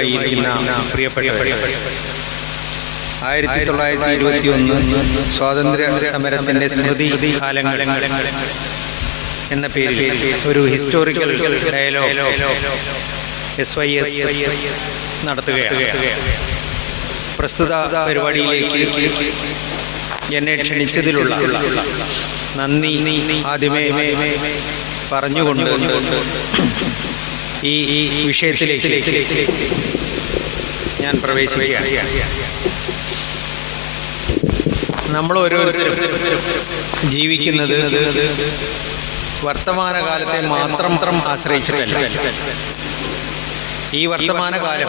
വേദിയിലുമായിരിക്കുന്ന പ്രിയപ്പെട്ടവരെ, 1921 സ്വാതന്ത്ര്യ സമരത്തിൻ്റെ സ്മൃതി കാലങ്ങൾ എന്ന പേരിൽ ഒരു ഹിസ്റ്റോറിക്കൽ ഡയലോഗ് SYS നടത്തുകയാണ്. പ്രസ്തുത പരിപാടിയിലേക്ക് എന്നെ ക്ഷണിച്ചതിലുള്ള നന്ദി ആദ്യമേ പറഞ്ഞുകൊണ്ട് ഈ വിഷയത്തിലേക്ക് ഞാൻ പ്രവേശിക്കുകയാണ്. നമ്മൾ ഓരോരുത്തരും ജീവിക്കുന്നത് വർത്തമാനകാലത്തെ മാത്രം ആശ്രയിച്ചിട്ടല്ല. ഈ വർത്തമാനകാലം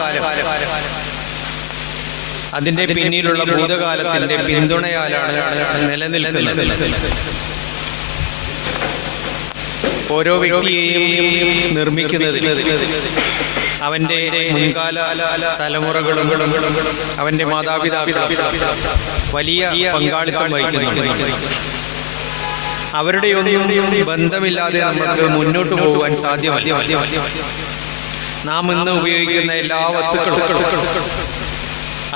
അതിൻ്റെ പിന്നിലുള്ള ഭൂതകാലത്തിൻ്റെ പിന്തുണയാലാണ് നിലനിൽക്കുന്നത്. ഓരോ വ്യക്തിയെയും നിർമ്മിക്കുന്നതിൽ അവൻ്റെ മുൻകാല തലമുറകളും അവൻ്റെ മാതാപിതാക്കളും വലിയ പങ്കാളിത്തം വഹിക്കുന്നുണ്ട്. അവരുടെയൊന്നും ബന്ധമില്ലാതെ നമുക്ക് മുന്നോട്ട് പോകുവാൻ സാധ്യമല്ല. നാം ഇന്ന് ഉപയോഗിക്കുന്ന എല്ലാ വസ്തുക്കളും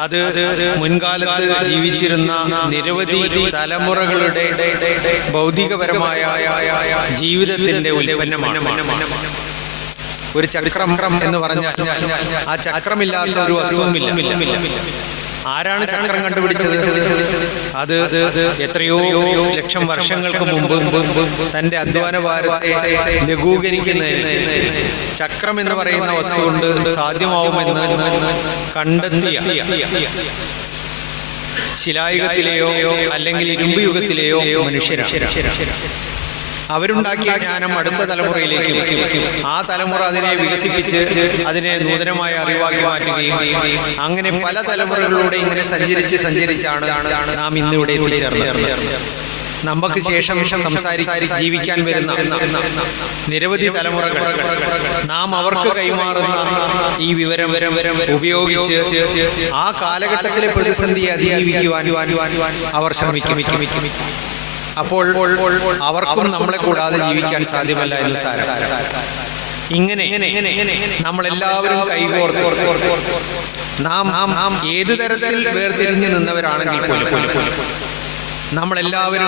അത് മുൻകാലത്ത് ജീവിച്ചിരുന്ന നിരവധി തലമുറകളുടെ ഭൗതികപരമായ ജീവിതത്തിൻ്റെ ഉൽപ്പന്നമാണ്. ഒരു ചക്രം എന്ന് പറഞ്ഞാൽ ആ ചക്രമില്ലാത്ത ഒരു വസ്തുവുമില്ല. ആരാണ് ചക്രം കണ്ടുപിടിച്ചത്? അത് എത്രയോ ലക്ഷം വർഷങ്ങൾക്ക് മുമ്പ് തൻ്റെ അധ്വാന ഭാരത്തെ ലഘൂകരിക്കുന്നതിന് ചക്രം എന്ന് പറയുന്ന വസ്തു കൊണ്ട് സാധ്യമാവുമെന്ന് കണ്ടെത്തിയ ശിലായുഗത്തിലെയോ അല്ലെങ്കിൽ ഇരുമ്പ് യുഗത്തിലെയോ മനുഷ്യരാണ്. അവരുണ്ടാക്കിയ ജ്ഞാനം അടുത്ത തലമുറയിലേക്ക്, ആ തലമുറ അതിനെ വികസിപ്പിച്ച് അതിനെ നൂതനമായ അറിവാക്കി മാറ്റുകയും അങ്ങനെ പല തലമുറകളിലൂടെ ഇങ്ങനെ സഞ്ചരിച്ചാണ് നാം ഇന്നിവിടെ എത്തിച്ചേർന്നത്. നമുക്ക് ശേഷം ജീവിക്കാൻ വരുന്ന നിരവധി തലമുറകൾ നാം അവർക്ക് കൈമാറുന്ന ഈ വിവരം ഉപയോഗിച്ച് ആ കാലഘട്ടത്തിലെ പ്രതിസന്ധിയെ അതിജീവിക്കുവാൻ അവർ ശ്രമിക്കും. അപ്പോൾ അവർക്കും നമ്മളെ കൂടാതെ ജീവിക്കാൻ സാധ്യമല്ല എന്ന് സാരം. ഇങ്ങനെ നമ്മളെല്ലാവരും കൈകോർത്ത് നാം ഏത് തരത്തിൽ വേർതിരിഞ്ഞു നിന്നവരാണെങ്കിൽ പോലും നമ്മളെല്ലാവരും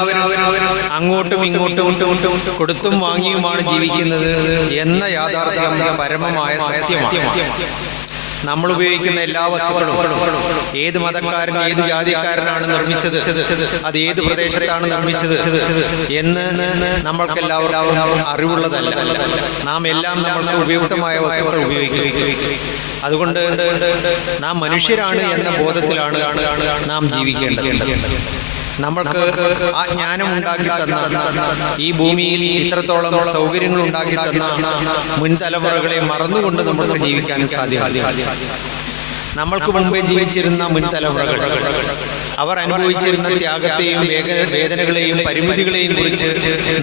അങ്ങോട്ടും ഇങ്ങോട്ടും കൊടുത്തും വാങ്ങിയുമാണ് ജീവിക്കുന്നത് എന്ന യാഥാർത്ഥ്യം പരമമായ സത്യമാണ്. നമ്മൾ ഉപയോഗിക്കുന്ന എല്ലാ വസ്തുക്കളും ഏത് മതക്കാരൻ ഏത് ജാതിക്കാരനാണ് നിർമ്മിച്ചത്, അത് ഏത് പ്രദേശത്താണ് നിർമ്മിച്ചത് എന്ന് നമ്മൾക്കെല്ലാവർക്കും അറിവുള്ളതല്ല. നാം എല്ലാം നമ്മൾക്ക് ഉപയുക്തമായ വസ്തുക്കൾ ഉപയോഗിക്കും. അതുകൊണ്ട് നാം മനുഷ്യരാണ് എന്ന ബോധത്തിലാണ് നാം ജീവിക്കേണ്ടത്. നമ്മൾക്ക് ആ ജ്ഞാനം ഉണ്ടാക്കി തന്ന, ഈ ഭൂമിയിൽ ഇത്രത്തോളം സൗകര്യങ്ങൾ ഉണ്ടാക്കി തന്ന മുൻ തലമുറകളെ മറന്നുകൊണ്ട് നമ്മൾക്ക് ജീവിക്കാൻ സാധ്യമല്ല. നമ്മൾക്ക് മുമ്പേ ജീവിച്ചിരുന്ന മുൻ തലമുറകൾ അവർ അനുഭവിച്ചിരുന്ന ത്യാഗത്തെയും വേദനകളെയും പരിമിതികളെയും കുറിച്ച്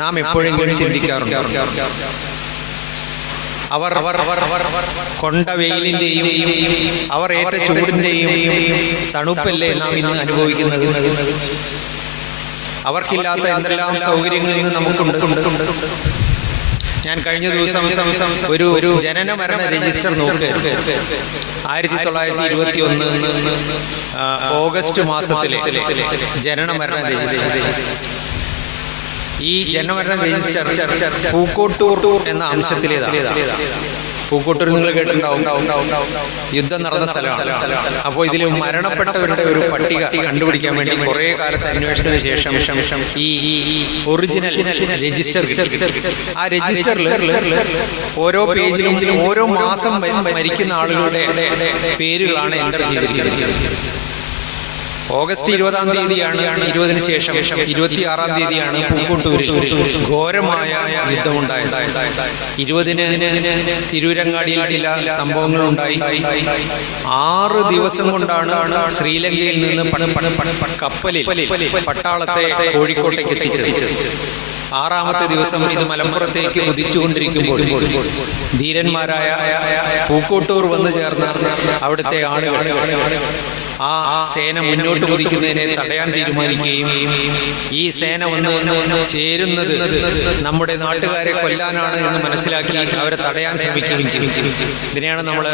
നാം എപ്പോഴെങ്കിലും ചിന്തിക്കാറുണ്ട്. അവർ കൊണ്ട വെയിലിൻ്റെയും അവർ ഏറ്റ ചൂടിൻ്റെയും തണുപ്പല്ലേ നാം ഇന്ന് അനുഭവിക്കുന്നത്. അവർക്കില്ലാത്ത എന്തെല്ലാം സൗകര്യങ്ങളിൽ നിന്ന് നമുക്കുണ്ട്. ഞാൻ കഴിഞ്ഞ ദിവസം ഒരു ജനന മരണ രജിസ്റ്റർ നോക്കുക. 1921 ഓഗസ്റ്റ് മാസത്തിലെ ജനന മരണ രജിസ്റ്റർ. ഈ ജനനമരണ രജിസ്റ്റർ പൂക്കോട്ടൂർ എന്ന അംശത്തിലേതാണ്. പൂക്കോട്ടൂർ നിങ്ങൾ കേട്ടിട്ടുണ്ടാവും, യുദ്ധം നടന്ന സ്ഥലമാണ്. അപ്പോൾ ഇതിൽ മരണപ്പെട്ടവരുടെ ഒരു പട്ടിക കണ്ടുപിടിക്കാൻ വേണ്ടി കുറേ കാലത്തെ അന്വേഷണത്തിന് ശേഷം ഈ ഒറിജിനൽ രജിസ്റ്റർ, ആ രജിസ്റ്ററിൽ ഓരോ പേജിലും ഓരോ മാസം മരിക്കുന്ന ആളുകളുടെ പേരുകളാണ് എൻ്റർ ചെയ്തിരിക്കുന്നത്. ഓഗസ്റ്റ് 20-ാം തീയതിയാണ് 20-ന് ശേഷം 26-ാം തീയതിയാണ് പൂക്കോട്ടൂരിൽ ഘോരമായ യുദ്ധമുണ്ടായത്. 20-ന് തിരൂരങ്ങാടിയിൽ ചില സംഭവങ്ങൾ ഉണ്ടായി. 6 ദിവസം കൊണ്ടാണ് ശ്രീലങ്കയിൽ നിന്ന് കപ്പലിൽ പട്ടാളത്തെ കോഴിക്കോട്ടേക്ക് എത്തിച്ചത്. 6-ാമത്തെ ദിവസം ഇത് മലപ്പുറത്തേക്ക് കുതിച്ചുകൊണ്ടിരിക്കുമ്പോൾ ധീരന്മാരായ പൂക്കോട്ടൂർ വന്നു ചേർന്ന അവിടുത്തെ ആളുകൾ ആ സേന മുന്നോട്ട് കുതിക്കുന്നതിനെ തടയാൻ തീരുമാനിക്കുകയും ഈ സേന വന്ന് ചേരുന്നത് നമ്മുടെ നാട്ടുകാരെ കൊല്ലാനാണ് എന്ന് മനസ്സിലാക്കി അവരെ തടയാൻ ശ്രമിക്കുകയും ചെയ്യും. ഇതിനെയാണ് നമ്മൾ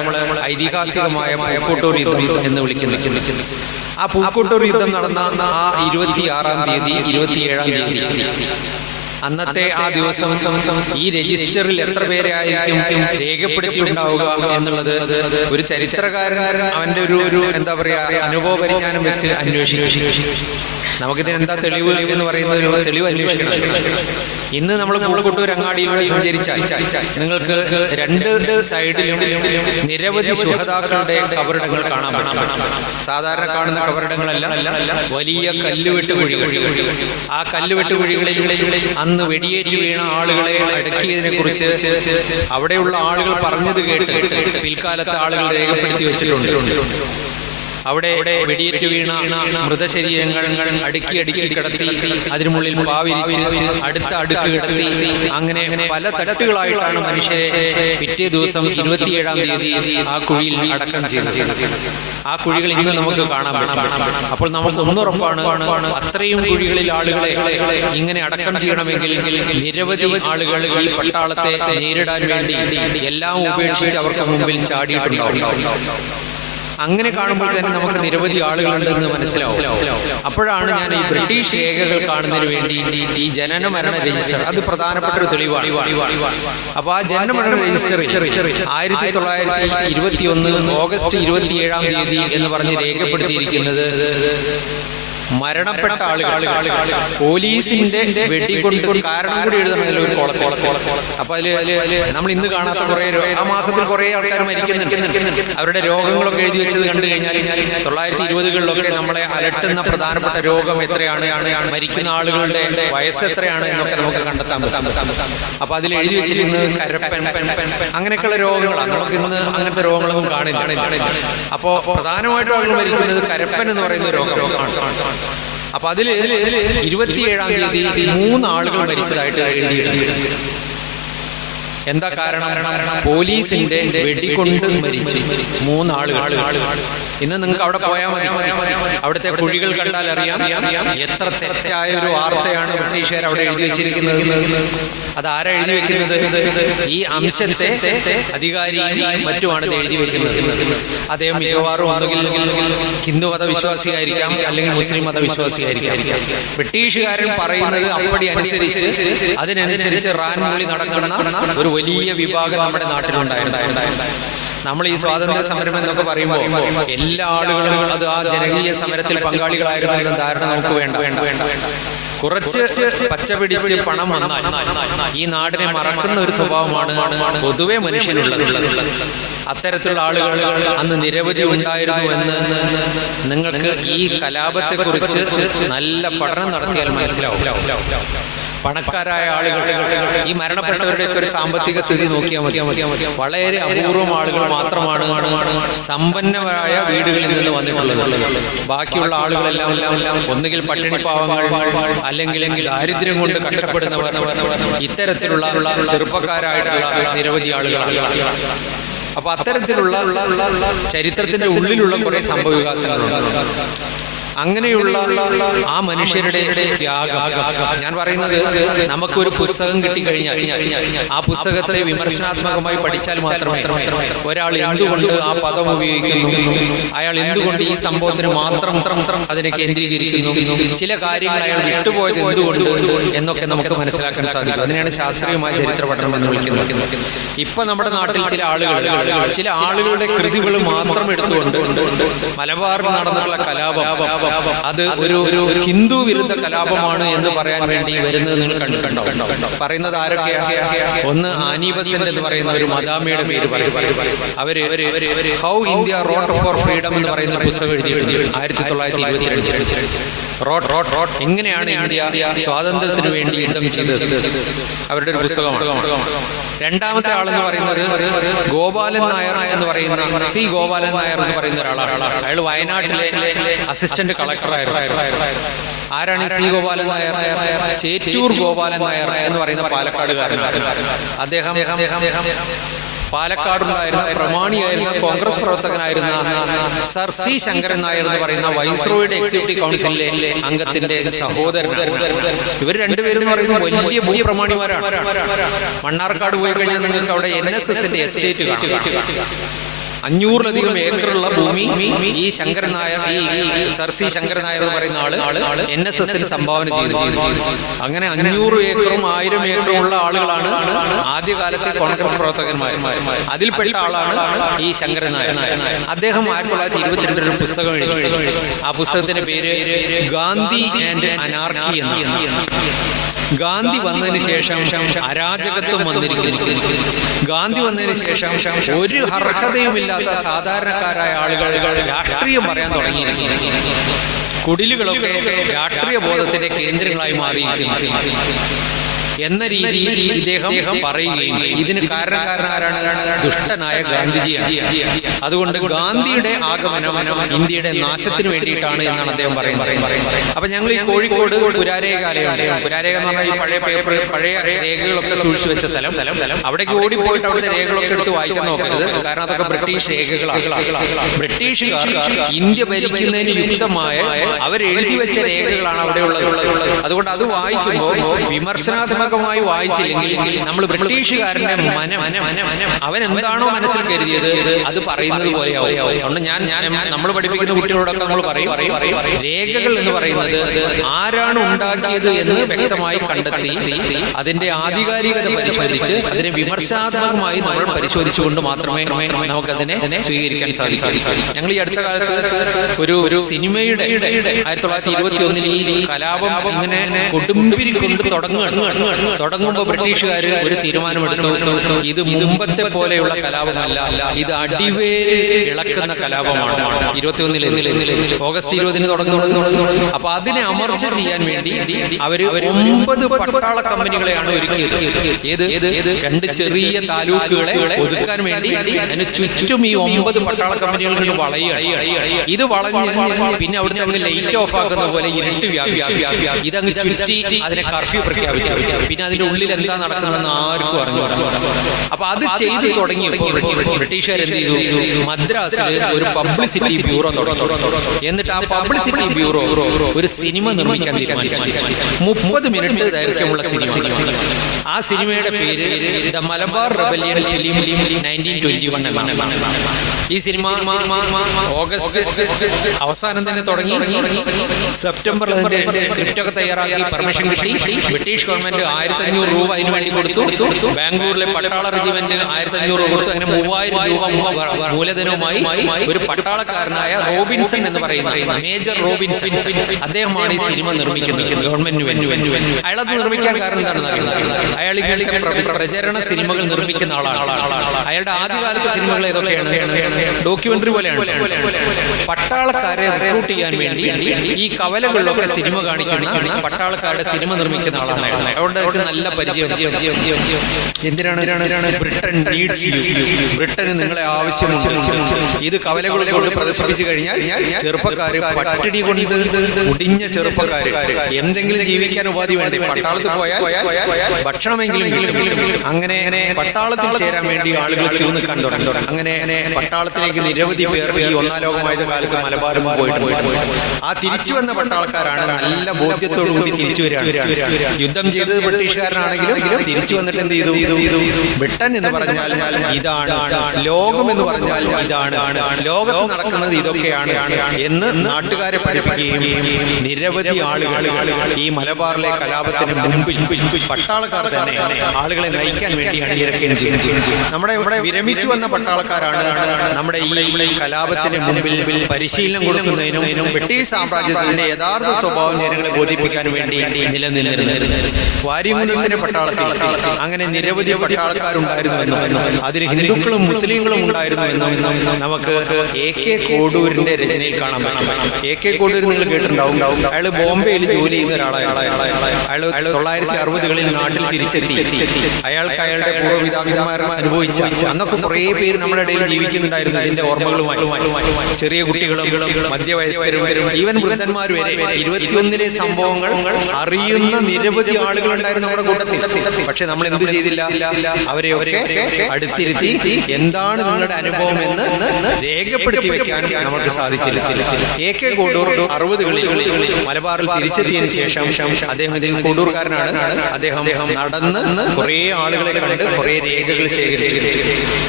ഐതിഹാസികമായ പൂക്കോട്ടൂർ യുദ്ധം എന്ന് വിളിക്കുന്നത്. ആ പൂക്കോട്ടൂർ യുദ്ധം നടന്ന ആ 26-ാം തീയതി 27-ാം തീയതി അന്നത്തെ ആ ദിവസം ഈ രജിസ്റ്ററിൽ എത്ര പേരെ ആയിരിക്കും രേഖപ്പെടുത്തിയിട്ടുണ്ടാവുക എന്നുള്ളത് ഒരു ചരിത്രകാരൻ അവന്റെ ഒരു എന്താ പറയാ അനുഭവ പരിജ്ഞാനം വെച്ച് അന്വേഷിക്കും. നമുക്കിതിന് എന്താ തെളിവ് എന്ന് പറയുന്ന ഒരു തെളിവ് അന്വേഷിക്കണം. ഇന്ന് നമ്മൾ പൂക്കോട്ടൂർ അങ്ങാടിയിലൂടെ സഞ്ചരിച്ചാൽ നിങ്ങൾക്ക് രണ്ട് സൈഡിലും നിരവധി ശുഹദാക്കളുടെ കബറിടങ്ങൾ കാണാൻ പറ്റും. സാധാരണ കാണുന്ന കബറിടങ്ങളല്ല, വലിയ കല്ലുവെട്ട് കുഴികൾ. ആ കല്ലുവെട്ട് കുഴികളിൽ അന്ന് വെടിയേറ്റ് വീണ ആളുകളെ അടക്കിയതിനെ കുറിച്ച് അവിടെയുള്ള ആളുകൾ പറഞ്ഞത് കേട്ട് പിൽക്കാലത്തെ ആളുകൾ രേഖപ്പെടുത്തി വെച്ചിട്ടുണ്ട്. അവിടെ വെടിയേറ്റ് വീണ മൃതശരീരങ്ങൾ അടുക്കി കിടത്തി അതിനുള്ളിൽ പാവിരിച്ച് അടുത്ത അടുക്ക് കിടത്തി അങ്ങനെ പല തട്ടുകളായിട്ടാണ് മനുഷ്യരെ പിറ്റേ ദിവസം 27-ാം തീയതി ആ കുഴിയിൽ അടക്കം ചെയ്തത്. ആ കുഴികൾ ഇന്ന് നമുക്ക് കാണാൻ പറ്റും. അപ്പോൾ നമുക്ക് ഒന്നുറപ്പാണ്, അത്രയും കുഴികളിൽ ആളുകളെ ഇങ്ങനെ അടക്കം ചെയ്യണമെങ്കിൽ നിരവധി ആളുകൾ ഈ പട്ടാളത്തെ നേരിടാൻ വേണ്ടി എല്ലാം ഉപേക്ഷിച്ച് അവർക്ക് മുമ്പിൽ ചാടിയിട്ടുണ്ടാവും. അങ്ങനെ കാണുമ്പോൾ തന്നെ നമുക്ക് നിരവധി ആളുകളുണ്ടെന്ന് മനസ്സിലാവും. അപ്പോഴാണ് ഞാൻ ഈ ബ്രിട്ടീഷ് രേഖകൾ കാണുന്നതിന് വേണ്ടി ഈ ജനന മരണ രജിസ്റ്റർ, അത് പ്രധാനപ്പെട്ട ഒരു തെളിവാണ്. അപ്പൊ ആ ജനന മരണ രജിസ്റ്ററിൽ 1921 ഓഗസ്റ്റ് 27-ാം തീയതി എന്ന് പറഞ്ഞ് രേഖപ്പെടുത്തിയിരിക്കുന്നത് മരണപ്പെട്ട ആളുകൾ പോലീസിന്റെ വെടികൊണ്ട് കാരണം കൂടി എഴുതണമല്ലോ ഒരു കോളത്തിൽ. അപ്പൊ അതില് നമ്മൾ ഇന്ന് കാണാത്ത കുറെ ആ മാസത്തിൽ കുറെ ആൾക്കാർ മരിക്കുന്നുണ്ട്. അവരുടെ രോഗങ്ങളൊക്കെ എഴുതി വെച്ചത് കണ്ടു കഴിഞ്ഞാൽ 1920-കളിലൊക്കെ നമ്മളെ അലട്ടുന്ന പ്രധാനപ്പെട്ട രോഗം എത്രയാണ്, മരിക്കുന്ന ആളുകളുടെ വയസ്സ് എത്രയാണ് എന്നൊക്കെ നമുക്ക് കണ്ടെത്താൻ പറ്റും. അപ്പൊ അതിൽ എഴുതി വെച്ചിരിക്കുന്നത് കരപ്പൻ അങ്ങനെയൊക്കെയുള്ള രോഗങ്ങളാണ്. നമുക്ക് ഇന്ന് അങ്ങനത്തെ രോഗങ്ങളൊന്നും കാണില്ല. അപ്പോ പ്രധാനമായിട്ടും ആളുകൾ മരിക്കുന്നത് കരപ്പൻ എന്ന് പറയുന്ന രോഗമാണ്. അപ്പൊ അതില് 27-ാം തീയതി 3 ആളുകൾ മരിച്ചതായിട്ട് എഴുതിയിട്ടുണ്ട്. എന്താ കാരണം? പോലീസിന്റെ വെടികൊണ്ട് മരിച്ചു 3 ആളുകൾ. ഇന്ന് നിങ്ങൾക്ക് അവിടെ പോയാൽ മതി, അവിടുത്തെ കുഴികൾ കണ്ടാൽ അറിയാം എത്ര തെറ്റായ ഒരു വാർത്തയാണ് ബ്രിട്ടീഷുകാർ അവിടെ എഴുതി വെച്ചിരിക്കുന്നത്. അതാരാ എഴുതി വെക്കുന്നത്? ഈ അംശത്തെ അധികാരി മറ്റുമാണ് ഇത് എഴുതി വെക്കുന്നത്. അദ്ദേഹം മിക്കവാറും ഒന്നുകിൽ ഹിന്ദു മതവിശ്വാസിയായിരിക്കാം, അല്ലെങ്കിൽ മുസ്ലിം മതവിശ്വാസിയായിരിക്കാം. ബ്രിട്ടീഷുകാരൻ പറയുന്നത് അപ്പടി അനുസരിച്ച് അതിനനുസരിച്ച് റാൻമൂളി നടക്കുന്ന ഒരു വലിയ വിഭാഗം നമ്മുടെ നാട്ടിലുണ്ടായിരുന്നു. നമ്മൾ ഈ സ്വാതന്ത്ര്യ സമരം എന്നൊക്കെ പറയുമ്പോൾ എല്ലാ ആളുകളും അത് ആ ജനകീയ സമരത്തിൽ പങ്കാളികളായിരുന്നു എന്ന ധാരണ നമുക്ക് വേണ്ട. കുറച്ച് പച്ച പിടിച്ച് പണം വന്നാൽ ഈ നാടിനെ മറക്കുന്ന ഒരു സ്വഭാവമാണ് പൊതുവെ മനുഷ്യനുള്ളത്. അത്തരത്തിലുള്ള ആളുകൾ അന്ന് നിരവധി ഉണ്ടായിരുന്നു എന്ന് നിങ്ങൾക്ക് ഈ കലാപത്തെ കുറിച്ച് നല്ല പഠനം നടത്തിയാൽ മനസ്സിലാവും. പണക്കാരായ ആളുകൾ, ഈ മരണപ്പെട്ടവരുടെ ഒരു സാമ്പത്തിക സ്ഥിതി നോക്കിയാൽ മതി, വളരെ അപൂർവം ആളുകൾ മാത്രമാണ് സമ്പന്നമായ വീടുകളിൽ നിന്ന് വന്നിട്ടുള്ളത്. ബാക്കിയുള്ള ആളുകളെല്ലാം ഒന്നുകിൽ പട്ടിണിപ്പാവങ്ങൾ, അല്ലെങ്കിൽ ദാരിദ്ര്യം കൊണ്ട് കഷ്ടപ്പെടുന്നവർ, ഇത്തരത്തിലുള്ള ചെറുപ്പക്കാരായിട്ടുള്ള നിരവധി ആളുകളാണ്. അപ്പൊ അത്തരത്തിലുള്ള ചരിത്രത്തിന്റെ ഉള്ളിലുള്ള കുറെ സംഭവ വികാസങ്ങളുണ്ട്. അങ്ങനെയുള്ള ആ മനുഷ്യരുടെ ത്യാഗം, ഞാൻ പറയുന്നത് നമുക്കൊരു പുസ്തകം കിട്ടിക്കഴിഞ്ഞാൽ ആ പുസ്തകത്തെ വിമർശനാത്മകമായി പഠിച്ചാൽ മാത്രമേ ഒരാൾ എന്തുകൊണ്ട് ആ പദം ഉപയോഗിക്കുന്നു, അയാൾ എന്തുകൊണ്ട് ഈ സംഭവത്തിന് മാത്രം അതിനെ കേന്ദ്രീകരിക്കുന്നു, ചില കാര്യങ്ങൾ അയാൾ വിട്ടുപോയത് എന്തുകൊണ്ട് എന്നൊക്കെ നമുക്ക് മനസ്സിലാക്കാൻ സാധിക്കും. അതിനെയാണ് ശാസ്ത്രീയമായ ചരിത്ര പഠനം എന്ന് വിളിക്കുന്നത്. ഇപ്പൊ നമ്മുടെ നാട്ടിൽ ചില ആളുകളുടെ കൃതികൾ മാത്രം എടുത്തുകൊണ്ട് മലബാറിൽ നടന്നിട്ടുള്ള കലാപം അത് ഒരു ഹിന്ദു വിരുദ്ധ കലാപമാണ് എന്ന് പറയാൻ വേണ്ടി വരുന്നത് നിങ്ങൾ കണ്ടിട്ടുണ്ടോ? പറയുന്നത് ആരൊക്കെയാണ്? ഒന്ന് ആനി ബസന്റ് എന്ന് പറയുന്ന ഒരു മദാമിയുടെ പേര് പറയും. അവര് how India wrought for freedom എന്ന് പറയുന്ന പുസ്തകം എഴുതിയിട്ടുണ്ട് 1922. എങ്ങനെയാണ് ഇന്ത്യ സ്വാതന്ത്ര്യത്തിന് വേണ്ടി യുദ്ധം ചെയ്തത്, അവരുടെ ഒരു പുസ്തകമാണ്. രണ്ടാമത്തെ ആളെന്ന് പറയുന്നത് ഗോപാലൻ നായർ എന്ന് പറയുന്ന ഗോപാലൻ നായർ എന്ന് പറയുന്ന ഒരാളാണ്. അയാൾ വയനാട്ടിലെ അസിസ്റ്റന്റ് കളക്ടറായിരുന്നു. ആരാണ് ഗോപാലൻ നായർ? ചേറ്റൂർ ഗോപാലൻ നായർ എന്ന് പറയുന്ന പാലക്കാടുകാരനാണ്. അദ്ദേഹം പാലക്കാടുണ്ടായിരുന്ന പ്രമാണിയായിരുന്ന കോൺഗ്രസ് പ്രവർത്തകനായിരുന്ന സർ സി ശങ്കരൻ നായർ എന്ന് പറയുന്ന വൈസ്രോയുടെ എക്സിക്യൂട്ടീവ് കൗൺസിലിലെ അംഗത്തിന്റെ സഹോദരൻ. ഇവർ രണ്ടുപേരും എന്ന് പറയുന്നത് വലിയ ഭൂപ്രമാണിമാരാണ്. മണ്ണാർക്കാട് പോയി കഴിഞ്ഞാൽ നിങ്ങൾക്ക് അവിടെ NSSന്റെ എസ്റ്റേറ്റ് കാണാം. 500-ലധികം ഏക്കറുള്ള ഭൂമി ഈ ശങ്കരൻ നായർ, ഈ സർ സി ശങ്കരൻ നായർ എന്ന് പറയുന്ന ആള് NSSന് സംഭാവന ചെയ്തു. അങ്ങനെ 500 ഏക്കറും 1000 ഏക്കറും ഉള്ള ആളുകളാണ് ആദ്യകാലത്തെ കോൺഗ്രസ് പ്രവർത്തകന്മാർ. അതിൽപ്പെട്ട ആളാണ് ഈ ശങ്കരൻ നായർ. അദ്ദേഹം 1922 ഒരു പുസ്തകം എഴുതി. ആ പുസ്തകത്തിന്റെ പേര് ഗാന്ധി ആൻഡ് അനാർക്കി എന്നാണ്. ഗാന്ധി വന്നതിന് ശേഷം അരാജകത്വം വന്നിരിക്കുന്നു. ഗാന്ധി വന്നതിന് ശേഷം ഒരു അർഹതയുമില്ലാത്ത സാധാരണക്കാരായ ആളുകൾ രാഷ്ട്രീയം പറയാൻ തുടങ്ങിയിരിക്കുന്നു. കുടിലുകളൊക്കെ രാഷ്ട്രീയ ബോധത്തിന്റെ കേന്ദ്രങ്ങളായി മാറിയിരിക്കുന്നു എന്ന രീതിയിൽ ഇദ്ദേഹം പറയുകയും ഇതിന് കാരണക്കാരനാരാണ്? ദുഷ്ടനായ ഗാന്ധിജിയാണ്. അതുകൊണ്ട് ഗാന്ധിയുടെ ആഗമനം ഇന്ത്യയുടെ നാശത്തിന് വേണ്ടിയിട്ടാണ് എന്നാണ് അദ്ദേഹം പറയുന്നത്. അപ്പൊ ഞങ്ങൾ ഈ കോഴിക്കോട് പുരാരേഖാലയം, പുരാരേഖ എന്ന് പറഞ്ഞാൽ ഈ പഴയ രേഖകളൊക്കെ സൂക്ഷിച്ചു വെച്ച സ്ഥലം, അവിടേക്ക് ഓടിപ്പോയിട്ട് അവിടുത്തെ രേഖകളൊക്കെ എടുത്ത് വായിക്കാൻ നോക്കരുത്. കാരണം അതൊക്കെ ബ്രിട്ടീഷ് രേഖകളാണ്. ബ്രിട്ടീഷുകാർ ഇന്ത്യ ഭരിക്കുന്നതിന് യുക്തമായ അവരെഴുതി വെച്ച രേഖകളാണ് അവിടെ ഉള്ളത്. അതുകൊണ്ട് അത് വായിക്കുമ്പോൾ വിമർശനാത്മകമായി വായിച്ചില്ലെങ്കിൽ നമ്മൾ ബ്രിട്ടീഷുകാരന്റെ അവൻ എന്താണോ മനസ്സിൽ കരുതിയത് അത് പറയുന്നത് പോലെയാവും. അതുകൊണ്ട് നമ്മൾ പഠിപ്പിക്കുന്ന കുട്ടികളോടൊക്കെ നമ്മൾ പറയും, രേഖകൾ എന്ന് പറയുന്നത് ആരാണ് ഉണ്ടാക്കിയത് എന്ന് വ്യക്തമായി കണ്ടെത്തി അതിന്റെ ആധികാരികത പരിശോധിച്ച് അതിനെ വിമർശനാത്മകമായി നമ്മൾ പരിശോധിച്ചുകൊണ്ട് മാത്രമേ നമുക്കതിനെ സ്വീകരിക്കാൻ സാധിക്കൂ. ഞങ്ങൾ ഈ അടുത്ത കാലത്ത് ഒരു സിനിമയുടെ 1921 ഈ കലാപം ഇങ്ങനെ കൊടുമ്പിരി കൊണ്ട് തുടങ്ങുമ്പോൾ ബ്രിട്ടീഷുകാർ ഒരു തീരുമാനമെടുത്തു, ഇത് മുമ്പത്തെ പോലെയുള്ള കലാപമല്ല, ഇത് അടിവേര് ഇളക്കുന്ന കലാപമാണ്. 21 ഓഗസ്റ്റ് 20 തുടങ്ങുന്നത്. അപ്പൊ അതിനെ അമർച്ച ചെയ്യാൻ വേണ്ടി അവര് 9 പട്ടാള കമ്പനികളെയാണ് ഒരുക്കിയത്. ഏത് 2 ചെറിയ താലൂക്കുകളെ ഒതുക്കാൻ വേണ്ടി അതിന് ചുറ്റും ഈ 9 പട്ടാള കമ്പനികൾ വളയുകയാണ്. ഇത് വളഞ്ഞ് പിന്നെ അവിടുത്തെ അങ്ങ് ലൈറ്റ് ഓഫ് ആക്കുന്ന പോലെ ഇരുട്ട് വ്യാപിച്ചു. ഇതങ്ങ് ചുറ്റി അതിനെ കർഫ്യൂ പ്രഖ്യാപിച്ചു. പിന്നെ അതിന്റെ ഉള്ളിൽ എന്താ നടക്കുന്നതെന്ന് ആർക്കും അറിഞ്ഞു. അപ്പൊ അത് ചെയ്തു തുടങ്ങിയപ്പോൾ ബ്രിട്ടീഷുകാർ എന്ത് ചെയ്തു? മദ്രാസിൽ ഒരു പബ്ലിസിറ്റി ബ്യൂറോ തുടങ്ങി. എന്നിട്ട് ആ പബ്ലിസിറ്റി ബ്യൂറോ ഒരു സിനിമ നിർമ്മിക്കാൻ തീരുമാനിച്ചു. 30 മിനിറ്റ് ദൈർഘ്യമുള്ള സിനിമ. ആ സിനിമയുടെ പേര് ദ മലബാർ റെബല്യൻ ഫിലിം 1921 എന്നാണ്. ഈ സിനിമ ഓഗസ്റ്റ് അവസാനം തന്നെ തുടങ്ങി. സെപ്റ്റംബറിൽ അതിന്റെ സ്ക്രിപ്റ്റ് ഒക്കെ തയ്യാറാക്കി പെർമിഷൻ കിട്ടി. ബ്രിട്ടീഷ് ഗവൺമെന്റ് 1500 രൂപ അതിന് വേണ്ടി കൊടുത്തു. ബാംഗ്ലൂരിലെ പട്ടാള റെജിമെന്റ് 1500 രൂപ കൊടുത്തു. അങ്ങനെ 3000 രൂപ മൂലധനവുമായി ഒരു പട്ടാളക്കാരനായ റോബിൻസൺ എന്ന് പറയുന്ന മേജർ റോബിൻസൺ, അദ്ദേഹമാണ് ഈ സിനിമ നിർമ്മിക്കുന്നത് ഗവൺമെന്റിന് വേണ്ടി. അയാളത് നിർമ്മിക്കാൻ കാരണം എന്താണെന്ന് അയാൾ ഇങ്ങനത്തെ പ്രചരണ സിനിമകൾ നിർമ്മിക്കുന്ന ആളാണ്. അയാളുടെ ആദ്യകാലത്തെ സിനിമകൾ ഏതൊക്കെയാണ്? ഡോക്യുമെന്ററി പോലെയാണ്. പട്ടാളക്കാരെ റിക്രൂട്ട് ചെയ്യാൻ വേണ്ടി ഈ കവലകളിലൊക്കെ സിനിമ കാണിക്കുന്ന പട്ടാളക്കാരുടെ സിനിമ നിർമ്മിക്കുന്ന ആളാണ്. അതുകൊണ്ട് നല്ല പരിചയം. എന്തിനാണ്? Britain needs you. ബ്രിട്ടന് നിങ്ങളെ ആവശ്യമുണ്ട്. ഇത് കവലകളിൽ കൊണ്ട് പ്രദർശിപ്പിച്ചു കഴിഞ്ഞാൽ ചെറുപ്പക്കാര് പട്ടിണി കൊണ്ട് ഒടിഞ്ഞ ചെറുപ്പക്കാര് എന്തെങ്കിലും ജീവിക്കാൻ ഉപാധി വേണ്ടി പട്ടാളത്തിൽ പോയാൽ ഭക്ഷണമെങ്കിലും അങ്ങനെ പട്ടാളത്തിൽ ചേരാൻ വേണ്ടി ആളുകൾ ക്യൂ നിൽക്കാൻ തുടങ്ങി. അങ്ങനെ പട്ടാളത്തിലേക്ക് നിരവധി പേർ ഈ 1-ാം ലോകമായത് കാലത്ത് മലബാറും പോയിട്ട് ആ തിരിച്ചു വന്ന പട്ടാളക്കാരാണ് നല്ല ബോധ്യത്തോടു കൂടി തിരിച്ചു വരികയാണ്. യുദ്ധം ചെയ്തത് ബ്രിട്ടീഷുകാരനാണെങ്കിലും തിരിച്ചു വന്നിട്ട് എന്ത് ചെയ്തു? ബ്രിട്ടൻ എന്ന് പറഞ്ഞാൽ ഇതാണ്, ലോകം എന്ന് പറഞ്ഞാൽ ഇതാണ്, ലോകത്ത് നടക്കുന്നത് ഇതൊക്കെയാണ് എന്ന് നാട്ടുകാരെ പഠിപ്പിക്കുകയും നിരവധി ആളുകൾ ഈ മലബാറിലെ കലാപത്തിന് മുമ്പിൽ പട്ടാളക്കാർ തന്നെ ആളുകളെ നയിക്കാൻ വേണ്ടി അണിനിരക്കുകയും ചെയ്യും. നമ്മുടെ ഇവിടെ വിരമിച്ചു വന്ന പട്ടാളക്കാരാണ് നമ്മുടെ ഈ കലാപത്തിന് മുമ്പിൽ പരിശീലനം കൊടുക്കുന്നതിനും ബ്രിട്ടീഷ് സാമ്രാജ്യത്തിന്റെ യഥാർത്ഥ സ്വഭാവം ജനങ്ങളെ ബോധിപ്പിക്കാൻ വേണ്ടി നിലനിന്നിരുന്നത്. വാര്യംകുന്നത്തിന്റെ പട്ടാളത്തിൽ അങ്ങനെ നിരവധി പട്ടാളക്കാരുണ്ടായിരുന്നുവെന്നും അതിൽ ഹിന്ദുക്കളും മുസ്ലിങ്ങളും ഉണ്ടായിരുന്നുവെന്നും നമുക്ക് AK കോഡൂരിന്റെ രചനയിൽ കാണാൻ പറ്റും. AK കോഡൂർ നിങ്ങൾ കേട്ടിട്ടുണ്ടാവും. അയാൾ ബോംബെയിൽ ജോലി ചെയ്യുന്ന ഒരാളാണ്. അയാൾ 1960കളിൽ നാട്ടിൽ തിരിച്ചെത്തി. അയാൾക്ക് അയാളുടെ പൂർവ്വപിതാക്കന്മാർ അനുഭവിച്ച അന്നൊക്കെ കുറേ പേര് നമ്മുടെ ഇടയിൽ ജീവിക്കുന്നുണ്ടായിരുന്നു. അതിന്റെ ഓർമ്മകളുമായി ചെറിയ കുട്ടികളും മധ്യവയസ്കരും ഈവൻ വൃദ്ധന്മാർ വരെ 21 സംഭവങ്ങൾ അറിയുന്ന നിരവധി ആളുകളുണ്ടായിരുന്നു. ഉണ്ടായിരുന്നു നമ്മുടെ കൂട്ടത്തിൽ. പക്ഷെ നമ്മൾ എന്ത് ചെയ്തില്ല? അവരെയൊക്കെ അടുത്തിരുത്തി എന്താണ് നിങ്ങളുടെ അനുഭവം എന്ന് രേഖപ്പെടുത്തി വെക്കാൻ നമുക്ക് സാധിച്ചില്ല. AK കോഡൂർ 60കളിൽ മലബാറിൽ തിരിച്ചെത്തിയതിനു ശേഷം അദ്ദേഹം കോഡൂർക്കാരനാണ്. അദ്ദേഹം നടന്ന് കുറെ ആളുകളെ കണ്ട് കുറെ രേഖകൾ ശേഖരിച്ചു.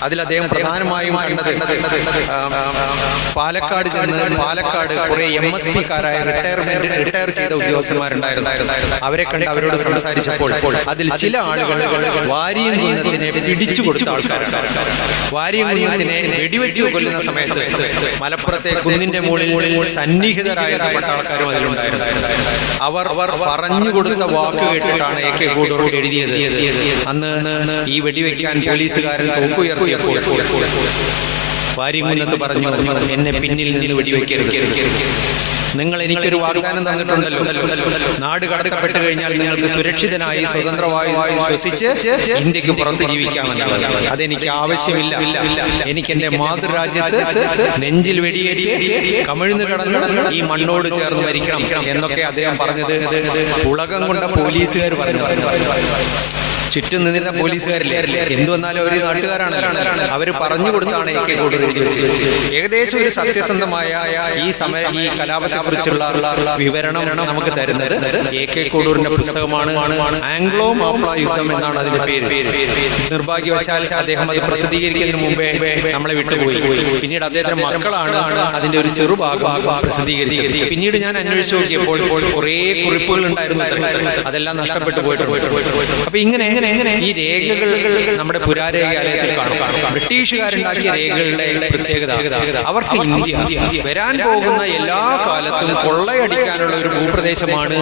അതിൽ അദ്ദേഹം പ്രധാനമായും കണ്ടത് പാലക്കാട് ചെന്ന് പാലക്കാട് കുറെ MSP-കാരായ റിട്ടയർ ചെയ്ത ഉദ്യോഗസ്ഥന്മാരുണ്ടായിരുന്നു. അവരെ കണ്ട് അവരോട് സംസാരിച്ചപ്പോൾ അതിൽ ചില ആളുകൾ വാരിയംകുന്നത്തിനെ പിടിച്ചു കൊടുത്ത ആൾക്കാരാണ്. വാരിയംകുന്നത്തിനെ വെടിവെച്ചു കൊല്ലുന്ന സമയത്ത് മലപ്പുറത്തെ കുന്നിന്റെ മുകളിൽ സന്നിഹിതരായ പട്ടാളക്കാരും അതിലുണ്ടായിരുന്നു. അവർ പറഞ്ഞു കൊടുത്ത വാക്ക് കേട്ടിട്ടാണ് AK കോഡൂർ എഴുതിയത്. അന്ന് ഈ വെടിവെക്കാൻ പോലീസുകാരൻ തോക്കുയർത്തിയപ്പോൾ വാരിയംകുന്നത്ത് പറഞ്ഞു, എന്നെ പിന്നിൽ നിന്ന് വെടിവെക്കരുത്. നിങ്ങൾ എനിക്കൊരു വാഗ്ദാനം തന്നിട്ടുണ്ടല്ലോ, നാട് കടത്തപ്പെട്ട് കഴിഞ്ഞാൽ നിങ്ങൾക്ക് സുരക്ഷിതനായി സ്വതന്ത്രമായി ശ്വസിച്ച് ഇന്ത്യക്ക് പുറത്ത് ജീവിക്കാമെന്നുള്ളത്. അതെനിക്ക് ആവശ്യമില്ല. എനിക്ക് എന്റെ മാതൃരാജ്യത്ത് നെഞ്ചിൽ വെടിയേറ്റ് കമിഴ്ന്നു കിടന്ന് ഈ മണ്ണോട് ചേർന്ന് മരിക്കണം എന്നൊക്കെ അദ്ദേഹം പറഞ്ഞത് ഉലകം കൊണ്ട പോലീസുകാർ പറഞ്ഞത്. ചുറ്റും നിന്നിരുന്ന പോലീസുകാരില്ലേ, എന്തു വന്നാലും അവർ നാട്ടുകാരാണല്ലോ, അവർ പറഞ്ഞു കൊടുത്താണ് AK കോഡൂർ എഴുതി വെച്ചത്. ഏകദേശം ഒരു സത്യസന്ധമായ ഈ കലാപത്തെ കുറിച്ചുള്ള വിവരണം നമുക്ക് തരുന്നത് AK കോഡൂരിന്റെ പുസ്തകമാണ്. ആംഗ്ലോ മാപ്പിള യുദ്ധം എന്നാണ് അതിന്റെ പേര്. നിർഭാഗ്യവശാൽ അദ്ദേഹം അത് പ്രസിദ്ധീകരിക്കുന്നതിന് മുമ്പേ നമ്മളെ വിട്ടുപോയി. പിന്നീട് അദ്ദേഹത്തിന്റെ മക്കളാണ് അതിന്റെ ഒരു ചെറുഭാഗം പ്രസിദ്ധീകരിച്ചത്. പിന്നീട് ഞാൻ അന്വേഷിച്ചു നോക്കിയപ്പോൾ കുറെ കുറിപ്പുകൾ ഉണ്ടായിരുന്നു, അതെല്ലാം നഷ്ടപ്പെട്ടു പോയിട്ടുണ്ട്. അപ്പൊ ഇങ്ങനെ ഈ രേഖകൾ നമ്മുടെ പുരാരേഖാലയത്തിൽ കാണും. ബ്രിട്ടീഷുകാരുണ്ടാക്കിയ രേഖകളുടെ പ്രത്യേകത അവർക്ക് ഇന്ത്യ വരാൻ പോകുന്ന എല്ലാ കാലത്തും കൊള്ളയടിക്കാനുള്ള ഒരു ഭൂപ്രദേശമാണ്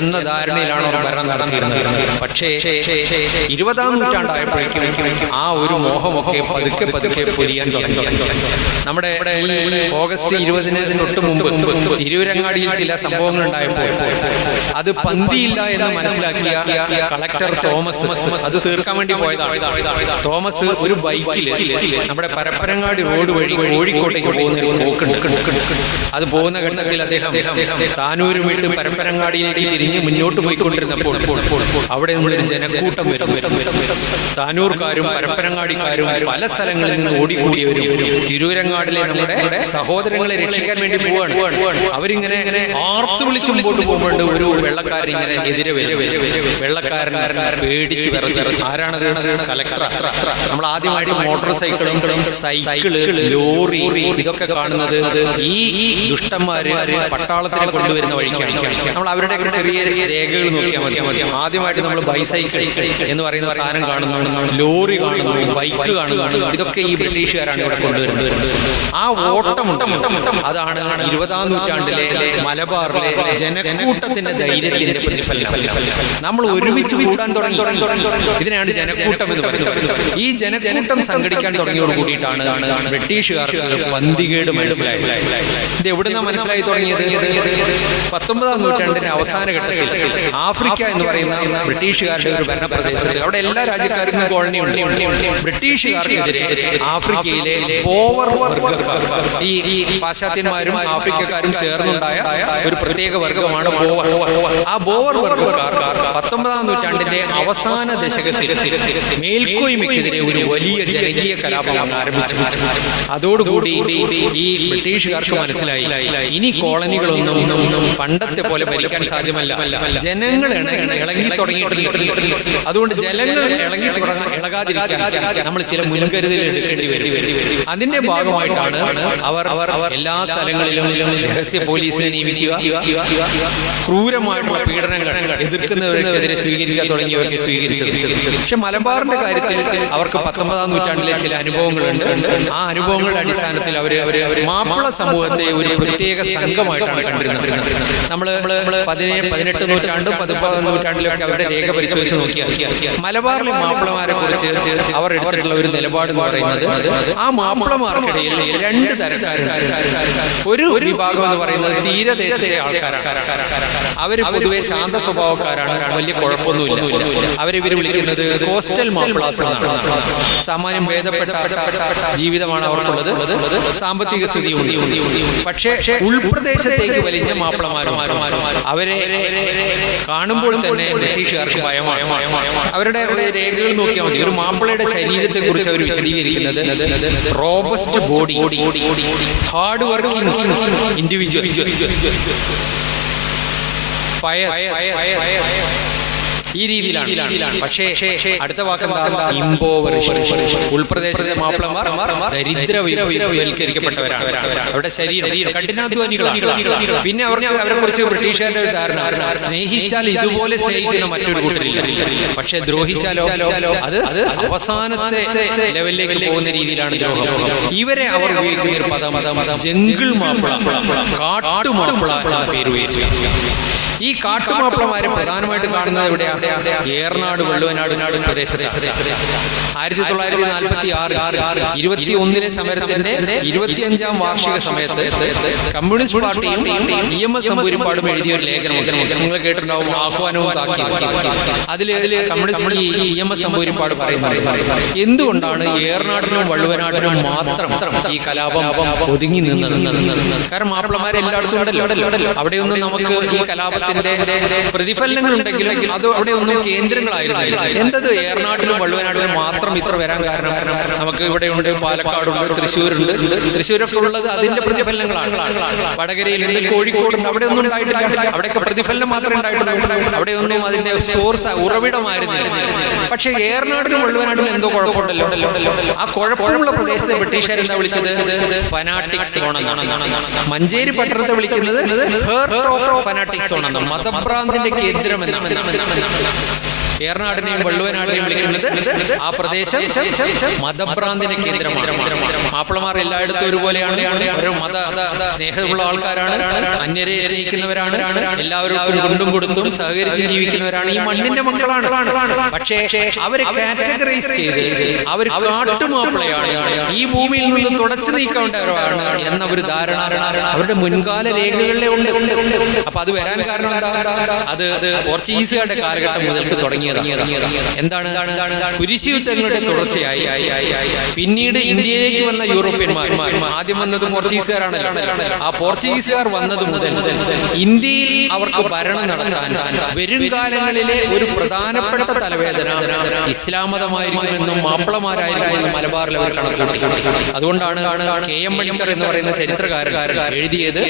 എന്ന ധാരണയിലാണ് അവർ ഭരണം നടത്തിയിരുന്നത്. പക്ഷേ 20ാം നൂറ്റാണ്ടായപ്പോഴേക്കും ആ ഒരു മോഹമൊക്കെ പതുക്കെ പൊരിയാൻ തുടങ്ങി. നമ്മുടെ ഓഗസ്റ്റ് 20-ന് തൊട്ട് മുമ്പ് തിരൂരങ്ങാടിയിൽ ചില സംഭവങ്ങൾ ഉണ്ടായപ്പോൾ അത് പന്തിയില്ല എന്ന് മനസ്സിലാക്കിയ കളക്ടർ തോമസ് അത് തീർക്കാൻ വേണ്ടി പോയതാണ്. തോമസ് ഒരു ബൈക്കിൽ നമ്മുടെ പരപ്പനങ്ങാടി റോഡ് വഴി കോഴിക്കോട്ടേക്ക് പോകുന്ന ഒരു പോക്കുണ്ട്. അത് പോകുന്ന ഘട്ടത്തിൽ അദ്ദേഹം താനൂര് വിട്ട് പരപ്പനങ്ങാടിയിലേക്ക് തിരിഞ്ഞ് മുന്നോട്ട് പോയിക്കൊണ്ടിരുന്നപ്പോൾ അവിടെ നിന്നൊരു ജനക്കൂട്ടം വരും. താനൂർക്കാരും പരപ്പനങ്ങാടിക്കാരും പല സ്ഥലങ്ങളിൽ നിന്ന് ഓടിക്കൂടിയവരും തിരൂരങ്ങാടിലെ നമ്മുടെ സഹോദരങ്ങളെ രക്ഷിക്കാൻ വേണ്ടി പോവാണ്. അവരിങ്ങനെ ആർത്തു വിളിച്ചു മുമ്പോട്ട് പോകുമ്പോൾ ഒരു വെള്ളക്കാരൻ ഇങ്ങനെ എതിരെ വരും. വെള്ളക്കാരൻ പേടിച്ച് വിറച്ചു. ആരാണത്? കളക്ടർ. നമ്മൾ ആദ്യമായിട്ട് മോട്ടോർ സൈക്കിള് ലോറി ഇതൊക്കെ കാണുന്നത് ഈ ദുഷ്ടന്മാര് പട്ടാളത്തിനെ കൊണ്ടുവരുന്ന വഴിക്കാണ്. നമ്മൾ അവരുടെ ചെറിയ രേഖകൾ നോക്കിയാൽ മതി. ആദ്യമായിട്ട് നമ്മൾ ബൈസൈക്കിൾ എന്ന് പറയുന്ന സാധനം കാണുന്നു, ലോറി കാണുന്നു, ബൈക്ക് കാണുന്നു. ഇതൊക്കെ ഈ ബ്രിട്ടീഷുകാരാണ് ഇവിടെ കൊണ്ടുവരുന്നത്. ആ ഓട്ടമുണ്ട്. അതാണ് 20ാം നൂറ്റാണ്ടിലെ മലബാറിലെ ജനക്കൂട്ടത്തിന്റെ ധൈര്യത്തിന്റെ പ്രതിഫലനം. നമ്മൾ ഒരുമിച്ച് കൂടാൻ തുടങ്ങി. ഇതിനാണ് ജനക്കൂട്ടം എന്ന് പറയുന്നത്. ഈ ജനക്കൂട്ടം സംഘടിക്കാൻ തുടങ്ങിയോട് കൂടിയിട്ടാണ് ബ്രിട്ടീഷുകാർക്ക് പന്തികേട് മനസ്സിലായത്. ഇത് എവിടുന്നാ മനസ്സിലായി തുടങ്ങിയത്? 19ാം നൂറ്റാണ്ടിന്റെ അവസാന ഘട്ടത്തിൽ ആഫ്രിക്ക എന്ന് പറയുന്ന ബ്രിട്ടീഷുകാരുടെ ഒരു ഭരണപ്രദേശത്ത് അവിടെ എല്ലാ രാജ്യക്കാർക്കും കോളനി ഉണ്ട്. ബ്രിട്ടീഷുകാർക്കെതിരെ ആഫ്രിക്കയിലെ ബോവർ വർഗ്ഗക്കാർ, ഈ പാശ്ചാത്യന്മാരും ആഫ്രിക്കക്കാരും ചേർന്നുണ്ടായ ഒരു പ്രത്യേക വർഗമാണ് ബോവർ. ആ ബോവർ വർഗ്ഗക്കാർ 19ാം നൂറ്റാണ്ടിന്റെ അവസാന ദശകത്തിൽ മേൽക്കോയ്മയ്ക്കെതിരെ ഒരു വലിയ ജനകീയ കലാപം ആരംഭിച്ചു. അതോടുകൂടി ഈ ബ്രിട്ടീഷുകാർക്ക് മനസ്സിലായി ഇനി കോളനികളൊന്നും പണ്ടത്തെ പോലെ ഭരിക്കാൻ സാധ്യമല്ല. ജനങ്ങൾ ഇളകി തുടങ്ങിയിട്ടുണ്ട്. അതുകൊണ്ട് ജനങ്ങൾ ഇളകാതിരിക്കാൻ നമ്മൾ ചില മുൻകരുതൽ എടുക്കേണ്ടി വരും. അതിന്റെ ഭാഗമായിട്ടാണ് അവർ എല്ലാ സ്ഥലങ്ങളിലും രഹസ്യ പോലീസിനെ നിയമിക്കുക, ക്രൂരമായിട്ടുള്ള പീഡനങ്ങൾ എതിർക്കുന്നവർക്കെതിരെ സ്വീകരിക്കാൻ തുടങ്ങിയവർക്ക് സ്വീകരിച്ചത്. പക്ഷെ മലബാറിന്റെ കാര്യത്തിൽ അവർക്ക് 19ാം നൂറ്റാണ്ടിലെ ചില അനുഭവങ്ങളുണ്ട്. ആ അനുഭവങ്ങളുടെ അടിസ്ഥാനത്തിൽ അവര് മാപ്പിള സമൂഹത്തെ ഒരു പ്രത്യേക സംഘമായിട്ടാണ് കണ്ടിരുന്നത്. നമ്മള് 18 നൂറ്റാണ്ടും 19ാം നൂറ്റാണ്ടിലൊക്കെ അവരുടെ രേഖ പരിശോധിച്ച് നോക്കിയാൽ മലബാറിലെ മാപ്പിളമാരെ കുറിച്ച് അവർ എടുത്തിട്ടുള്ള ഒരു നിലപാട് എന്ന് പറയുന്നത് ആ മാപ്പിളമാർക്കിടയിൽ 2 തരക്കാരുണ്ട്. ഒരു വിഭാഗം എന്ന് പറയുന്നത് തീരദേശത്തെ ആൾക്കാരാണ്. അവര് പൊതുവെ ശാന്ത സ്വഭാവക്കാരാണ്, വലിയ കുഴപ്പമൊന്നുമില്ല. അവര് ഇവർ വിളിക്കുന്നത് കോസ്റ്റൽ മാപ്പിളാസ് എന്നാണ്. സാമാന്യം ഭേദപ്പെട്ട ജീവിതമാണ് അവർക്കുള്ളത്, സാമ്പത്തിക സ്ഥിതി ഉണ്ട്. പക്ഷേ ഉൾപ്രദേശത്തേക്ക് വലിഞ്ഞ മാപ്പിളമാരും അവരെ കാണുമ്പോൾ തന്നെ ബ്രിട്ടീഷുകാർക്ക് ഭയമാണ്. അവരുടെ രേഖകൾ നോക്കിയാൽ മതി. ഒരു മാപ്പിളയുടെ ശരീരത്തെ കുറിച്ച് അവർ വിശദീകരിക്കുന്നത് robust body, hard working individual, ഈ രീതിയിലാണ്. പക്ഷേ അടുത്ത വാക്കെന്താ? ഇംപോവറിഷ്. ഉൾപ്രദേശത്തെ മാപ്പിളമാർ ദരിദ്രവൽക്കരിക്കപ്പെട്ടവരാണ്. അവരുടെ ശരീരം കഠിനാധ്വാനികളാണ്. പിന്നെ അവരെ കുറിച്ച് ബ്രിട്ടീഷുകാരുടെ ഒരു ധാരണ, സ്നേഹിച്ചാൽ ഇതുപോലെ സ്നേഹിക്കുന്ന മറ്റൊരു കൂട്ടരില്ല, പക്ഷെ ദ്രോഹിച്ചാലോ അത് അവസാനത്തെ ലെവലിലേക്ക് പോകുന്ന രീതിയിലാണ് ദ്രോഹം. ഇവരെ അവർ ഉപയോഗിക്കുന്ന ഒരു പദം ജംഗിൾ മാപ്പിള, കാട്ടുമാപ്പിള എന്ന പേര് ഉപയോഗിച്ചു. ഈ കാട്ടുമാപ്പിളമാരെ പ്രധാനമായിട്ട് കാണുന്നത് എവിടെയാണ്? ഏറനാട്, വള്ളുവനാട് പ്രദേശത്തെ. 1946 21 സമരത്തിന്റെ 25ാം വാർഷിക സമയത്ത് കമ്മ്യൂണിസ്റ്റ് പാർട്ടിയും EMS നമ്പൂതിരിപ്പാടും എഴുതിയ ഒരു ലേഖനം നിങ്ങൾ കേട്ടിട്ടുണ്ടാവും, ആഹ്വാനവും താക്കീതും. അതിൽ കമ്മ്യൂണിസ്റ്റ് EMS നമ്പൂതിരിപ്പാട് പറയുന്നത് എന്തുകൊണ്ടാണ് ഏറനാടിനും വള്ളുവനാടിനും മാത്രം ഈ കലാപം ഒതുങ്ങി നിന്നത്? കാരണം മാപ്പിളമാരെ എല്ലായിടത്തും ഉണ്ടല്ലോ. അവിടെയൊന്നും നമുക്ക് ഈ കലാപത്തിന്റെ പ്രതിഫലനങ്ങൾ ഉണ്ടെങ്കിലും അത് അവിടെ ഒന്നും കേന്ദ്രങ്ങളായിരുന്നു. എന്തത് ഏറനാടിനും വള്ളുവനാടിനും മാത്രം ഇത്ര വരാൻ കാരണം? നമുക്ക് ഇവിടെയുണ്ട്, പാലക്കാടുണ്ട്, തൃശ്ശൂരുണ്ട്. തൃശ്ശൂരൊക്കെ ഉള്ളത് അതിന്റെ പ്രതിഫലനങ്ങളാണ്. വടകരയിലുണ്ട്, കോഴിക്കോടുണ്ട്. അവിടെ ഒന്നും ഉണ്ടായിട്ടില്ല. അവിടെയൊക്കെ പ്രതിഫലനം മാത്രമേ ഉണ്ടായിട്ടുള്ളൂ. അവിടെയൊന്നും അതിന്റെ സോഴ്സ് ഉറവിടമായിരുന്നില്ല. പക്ഷെ ഏറനാടിനും വള്ളുവനാടിനും എന്തോ കുഴപ്പമുണ്ടല്ലോ. ആ കുഴപ്പമുള്ള പ്രദേശത്തെ ബ്രിട്ടീഷുകാർ എന്താ വിളിച്ചത്? ഫനാറ്റിക് സോൺ എന്നാണ്. മഞ്ചേരി പട്ടണത്തെ വിളിക്കുന്നത് ഹേർട്ട് ഓഫ് ഫനാറ്റിക് സോൺ എന്നാണ്, മതഭ്രാന്തിന്റെ കേന്ദ്രം എന്നാണ്. ഏറനാടിനെയും വള്ളുവനാടിനെയും വിളിക്കുന്നത് ആ പ്രദേശം മതഭ്രാന്തിന്റെ കേന്ദ്രമാണ്. മാപ്പിളമാർ എല്ലായിടത്തും ഒരുപോലെയാണ്. ഒരു മത സ്നേഹമുള്ള ആൾക്കാരാണ്, അന്യരെ സ്നേഹിക്കുന്നവരാണ്, എല്ലാവരും കൊണ്ടും കൊടുത്തും സഹകരിച്ച് ജീവിക്കുന്നവരാണ്, ഈ മണ്ണിന്റെ മക്കളാണ്. പക്ഷേ അവരെ കാറ്റഗറൈസ് ചെയ്ത് അവർ കാട്ടുമാപ്പിളയാണ്, ഈ ഭൂമിയിൽ നിന്ന് തുടച്ചു നീക്കേണ്ടവരാണ് എന്ന ഒരു ധാരണ അവരുടെ മുൻകാല രേഖകളിലെ ഉണ്ട്. അപ്പൊ അത് വരാൻ കാരണം എന്താ? അത് പോർച്ചുഗീസുകാരുടെ കാലഘട്ടം മുതൽക്ക് തുടങ്ങിയ എന്താണ്? കുരിശുയുദ്ധങ്ങളുടെ തുടർച്ചയായി പിന്നീട് ഇന്ത്യയിലേക്ക് വന്ന യൂറോപ്യന്മാർ, ആദ്യം വന്നത് പോർച്ചുഗീസുകാരാണല്ലോ. ആ പോർച്ചുഗീസുകാർ വന്നത് മുതൽ ഇന്ത്യയിൽ അവർക്ക് ഭരണം നടത്താൻ വരും കാലങ്ങളിലെ ഒരു പ്രധാനപ്പെട്ട തലവേദന ഇസ്ലാം മതമായിരിക്കുമെന്നും മാപ്പിളമാരായിരിക്കുമെന്നും മലബാറിൽ അവർ കണക്കൂട്ടി. അതുകൊണ്ടാണ് KM മണിക്കർ എന്ന് പറയുന്ന ചരിത്രകാരൻ എഴുതിയത്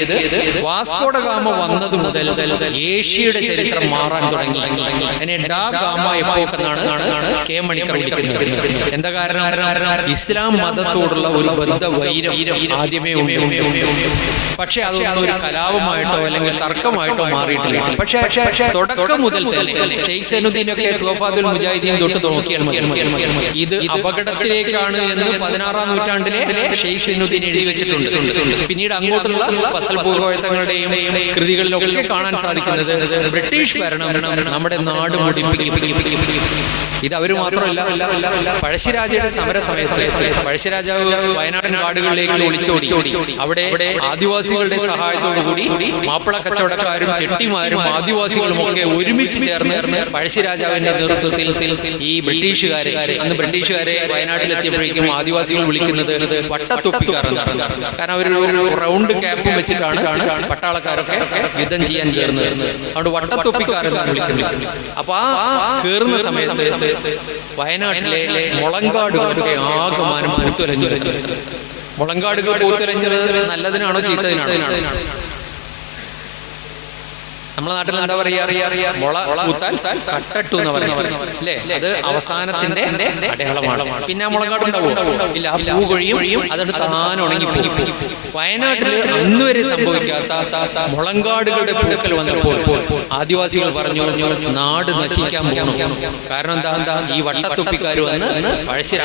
വാസ്കോ ഡ ഗാമ വന്നത് മുതൽ ഏഷ്യയുടെ ചരിത്രം മാറാൻ തുടങ്ങി. എന്നാണ് KM മണിക്കർ വിളിക്കുന്നത്. എന്താ കാരണം? ഇസ്ലാം മതത്തോടുള്ള ഒരു ബദ്ധവൈരം ആദ്യമേ ഉണ്ട്. പക്ഷെ അതൊന്നും ഒരു കലാപമായിട്ടോ അല്ലെങ്കിൽ തർക്കമായിട്ടോ മാറിയിട്ടില്ല. പക്ഷേ തുടക്കം മുതൽ തന്നെ ഷെയ്ഖ് സൈനുദ്ദീനൊക്കെ ഖുലഫാത്തുൽ മുജാഹിദീൻ തൊട്ട് നോക്കിയാൽ ഇത് അപകടത്തിലേക്കാണ് എന്ന് 16ാം നൂറ്റാണ്ടിലെ ഷെയ്ഖ് സൈനുദ്ദീൻ എഴുതി വെച്ചിട്ടുണ്ട്. പിന്നീട് അങ്ങോട്ടുള്ള ഫസൽ പൂർവ്വഴുത്തങ്ങളുടെയും കൃതികളിലൊക്കെ കാണാൻ സാധിക്കുന്നത് ബ്രിട്ടീഷ് ഭരണം നമ്മുടെ നാട് മുടിപ്പിക്കും. ഇത് അവര് മാത്രമല്ല, പഴശ്ശിരാജയുടെ സമര സമയത്ത് പഴശ്ശിരാജാവ് വയനാടൻ കാടുകളിലേക്ക് ഒളിച്ചോടി. അവിടെ ആദിവാസികളുടെ സഹായത്തോടു കൂടി മാപ്പിള കച്ചവടക്കാരും ചെട്ടിമാരും ആദിവാസികളും ഒക്കെ ഒരുമിച്ച് ചേർന്ന് പഴശ്ശിരാജാവിന്റെ നേതൃത്വത്തിൽ ഈ അന്ന് ബ്രിട്ടീഷുകാരെ വയനാട്ടിലെത്തിയപ്പോഴേക്കും ആദിവാസികൾ വിളിക്കുന്നത് വട്ടത്തൊപ്പിക്കാർ എന്നാണ്. കാരണം അവരൊരു റൗണ്ട് ക്യാമ്പും വെച്ചിട്ടാണ് പട്ടാളക്കാരൊക്കെ യുദ്ധം ചെയ്യാൻ ചേർന്നത്. അതുകൊണ്ട് വട്ടത്തൊപ്പിക്കാർ എന്നാണ് വിളിക്കുന്നത്. അപ്പൊ കേറുന്ന സമയത്ത് വയനാട്ടിലെ മുളങ്കാടുകളൊക്കെ ആകമാനം പൂത്തുലഞ്ഞത്. മുളങ്കാടുകൾ പൂത്തുലഞ്ഞത് നല്ലതിനാണോ ചീത്തതിനാണോ? നമ്മളെ നാട്ടിൽ എന്താ പറയാ? മുള പൂത്താൽ കട്ടട്ടു എന്ന് പറയുന്നത് അല്ലേ? അത് അവസാനത്തിന്റെ അടയാളമാണ്. പിന്നെ ആ മുളങ്കാട് ഉണ്ടാവും ഇല്ല, ആ പൂ കൊഴിയും, അതുകൊണ്ട് താൻ ഉണങ്ങിപ്പോകും. വയനാട്ടിൽ അന്ന് വരെ സംഭവിക്കാത്ത മുളങ്കാടുകളുടെ പൂക്കൾ വന്നപ്പോൾ ആദിവാസികൾ പറഞ്ഞു നാട് നശിക്കാൻ പോകുന്നു. കാരണം എന്താ? ഈ വട്ടത്തൊപ്പിക്കാർ വന്ന്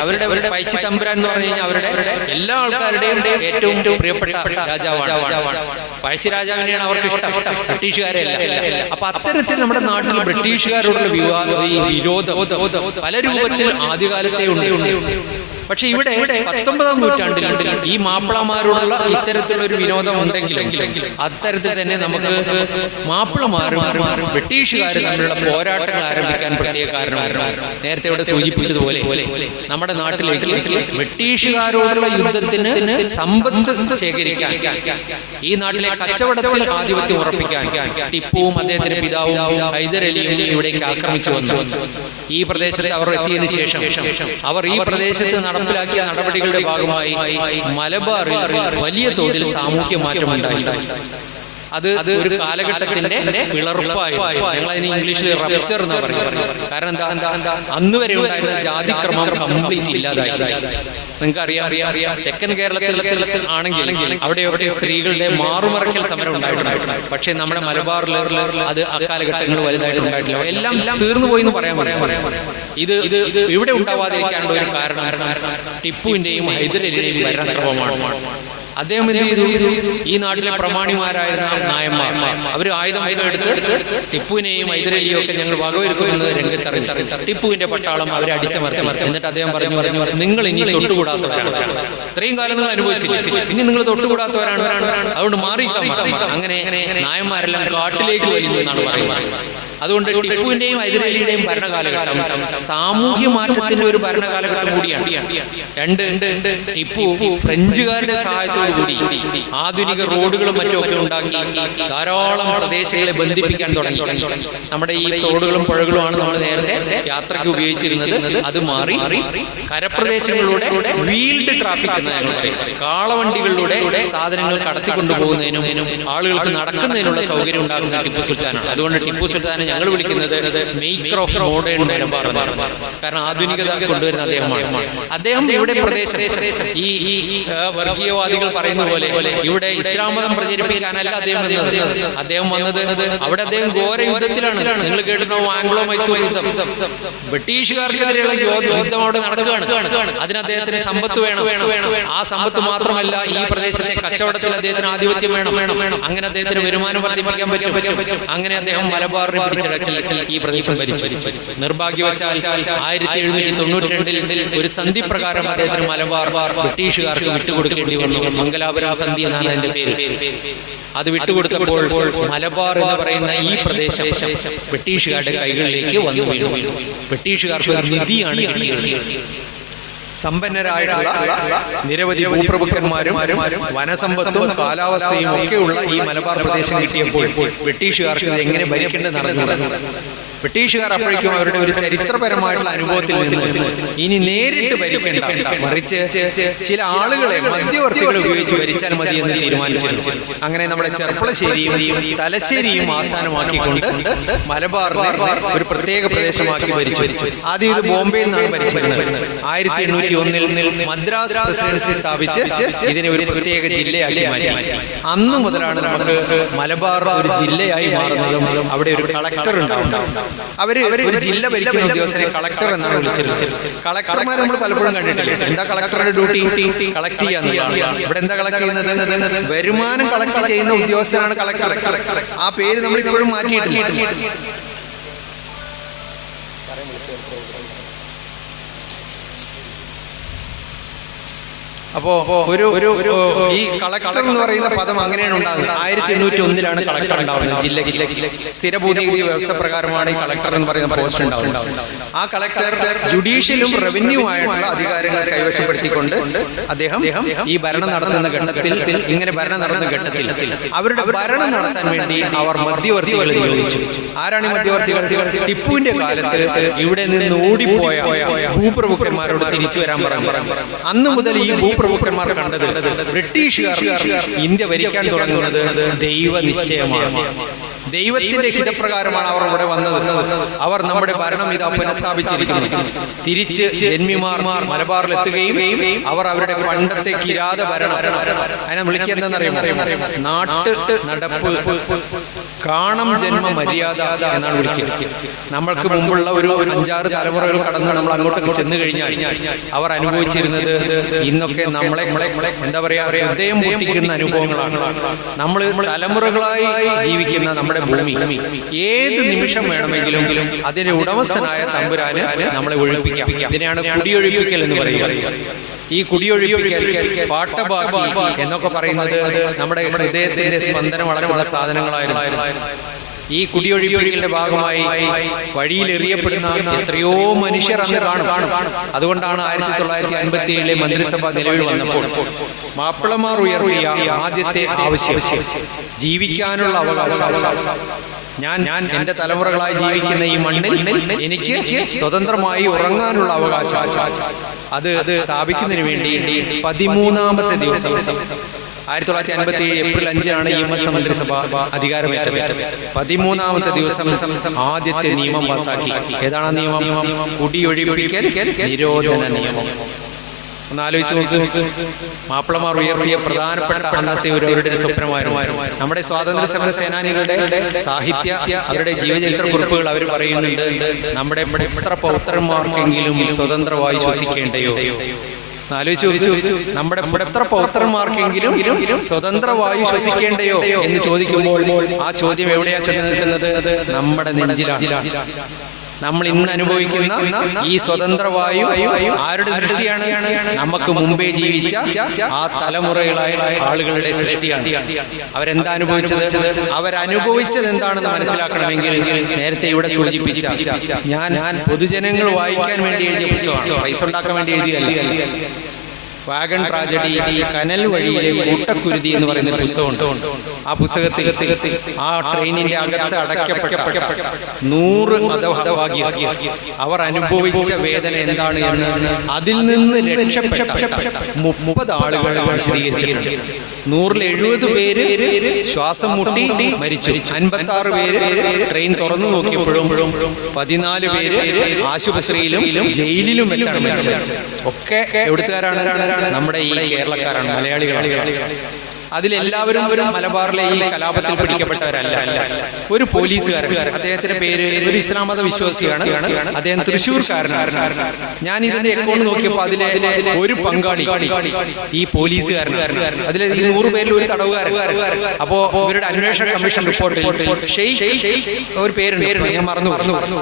അവരുടെ പഴശ്ശി തമ്പുരാൻ എന്ന് പറഞ്ഞു കഴിഞ്ഞാൽ അവരുടെ എല്ലാ ആൾക്കാരുടെയും ഏറ്റവും പ്രിയപ്പെട്ട രാജാവാണ്. പഴശ്ശി രാജാവിനെയാണ് അവർക്ക് ഇഷ്ടം, ബ്രിട്ടീഷുകാരെ അല്ല. അപ്പൊ അത്തരത്തിൽ നമ്മുടെ നാട്ടിൽ ബ്രിട്ടീഷുകാരോടുള്ള വിരോധം പല രൂപത്തിൽ ആദ്യകാലത്തെ ഉണ്ട്. പക്ഷെ ഇവിടെ 19ാം നൂറ്റാണ്ടിൽ ഈ മാപ്പിളമാരോടുള്ള ഇത്തരത്തിലുള്ള ഒരു വിനോദം ഉണ്ടെങ്കിലും അത്തരത്തിൽ തന്നെ നമുക്ക് മാപ്പിളമാരും ബ്രിട്ടീഷുകാർ തമ്മിലുള്ള പോരാട്ടങ്ങൾ ആരംഭിക്കാൻ പ്രത്യേക കാരണമാണ്. നേരത്തെ ഇവിടെ സൂചിപ്പിച്ചതുപോലെ നമ്മുടെ നാട്ടിലേക്ക് ബ്രിട്ടീഷുകാരോടുള്ള യുദ്ധത്തിന് സമ്പത്ത് ശേഖരിക്കാൻ, ഈ നാട്ടിലെ കച്ചവടത്തിൽ ആധിപത്യം ഉറപ്പിക്കാൻ ടിപ്പുവും അദ്ദേഹത്തിന്റെ പിതാവും ഹൈദരലിയും ഇവിടേക്ക് ആക്രമിച്ചു വന്നു. ഈ പ്രദേശത്ത് അവർ എത്തിയതിനു ശേഷം അവർ ഈ പ്രദേശത്ത് നടപ്പിലാക്കിയ നടപടികളുടെ ഭാഗമായി മലബാറിൽ വലിയ തോതിൽ സാമൂഹ്യ മാറ്റമുണ്ടായി. അത് ഒരു കാലഘട്ടത്തിന്റെ പിളർപ്പായി. ഞങ്ങൾ അതിന് ഇംഗ്ലീഷിൽ റപ്ചർ എന്ന് പറഞ്ഞു. കാരണം എന്താ, അന്ന് വരെ ഉണ്ടായിരുന്ന ജാതിക്രമം കംപ്ലീറ്റ് ഇല്ലാതായി. നിങ്ങൾക്ക് അറിയാം തെക്കൻ കേരളത്തിൽ ആണെങ്കിൽ അവിടെ സ്ത്രീകളുടെ മാറുമറയ്ക്കൽ സമരം ഉണ്ടായിട്ടുണ്ട്. പക്ഷേ നമ്മുടെ മലബാറിൽ അത് അക്കാലഘട്ടങ്ങൾ വലുതായിട്ടുണ്ടായിട്ടില്ല. എല്ലാം തീർന്നു പോയി എന്ന് പറയാം. ഇത് ഇവിടെ ഉണ്ടാവാതിരിക്കാനുള്ള ഒരു കാരണം ടിപ്പുവിന്റെയും ഹൈദരലിയുടെയും ഭരണക്രമമാണ്. അദ്ദേഹം എന്ത് ചെയ്തു? ഈ നാട്ടിലെ പ്രമാണിമാരായ നായന്മാർ അവർ ആയുധം എടുത്ത് ടിപ്പുവിനെയും ഹൈദരലിയും ഒക്കെ ഞങ്ങൾ വകവരുത്തുമെന്ന് രംഗത്തറിഞ്ഞു. ടിപ്പുവിന്റെ പട്ടാളം അവരെ അടിച്ചമർത്തി. എന്നിട്ട് അദ്ദേഹം പറഞ്ഞു, നിങ്ങൾ ഇനി തൊട്ടുകൂടാത്തവരാണ്, ഇത്രയും കാലം നിങ്ങൾ അനുഭവിച്ചില്ല, ഇനി നിങ്ങൾ തൊട്ടുകൂടാത്തവരാണ്, അതുകൊണ്ട് മാറിയിക്കാൻ. അങ്ങനെ നായന്മാരെല്ലാം കാട്ടിലേക്ക് വലിഞ്ഞു എന്നാണ് പറയുന്നത്. അതുകൊണ്ട് ടിപ്പുവിന്റെയും ഹൈദരലിയുടെയും ഭരണകാലഘട്ടം സാമൂഹ്യ മാറ്റത്തിന്റെ ഒരു ഭരണകാലഘട്ടം കൂടിയാണ്. ടിപ്പു ഫ്രഞ്ചുകാരുടെ സഹായത്തോടു കൂടി ആധുനിക റോഡുകളും മറ്റുമൊക്കെ ഉണ്ടാക്കി ധാരാളം പ്രദേശങ്ങളെ ബന്ധിപ്പിക്കാൻ തുടങ്ങി. നമ്മുടെ ഈ തോടുകളും പുഴകളുമാണ് നമ്മൾ നേരത്തെ യാത്രയ്ക്ക് ഉപയോഗിച്ചിരുന്നത്. അത് മാറി കരപ്രദേശങ്ങളിലൂടെ വീൽഡ് ട്രാഫിക് എന്ന് ഞങ്ങൾ പറയും. കാളവണ്ടികളിലൂടെ സാധനങ്ങൾ കടത്തിക്കൊണ്ടുപോകുന്നതിനും ആളുകൾക്ക് നടക്കുന്നതിനുള്ള സൗകര്യം ഉണ്ടാക്കുന്ന ടിപ്പു സുൽത്താനാണ്. അതുകൊണ്ട് ടിപ്പു സുൽത്താനെ ഞങ്ങൾ വിളിക്കുന്നത് മേക്കർ ഓഫ് മോഡേൺ മലബാർ. കാരണം ആധുനികത കൊണ്ടുവരുന്ന അദ്ദേഹമാണ്. അദ്ദേഹം ഇവിടെ പ്രദേശം ഈ വർഗീയവാദികൾ പറയുന്ന പോലെ ഇവിടെ ഇസ്ലാം മതം പ്രചരിപ്പിക്കാനല്ല അദ്ദേഹം വന്നത്. അവിടെ അദ്ദേഹം ഘോര യുദ്ധത്തിലാണ്. നിങ്ങൾ കേട്ടിട്ടുണ്ടോ ആംഗ്ലോ മൈസൂർ യുദ്ധം? ബ്രിട്ടീഷുകാർക്കെതിരെയുള്ള യുദ്ധം അവിടെ നടക്കുകയാണ്. അതിന് അദ്ദേഹത്തിന് സമ്പത്ത് വേണം. ആ സമ്പത്ത് മാത്രമല്ല, ഈ പ്രദേശത്തെ കച്ചവടത്തിൽ അദ്ദേഹത്തിന് ആധിപത്യം വേണം. അങ്ങനെ അദ്ദേഹത്തിന് വരുമാനം വർദ്ധിപ്പിക്കാൻ പറ്റും. അങ്ങനെ അദ്ദേഹം മലബാറിനെ പിടിച്ചടക്കി ഈ പ്രദേശം ഭരിച്ചു. നിർഭാഗ്യവശാൽ 1792 ഒരു സന്ധി പ്രകാരം അദ്ദേഹത്തിന് മലബാർ ബ്രിട്ടീഷുകാർക്ക് വിട്ടുകൊടുക്കേണ്ടി വന്നു. മംഗലാപുരം സന്ധി എന്നാണ് അതിന്റെ പേര്. അത് വിട്ടുകൊടുത്തപ്പോൾ മലബാർ എന്ന് പറയുന്ന ഈ പ്രദേശം ബ്രിട്ടീഷുകാരുടെ കൈകളിലേക്ക് വന്നു വീണു. ബ്രിട്ടീഷുകാർക്ക് ഒരു നിധിയാണ് കിട്ടിയത്. സമ്പന്നരായിട്ടുള്ള നിരവധി ഭൂപ്രഭുക്കന്മാരും വനസമ്പത്തും കാലാവസ്ഥയും ഒക്കെയുള്ള ഈ മലബാർ പ്രദേശം കിട്ടിയപ്പോൾ ബ്രിട്ടീഷുകാർക്ക് ഇത് എങ്ങനെ ഭരിക്കേണ്ടത് നടന്നു. ബ്രിട്ടീഷുകാർ അപ്പോഴേക്കും അവരുടെ ഒരു ചരിത്രപരമായിട്ടുള്ള അനുഭവത്തിൽ നിന്ന് ഇനി നേരിട്ട് ഭരിക്കേണ്ട, മറിച്ച് ചില ആളുകളെ മധ്യവർത്തികളെ ഉപയോഗിച്ച് ഭരിച്ചാൽ മതി എന്ന് തീരുമാനിച്ചിരുന്നു. അങ്ങനെ നമ്മുടെ ചെർപ്പളശ്ശേരിയും തലശ്ശേരിയും ആസ്ഥാനമാക്കിക്കൊണ്ട് മലബാറിനെ ഒരു പ്രത്യേക പ്രദേശമാക്കി ഭരിച്ചു. ആദ്യം ഇത് ബോംബെയിൽ നിന്നാണ് ഭരിച്ചിരുന്നത്. 1801 മദ്രാസ് പ്രസിഡൻസി സ്ഥാപിച്ച് ഇതിനെ ഒരു പ്രത്യേക ജില്ലയാക്കി മാറ്റി. അന്ന് മുതലാണ് നമുക്ക് മലബാർ ഒരു ജില്ലയായി മാറുന്നതും അവിടെ ഒരു കളക്ടർ ഉണ്ടാവും. അവര് ഒരു ജില്ല ഭരിക്കുന്ന ഉദ്യോഗസ്ഥരെ കളക്ടർ എന്നാണ് വിളിച്ചിരുന്നത്. കളക്ടർമാരെ നമ്മൾ പലപ്പോഴും കണ്ടിട്ടില്ല. എന്താ കളക്ടറുടെ ഡ്യൂട്ടി? കളക്ട് ചെയ്യാന്നുള്ളതാണ്. ഇവിടെ എന്താ കളക്ട് ചെയ്യുന്നത്? വരുമാനം കളക്ട് ചെയ്യുന്ന ഉദ്യോഗസ്ഥനാണ് കളക്ടർ. ആ പേര് നമ്മൾ ഇപ്പോഴും മാറ്റിയിട്ടില്ല. അപ്പോ ഈ കളക്ടർ എന്ന് പറയുന്ന പദം അങ്ങനെയാണ് ഉണ്ടാകുന്നത്. 1801 കളക്ടർ ഉണ്ടാവുന്നത്. ജില്ലയ്ക്ക് സ്ഥിരഭൂനികുതി വ്യവസ്ഥ പ്രകാരമാണ് ഈ കളക്ടർ എന്ന് പറയുന്ന പോസ്റ്റ് ഉണ്ടാവുന്നത്. ആ കളക്ടർ ജുഡീഷ്യലും റവന്യൂ ആയിട്ടുള്ള അധികാരങ്ങൾ കൈവശപ്പെടുത്തിക്കൊണ്ട് അദ്ദേഹം ഈ ഭരണം നടത്തുന്ന ഘട്ടത്തിൽ അവരുടെ ഭരണം നടത്താൻ വേണ്ടി അവർ മധ്യവർത്തികളെ നിയോഗിച്ചു. ആരാണ് ഈ മധ്യവർത്തികൾ? ടിപ്പുവിന്റെ കാലത്ത് ഇവിടെ നിന്ന് ഓടിപ്പോയ ഭൂപ്രഭുക്കന്മാരോട് തിരിച്ചു വരാൻ പറഞ്ഞു. അന്ന് മുതൽ ഈ ഭൂപ്രഭുക്കന്മാർ കണ്ടത് ബ്രിട്ടീഷുകാർ ഇന്ത്യ ഭരിക്കാൻ തുടങ്ങുന്നത് ദൈവനിശ്ചയമാണ്. ദൈവത്തിന്റെ ഹിതപ്രകാരമാണ് അവർ ഇവിടെ വന്നത്. അവർ നമ്മുടെ ഭരണം ഇതാ പുനഃസ്ഥാപിച്ചിരിക്കുന്നു. തിരിച്ച് ജന്മിമാർ മലബാറിലെത്തുകയും അവർ അവരുടെ പണ്ടത്തെ കിരാത ഭരണം, അതിനെ വിളിക്കുക എന്താണെന്നറിയാമോ? നാട്ട് നടപ്പ്, കാണം ജന്മ മര്യാദ എന്നാണ് വിളിക്കുന്നത്. നമ്മൾക്ക് മുമ്പുള്ള ഒരു 5-6 തലമുറകൾ കടന്ന് നമ്മൾ അങ്ങോട്ടൊക്കെ ചെന്ന് കഴിഞ്ഞാൽ അവർ അനുഭവിച്ചിരുന്നത് ഇന്നൊക്കെ നമ്മളെ എന്താ പറയാ, ഹൃദയം പൊട്ടിക്കുന്ന അനുഭവങ്ങളാണ്. നമ്മൾ തലമുറകളായി ജീവിക്കുന്ന നമ്മുടെ നമ്മുടെ ഭൂമി ഏത് നിമിഷം വേണമെങ്കിലും അതിന്റെ ഉടമസ്ഥനായ തമ്പുരാന് നമ്മളെ ഒഴിപ്പിക്കാം. ഇതിനെയാണ് കുടിയൊഴിപ്പിക്കൽ എന്ന് പറയുക. ഈ കുടിയൊഴിപ്പിക്കൽ, പാട്ടബാക്കി എന്നൊക്കെ പറയുന്നത് നമ്മുടെ ഹൃദയത്തിന്റെ സ്പന്ദനം അളക്കുന്ന സാധനങ്ങളായിരുന്നു. ഈ കുടിയൊഴിപ്പിക്കലിന്റെ ഭാഗമായി വഴിയിൽ എറിയപ്പെടുന്ന എത്രയോ മനുഷ്യർ അന്ന് കാണും. അതുകൊണ്ടാണ് 1957 മന്ത്രിസഭ നിലവിൽ വന്നപ്പോൾ മാപ്പിളമാർ ഉയർത്തിയ ആദ്യത്തെ ആവശ്യം ജീവിക്കാനുള്ള അവകാശം. ഞാൻ എന്റെ തലമുറകളായി ജീവിക്കുന്ന ഈ മണ്ണിൽ എനിക്ക് സ്വതന്ത്രമായി ഉറങ്ങാനുള്ള അവകാശം, അത് സ്ഥാപിക്കുന്നതിന് വേണ്ടി 13ാമത്തെ ദിവസം 1957 ഏപ്രിൽ 5 EMS മന്ത്രിസഭ അധികാരമേറ്റത്. 13ാമത്തെ ദിവസം ആദ്യത്തെ നിയമം പാസാക്കി. ഏതാണ് നിയമം? കുടിയൊഴിപ്പിക്കൽ നിരോധന നിയമം. ഒന്ന് ആലോചിച്ച് നോക്ക്. മാപ്പിളമാർ ഉയർത്തിയ പ്രധാനപ്പെട്ട അന്നത്തെ അവരുടെ ഒരു സ്വപ്നമായിരുന്നു. നമ്മുടെ സ്വാതന്ത്ര്യ സമര സേനാനികളുടെ സാഹിത്യ, അവരുടെ ജീവചരിത്ര കുറിപ്പുകൾ അവർ പറയുന്നുണ്ട്, നമ്മുടെ എത്ര പൗത്രന്മാർക്കെങ്കിലും സ്വതന്ത്രമായി ശ്വസിക്കേണ്ടയോ. ആലോചിച്ചു, നമ്മുടെ എത്ര പൗത്രന്മാർക്കെങ്കിലും സ്വതന്ത്രവായു ശ്വസിക്കേണ്ടയോ എന്ന് ചോദിക്കുമ്പോൾ ആ ചോദ്യം എവിടെയാ ചെന്ന് നിൽക്കുന്നത്? നമ്മുടെ നെഞ്ചിലാണ്. നമ്മൾ ഇന്ന് അനുഭവിക്കുന്ന ഈ സ്വതന്ത്രവായു ആരുടെ സൃഷ്ടിയാണ്? നമുക്ക് മുമ്പേ ജീവിച്ച ആ തലമുറകളായ ആളുകളുടെ സൃഷ്ടിയാണ്. അവരെന്താ അനുഭവിച്ചത്? അവരനുഭവിച്ചത് എന്താണെന്ന് മനസ്സിലാക്കണമെങ്കിൽ നേരത്തെ ഇവിടെ സൂചിപ്പിച്ച ഞാൻ പൊതുജനങ്ങൾ വായിക്കാൻ വേണ്ടി എഴുതിയ പുസ്തകമാണ്, പൈസ ഉണ്ടാക്കാൻ വേണ്ടി എഴുതിയല്ല. വാഗൺ ട്രാജഡി, കനൽ വഴിയിലെ കൂട്ടക്കുരുതി എന്ന് പറയുന്ന ഒരു പുസ്തകമുണ്ട്. ആ പുസ്തകത്തിൽ ആ ട്രെയിനിന്റെ അകത്ത് അടയ്ക്കപ്പെട്ട 100 ഹതഭാഗ്യർ അവർ അനുഭവിച്ച വേദന എന്താണ് എന്ന് അതിൽ നിന്ന് രക്ഷപ്പെട്ട 30 ആളുകൾ വിശദീകരിച്ചിട്ടുണ്ട്. 170 പേര് ശ്വാസം മുട്ടി മരിച്ചു. 56 പേര് ട്രെയിൻ തുറന്നു നോക്കിയപ്പോഴും 14 പേര് ആശുപത്രിയിലും ജയിലിലും വെച്ചാണ് മരിച്ചത്. ഒക്കെ എവിടുത്തുകാരാണ്? നമ്മുടെ ഈ കേരളക്കാരാണ്, മലയാളികളാണ്. അതിലെല്ലാവരും മലബാറിലെ ഈ കലാപത്തിൽ പിടിക്കപ്പെട്ടവരല്ല. ഒരു പോലീസുകാരൻ, അദ്ദേഹത്തിന്റെ പേര്, ഒരു ഇസ്ലാം മത വിശ്വാസിയാണ്, അദ്ദേഹം തൃശ്ശൂർക്കാരനാണ്. ഞാൻ ഇതിന്റെ അക്കൗണ്ട് നോക്കിയപ്പോൾ അതിലെ ഒരു പങ്കാളി ഈ പോലീസുകാരനാണ്. അതിലെ 100 പേരിൽ ഒരു തടവുകാരൻ. അപ്പോ ഇവരുടെ അന്വേഷണ കമ്മീഷൻ റിപ്പോർട്ടിൽ ഒരു പേരുണ്ട്, ഞാൻ മറന്നു.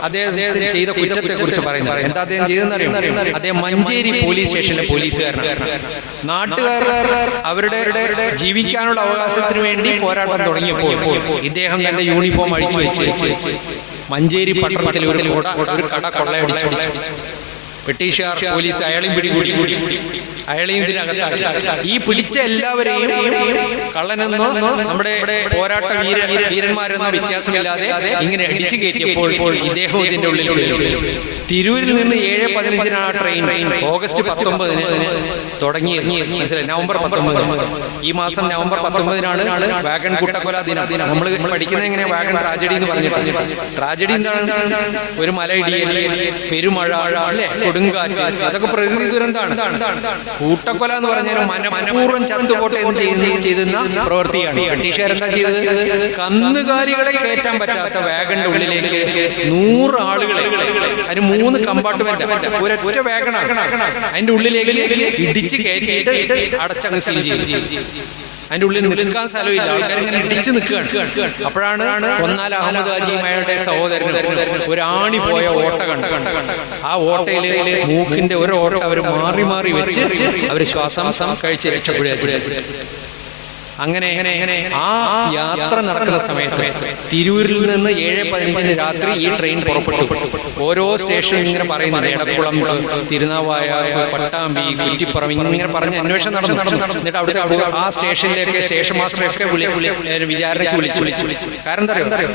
അദ്ദേഹം ചെയ്ത കുറ്റത്തെ കുറിച്ച് പറയുന്നത് എന്താ അദ്ദേഹം ചെയ്തെന്നറിയാം? അദ്ദേഹം മഞ്ചേരി പോലീസ് സ്റ്റേഷനിലെ പോലീസുകാരനാണ്. നാട്ടുകാർ അവരുടെ ജീവിക്കാനുള്ള അവകാശത്തിന് വേണ്ടി പോരാട്ടം തുടങ്ങിയപ്പോൾ ഇദ്ദേഹം തന്റെ യൂണിഫോം അഴിച്ചു വെച്ച് മഞ്ചേരി പട്ടണത്തിൽ ഒരു കട കൊള്ളയടിച്ചു. ബ്രിട്ടീഷുകാർ, പോലീസ് അയാളെയും പിടികൂടി, അയാളെയും ഇതിനകത്താക്കി. ഈ പിടിച്ച എല്ലാവരെയും കള്ളനെന്നോ നമ്മുടെ പോരാട്ട വീരന്മാരെന്നോ വ്യത്യാസമില്ലാതെ ഇങ്ങനെ അടിച്ചു കയറ്റിയപ്പോൾ ഇദ്ദേഹം ഇതിന്റെ ഉള്ളിൽ തിരൂരിൽ നിന്ന് 7:15 ട്രെയിൻ ഓഗസ്റ്റ് 19 തുടങ്ങി. മനസ്സിലായി? നവംബർ 19, ഈ മാസം നവംബർ 19 വാഗൺ കൂട്ടക്കൊല ദിനം. നമ്മൾ പഠിക്കുന്നത് എങ്ങനെ? വാഗൺ ട്രാജഡി എന്ന് പറഞ്ഞിട്ട്. ട്രാജഡി എന്താണ്? ഒരു മലയിടിയൽ, പെരുമഴ, കൊടുങ്കാറ്റ്, അതൊക്കെ പ്രകൃതി ദുരന്തമാണ്. കൂട്ടക്കൊല എന്ന് പറഞ്ഞാൽ മനഃപൂർവ്വം ചത്തുപോട്ടെ എന്ന് ചെയ്യുന്ന പ്രവൃത്തിയാണ്. ബ്രിട്ടീഷുകാരെന്താ ചെയ്തത്? കന്നുകാലികളെ കയറ്റാൻ പറ്റാത്ത വാഗണിന്റെ ഉള്ളിലേക്ക് 100 ആളുകളെ, അതിന് 3 കമ്പാർട്ട്മെന്റ്, ഒരൊറ്റ വാഗണാണ്, അതിന്റെ ഉള്ളിലേക്ക് ഇടിച്ച് കയറ്റിയിട്ട് അടച്ചങ്ങ് സീൽ ചെയ്തു. അതിന്റെ ഉള്ളിൽ നിൽക്കാൻ സ്ഥലമില്ല, ആൾക്കാർ ഇങ്ങനെ ഇടിച്ചു നിൽക്കുകയാണ്. അപ്പോഴാണ് ഒന്നാൽ അഹമ്മദ് ഹാജിയും അയാളുടെ സഹോദരനും ഒരു ആണി പോയ ഓട്ട കണ്ട. ആ ഓട്ടയിലെ മൂക്കിന്റെ ഒരു ഓട്ട അവർ മാറി മാറി വെച്ച് അവർ ശ്വാസം കഴിച്ച് രക്ഷപ്പെടുക. അങ്ങനെ ആ യാത്ര നടക്കുന്ന സമയത്ത് തിരൂരിൽ നിന്ന് 7:15 രാത്രി ഈ ട്രെയിൻ പുറപ്പെട്ടു. ഓരോ സ്റ്റേഷൻ ഇങ്ങനെ പറയുന്നുണ്ട്, എടക്കുളം, തിരുനാവായ, പട്ടാമ്പി, കുറ്റിപ്പുറം, ഇങ്ങനെ പറഞ്ഞ് അന്വേഷണം നടന്നു. എന്നിട്ട് അവിടുത്തെ ആ സ്റ്റേഷനിലേക്ക് സ്റ്റേഷൻ മാസ്റ്ററൊക്കെ വിചാരണയ്ക്ക് വിളിച്ചു. കാരണം എന്താ അറിയോ?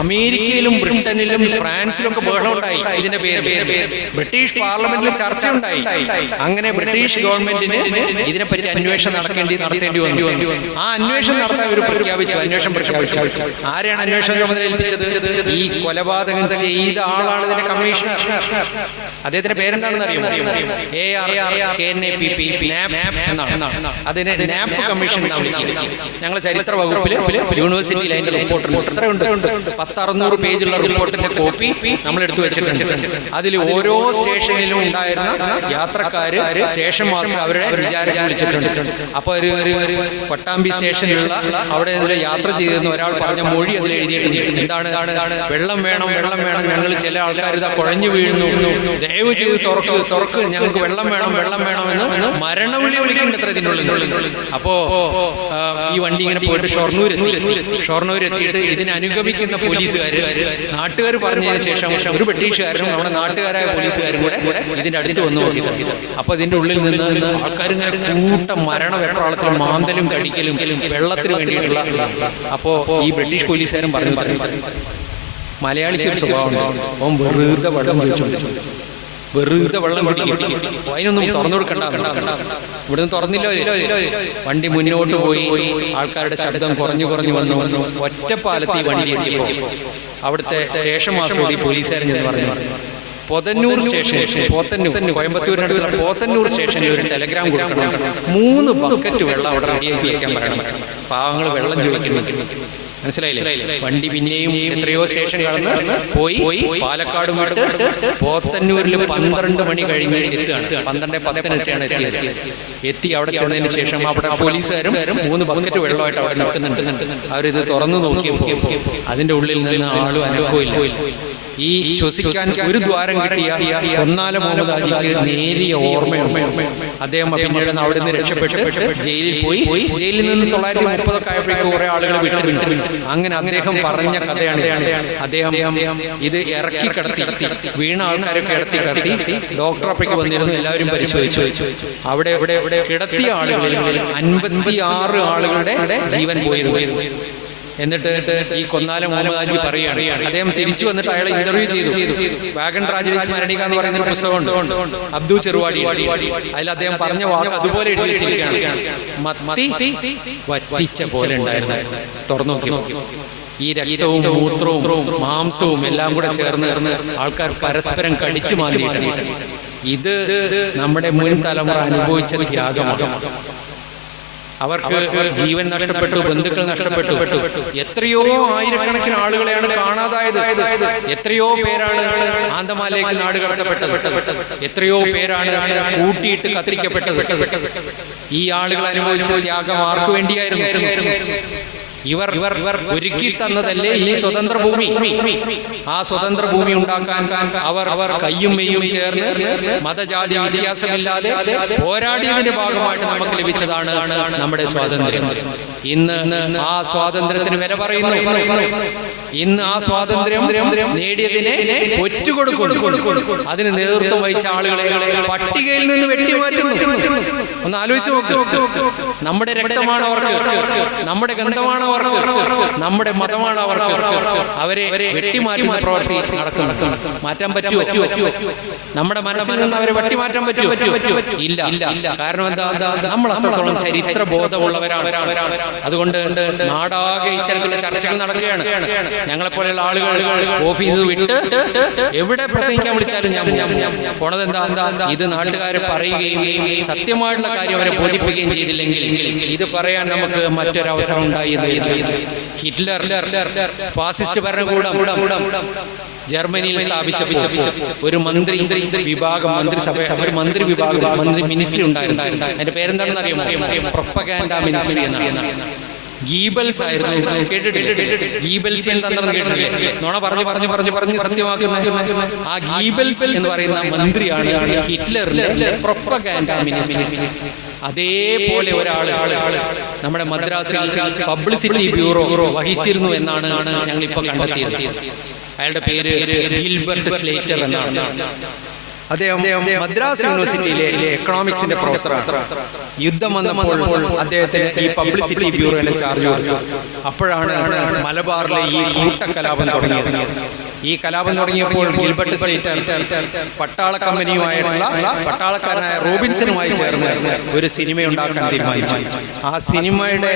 അമേരിക്കയിലും ബ്രിട്ടനിലും ഫ്രാൻസിലും ഒക്കെ ബഹളം ഉണ്ടായി ഇതിന്റെ പേര്. ബ്രിട്ടീഷ് പാർലമെന്റിൽ ചർച്ച ഉണ്ടായി. അങ്ങനെ ബ്രിട്ടീഷ് ഗവൺമെന്റിന് ഇതിനെപ്പറ്റി അന്വേഷണം നടത്തേണ്ടി വന്നു. ആ അന്വേഷണം നടത്താൻ അവർ അന്വേഷണം പ്രഖ്യാപിച്ചു. ആരെയാണ് അന്വേഷണം ചുമതല ഏൽപ്പിച്ചത്? ഈ കൊലപാതകം ചെയ്ത ആളാണ് ഇതിന്റെ കമ്മീഷണർ. അദ്ദേഹത്തിന്റെ പേരെന്താണെന്ന് അറിയുമോ? ARKNAPP എന്നാണ്. അതിനെ നാപ്പ് കമ്മീഷൻ എന്നാണ് വിളിക്കുന്നത്. ഞങ്ങൾ ചരിത്ര വകുപ്പിൽ യൂണിവേഴ്സിറ്റിയിൽ അതിന്റെ റിപ്പോർട്ടുണ്ട്. എത്രയുണ്ട്? 1000-600 പേജുള്ള റിപ്പോർട്ടിന്റെ കോപ്പി നമ്മൾ എടുത്തു വെച്ചിട്ടുണ്ട്. അതിൽ ഓരോ സ്റ്റേഷനിലും ഉണ്ടായിരുന്ന യാത്രക്കാര്, സ്റ്റേഷൻ മാസ്റ്റർ അവരുടെ വിചാരണ വിളിച്ചിട്ടുണ്ട്. അപ്പൊ ഒരു പട്ടാമ്പി പട്ടാമ്പി സ്റ്റേഷനിലുള്ള അവിടെ യാത്ര ചെയ്തിരുന്ന ഒരാൾ പറഞ്ഞ മൊഴി അതിൽ എഴുതിയിട്ടുണ്ട്. എന്താണ്? വെള്ളം വേണം, വെള്ളം വേണം, ഞങ്ങൾ ചില ആൾക്കാർ ഇതാ കുഴഞ്ഞു വീഴുന്നു, ദയവ് ചെയ്ത് തുറക്ക്, ഞങ്ങൾക്ക് വെള്ളം വേണം, വെള്ളം വേണമെന്ന് മരണവിളി വിളിക്കുന്നുണ്ട് അത്ര ഇതിനുള്ളിൽ. അപ്പോ ഈ വണ്ടി ഇങ്ങനെ പോയിട്ട് ഷൊർണൂർ എത്തിയിട്ട് ഇതിനെ അനുഗമിക്കുന്ന നാട്ടുകാർ പറഞ്ഞതിന് ശേഷം ഒരു ബ്രിട്ടീഷുകാരനും നമ്മുടെ നാട്ടുകാരായ പോലീസുകാരും കൂടെ ഇതിന്റെ അടുത്ത് വന്ന് നോക്കിയിട്ടുണ്ട്. അപ്പൊ ഇതിന്റെ ഉള്ളിൽ നിന്ന് ആൾക്കാരിങ്ങനെ കൂട്ട മരണ വെപ്രാളത്തിൽ മാന്തലും കടിക്കലും വെള്ളത്തിന് വേണ്ടിയിട്ടുള്ള. അപ്പോ ഈ ബ്രിട്ടീഷ് പോലീസുകാരൻ പറഞ്ഞു, മലയാളിക്ക് ഒരു സ്വഭാവമുണ്ട്, അവൻ വെറുതെ വെള്ളം കുടിക്കും, അതിനൊന്നും തുറന്നു കൊടുക്കണ്ട. ഇവിടുന്ന് തുറന്നില്ലോ. വണ്ടി മുന്നോട്ട് പോയി, ആൾക്കാരുടെ ശബ്ദം കുറഞ്ഞു വന്നു. ഒറ്റപ്പാലത്ത് ഈ വണ്ടി എത്തിയപ്പോൾ അവിടുത്തെ സ്റ്റേഷൻ മാസ്റ്ററോട് ഈ പോലീസുകാരൻ എന്ന് പറഞ്ഞു, പോത്തന്നൂർ സ്റ്റേഷൻ, കോയമ്പത്തൂരിനടുത്തുള്ള പോത്തന്നൂർ സ്റ്റേഷനിൽ ഒരു ടെലഗ്രാം കൊടുക്കണം, 3 ബക്കറ്റ് വെള്ളം അവിടെ റെഡിയാക്കി വയ്ക്കാൻ പറയണം. പാവങ്ങൾ വെള്ളം ചോദിക്കുന്നു. മനസ്സിലായില്ലേ? വണ്ടി പിന്നെയും എത്രയോ സ്റ്റേഷൻ കടന്ന് പോയി പാലക്കാട് വിട്ട് പോത്തന്നൂരിൽ 12 മണി കഴിഞ്ഞ് എത്തുകയാണ്. 12:10 എത്തി. അവിടെ ചെന്നതിന് ശേഷം അവിടെ പോലീസുകാരും 3 ബക്കറ്റ് വെള്ളമായിട്ട് അവിടെ നിൽക്കുന്നുണ്ട്. അവരിത് തുറന്നു നോക്കിയപ്പോൾ അതിന്റെ ഉള്ളിൽ നിന്ന് ആളും അനക്കമില്ല. ഈ ശ്വസിക്കാൻ ഒരു ദ്വാരം കിട്ടിയ പൊന്നാല മുഹമ്മദ് ഹാജിക്ക് നേരിയ ഓർമ്മയുണ്ട്. അദ്ദേഹം പിന്നീട് അവിടെ നിന്ന് രക്ഷപ്പെട്ട് ജയിലിൽ പോയി. ജയിലിൽ നിന്ന് 930 ആയപ്പോഴേക്കും കുറെ ആളുകൾ വിട്ടു. അങ്ങനെ അദ്ദേഹം പറഞ്ഞ കഥയാണ്. അദ്ദേഹം ഇത് ഇറക്കി കിടത്തി, വീണ ആൾക്കാരൊക്കെ കിടത്തി ഡോക്ടർ അപ്പഴേക്ക് വന്നിരുന്നു. എല്ലാവരും പരിശോധിച്ചു. അവിടെ കിടത്തിയ ആളുകളിൽ 56 ആളുകളുടെ ജീവൻ പോയിരുന്നു. എന്നിട്ട് ഈ കൊന്നാല മുഹമ്മദ് ഹാജി പറയുകയാണ്, അദ്ദേഹം തിരിച്ചു വന്നിട്ട് അയാളെ ഇന്റർവ്യൂ ചെയ്തു. വാഗൺ ട്രാജഡി സ്മരണിക എന്ന് പറയുന്ന ഒരു പുസ്തകമുണ്ട്, അബ്ദു ചെറുവാടി. അതിൽ അദ്ദേഹം പറഞ്ഞ വാക്ക് അതുപോലെ എഴുതി വെച്ചിരിക്കുകയാണ്, മത്തി വറ്റിച്ച പോലെ ഉണ്ടായിരുന്നു. തുറന്നു നോക്കി ഈ രക്തവും മൂത്രവും മാംസവും എല്ലാം കൂടെ ചേർന്ന് ആൾക്കാർ പരസ്പരം കടിച്ചു മാറ്റിയിട്ടുണ്ട്. ഇത് നമ്മുടെ മുൻ തലമുറ അനുഭവിച്ച ത്യാഗമാണ്. അവർക്ക് ജീവൻ നഷ്ടപ്പെട്ടു, ബന്ധുക്കൾ നഷ്ടപ്പെട്ടു. എത്രയോ ആയിരക്കണക്കിന് ആളുകളെയാണ് കാണാതായത്. എത്രയോ പേരാണ് ആന്തമാലേക്ക് നാട് കടത്തപ്പെട്ടത്. എത്രയോ പേരാണ് കൂട്ടിയിട്ട് കത്തിക്കപ്പെട്ടത്. ഈ ആളുകൾ അനുഭവിച്ച ത്യാഗം ആർക്കു വേണ്ടിയായിരുന്നു? ഇവർ ഒരുക്കി തന്നതല്ലേ ഈ സ്വതന്ത്ര ഭൂമി. ആ സ്വതന്ത്ര ഭൂമി ഉണ്ടാക്കാൻ അവർ കയ്യും മെയ്യും ചേർന്ന് മതജാതി വ്യത്യാസമില്ലാതെ പോരാടിയതിന്റെ ഭാഗമായിട്ട് നമുക്ക് ലഭിച്ചതാണ് നമ്മുടെ സ്വാതന്ത്ര്യം. ഇന്ന് ആ സ്വാതന്ത്ര്യത്തിന് വില പറയുന്നു. ഇന്ന് ആ സ്വാതന്ത്ര്യം നേടിയതിനെ ഒറ്റുകൊടുക്കുന്നു. അതിന് നേതൃത്വം വഹിച്ച ആളുകളെ പട്ടികയിൽ നിന്ന് വെട്ടിമാറ്റുന്നു. ഒന്ന് ആലോചിച്ച് നോക്കൂ. നമ്മുടെ രക്തമാണ് അവർക്ക്, നമ്മുടെ ഗന്ധമാണ് അവർക്ക്, നമ്മുടെ മതമാണ് അവർക്ക്. അവരെ വെട്ടിമാറ്റുന്ന പ്രവൃത്തി നടക്കുന്നു. മാറ്റാൻ പറ്റുമോ? നമ്മുടെ മനസ്സിൽ നിന്ന് അവരെ വെട്ടിമാറ്റാൻ പറ്റുമോ? ഇല്ല. കാരണം എന്താ? നമ്മൾ അത്രത്തോളം ചരിത്ര ബോധമുള്ളവരാണ്. അതുകൊണ്ട് നാടാകെ ഇത്തരത്തിലുള്ള ചർച്ചകൾ നടക്കുകയാണ്. ഞങ്ങളെപ്പോലെയുള്ള ആളുകൾ ഓഫീസ് വിട്ട് എവിടെ പ്രസംഗിക്കാൻ വിളിച്ചാലും ഞാൻ പോണത് എന്താ? ഇത് നാട്ടുകാരെ പറയുകയും സത്യമായിട്ടുള്ള കാര്യം അവരെ ബോധിപ്പിക്കുകയും ചെയ്തില്ലെങ്കിൽ ഇത് പറയാൻ നമുക്ക് മറ്റൊരവസരം ഉണ്ടായി. ഹിറ്റ്ലർ ഫാസിസ്റ്റ് ഭരണകൂടം ജർമ്മനിയിൽ സ്ഥാപിച്ചപ്പോൾ ഒരു മന്ത്രി വിഭാഗം, മന്ത്രിസഭ, ഒരു മന്ത്രി വിഭാഗം, മന്ത്രി മിനിസ്ട്രി ഉണ്ടായിരുന്നു. അതിന്റെ പേരെന്താണെന്ന് അറിയാമോ? പ്രൊപ്പഗാൻഡ മിനിസ്ട്രി എന്നാണ്. ഗീബൽസ് ആയിരുന്നു. കേട്ടിട്ടില്ലേ? ഗീബൽസ് എന്താണെന്ന് കേട്ടിട്ടില്ലേ? നോണ പറഞ്ഞു സത്യമാക്കുന്ന ആ ഗീബൽസ് എന്ന് പറയുന്ന മന്ത്രിയാണ് ഹിറ്റ്ലറിന്റെ പ്രൊപ്പഗാൻഡ മിനിസ്ട്രി. അതേപോലെ ഒരാള് നമ്മുടെ മദ്രാസിൽ പബ്ലിസിറ്റി ബ്യൂറോ വഹിച്ചിരുന്നു എന്നാണ് ഞങ്ങൾ ഇപ്പൊ കണ്ടെത്തിയത്. അയാളുടെ പേര് ഗിൽബർട്ട് സ്ലേറ്റർ എന്നാണ്. അദ്ദേഹം മദ്രാസ് യൂണിവേഴ്സിറ്റിയിലെ എക്കണോമിക്സിന്റെ പ്രൊഫസറാണ്. യുദ്ധം വന്നപ്പോൾ അദ്ദേഹത്തിന് ഈ പബ്ലിസിറ്റി ബ്യൂറോയുടെ ചാർജ് കൊടുത്തു. അപ്പോഴാണ് മലബാറിലെ ഈ കൂട്ടക്കലാപം തുടങ്ങിയത്. ഈ കലാപം തുടങ്ങിയപ്പോൾ ഗിൽബർട്ട് സ്ലേറ്റർ പട്ടാള കമ്പനിയുമായിട്ടുള്ള പട്ടാളക്കാരനായ റോബിൻസണുമായി ചേർന്ന് ഒരു സിനിമ ഉണ്ടാക്കാൻ തീരുമാനിച്ചു. ആ സിനിമയുടെ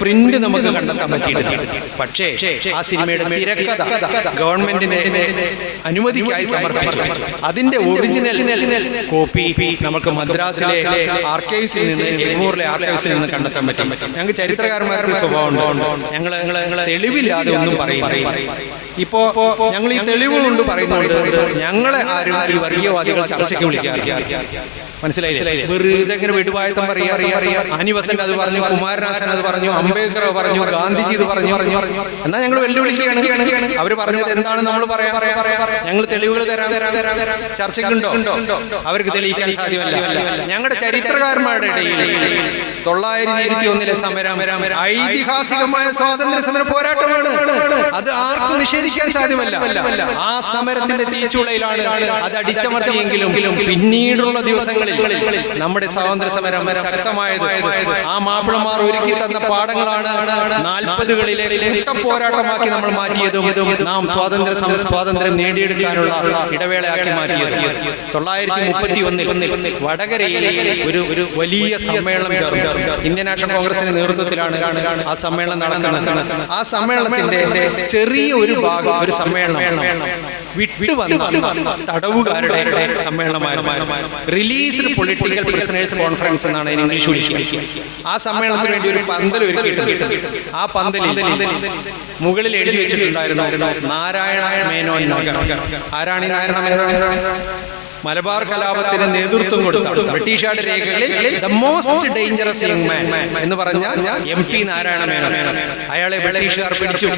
പ്രിന്റ് നമുക്ക് കണ്ടെത്താൻ പറ്റിയിട്ടില്ല. പക്ഷേ ആ സിനിമയുടെ തിരക്കഥ ഗവൺമെന്റിന്റെ അനുമതിക്കായി സമർപ്പിച്ചു. അതിന്റെ ഒറിജിനൽ കോപ്പി നമുക്ക് മദ്രാസിലെ ആർക്കൈവ്സിൽ നിന്ന്, എഗ്മൂറിലെ ആർക്കൈവ്സിൽ നിന്ന് കണ്ടെത്താൻ പറ്റും. ഞങ്ങൾക്ക് ചരിത്രകാരന്മാരുടെ സ്വഭാവമുണ്ട്. ഞങ്ങള് തെളിവില്ലാതെ ഒന്നും പറയില്ല. ഇപ്പോ ഞങ്ങൾ ഈ തെളിവ് കൊണ്ട് പറയുന്നുണ്ട്. ഞങ്ങളെ ആരും ഈ വർഗീയവാദികൾ ചർച്ചയ്ക്ക് വിളിക്കാറില്ല. മനസ്സിലായില്ലേ? വെറുതെ ഇങ്ങനെ വിടുവായത്തം പറയാ. അനിവസൻ അത് പറഞ്ഞു, കുമാരനാശൻ അത് പറഞ്ഞു, അംബേദ്കർ പറഞ്ഞു, ഗാന്ധിജി ഇത് പറഞ്ഞു. എന്നാ ഞങ്ങൾ വെല്ലുവിളിക്കുകയാണ്. അവര് പറഞ്ഞത് എന്താണ് നമ്മൾ പറയാം. ഞങ്ങൾ തെളിവുകൾ തരാം. ചർച്ചയ്ക്കുണ്ടോ? അവർക്ക് തെളിയിക്കാൻ സാധ്യമല്ല. ഞങ്ങളുടെ ചരിത്രകാരന്മാരുടെ ഇടയിൽ 921 സമരം ഐതിഹാസികമായ സ്വാതന്ത്ര്യ സമര പോരാട്ടമാണ്. അത് ആർക്കും നിഷേധിക്കാൻ സാധ്യമല്ല. ആ സമരത്തിന്റെ തീച്ചുളയിലാണ് അത് അടിച്ചമർത്തിയെങ്കിലും പിന്നീടുള്ള ദിവസങ്ങളിൽ നമ്മുടെ സ്വാതന്ത്ര്യ സമരം ശക്തമായത്. ആ മാപ്പിളമാർ ഒരുക്കി തന്ന പാഠങ്ങളാണ് 40കളിലെ പോരാട്ടമാക്കി നമ്മൾ മാറ്റിയതും നാം സ്വാതന്ത്ര്യം നേടിയെടുക്കാനുള്ള ഇടവേളയാക്കി മാറ്റിയത്. 931 വടകരയിൽ ഒരു വലിയ സമ്മേളനം ചേർന്നു. ഇന്ത്യൻ നാഷണൽ കോൺഗ്രസിന്റെ നേതൃത്വത്തിലാണ് ആ സമ്മേളനം നടക്കുന്നത്. ആ സമ്മേളനത്തിന്റെ ചെറിയ ഒരു ഭാഗം, ഒരു സമ്മേളനം വിട്ടുവന്ന തടവുകാരുടെ സമ്മേളനമായിരുന്നു. റിലീസ്ഡ് പൊളിറ്റിക്കൽ പ്രിസണേഴ്സ് കോൺഫറൻസ് എന്നാണ് ഇംഗ്ലീഷ് വിളിക്കുക. ആ സമ്മേളനത്തിന് വേണ്ടി ഒരു പന്തൽ ഒരുക്കിയിട്ടുണ്ട്. ആ പന്തലിൽ മുകളിൽ എഴുതി വെച്ചിട്ടുണ്ടായിരുന്നു നാരായണ മേനോൻ നഗർ. ആരാണ് ഈ നാരായണ മേനോൻ? മലബാർ കലാപത്തിന് നേതൃത്വം കൊടുത്ത ബ്രിട്ടീഷുകാരുടെ രേഖകളിൽ the most dangerous young man എന്ന് പറഞ്ഞ MP നാരായണ മേനോൻ. അയാളെ ബ്രിട്ടീഷുകാർ പിടിച്ചു.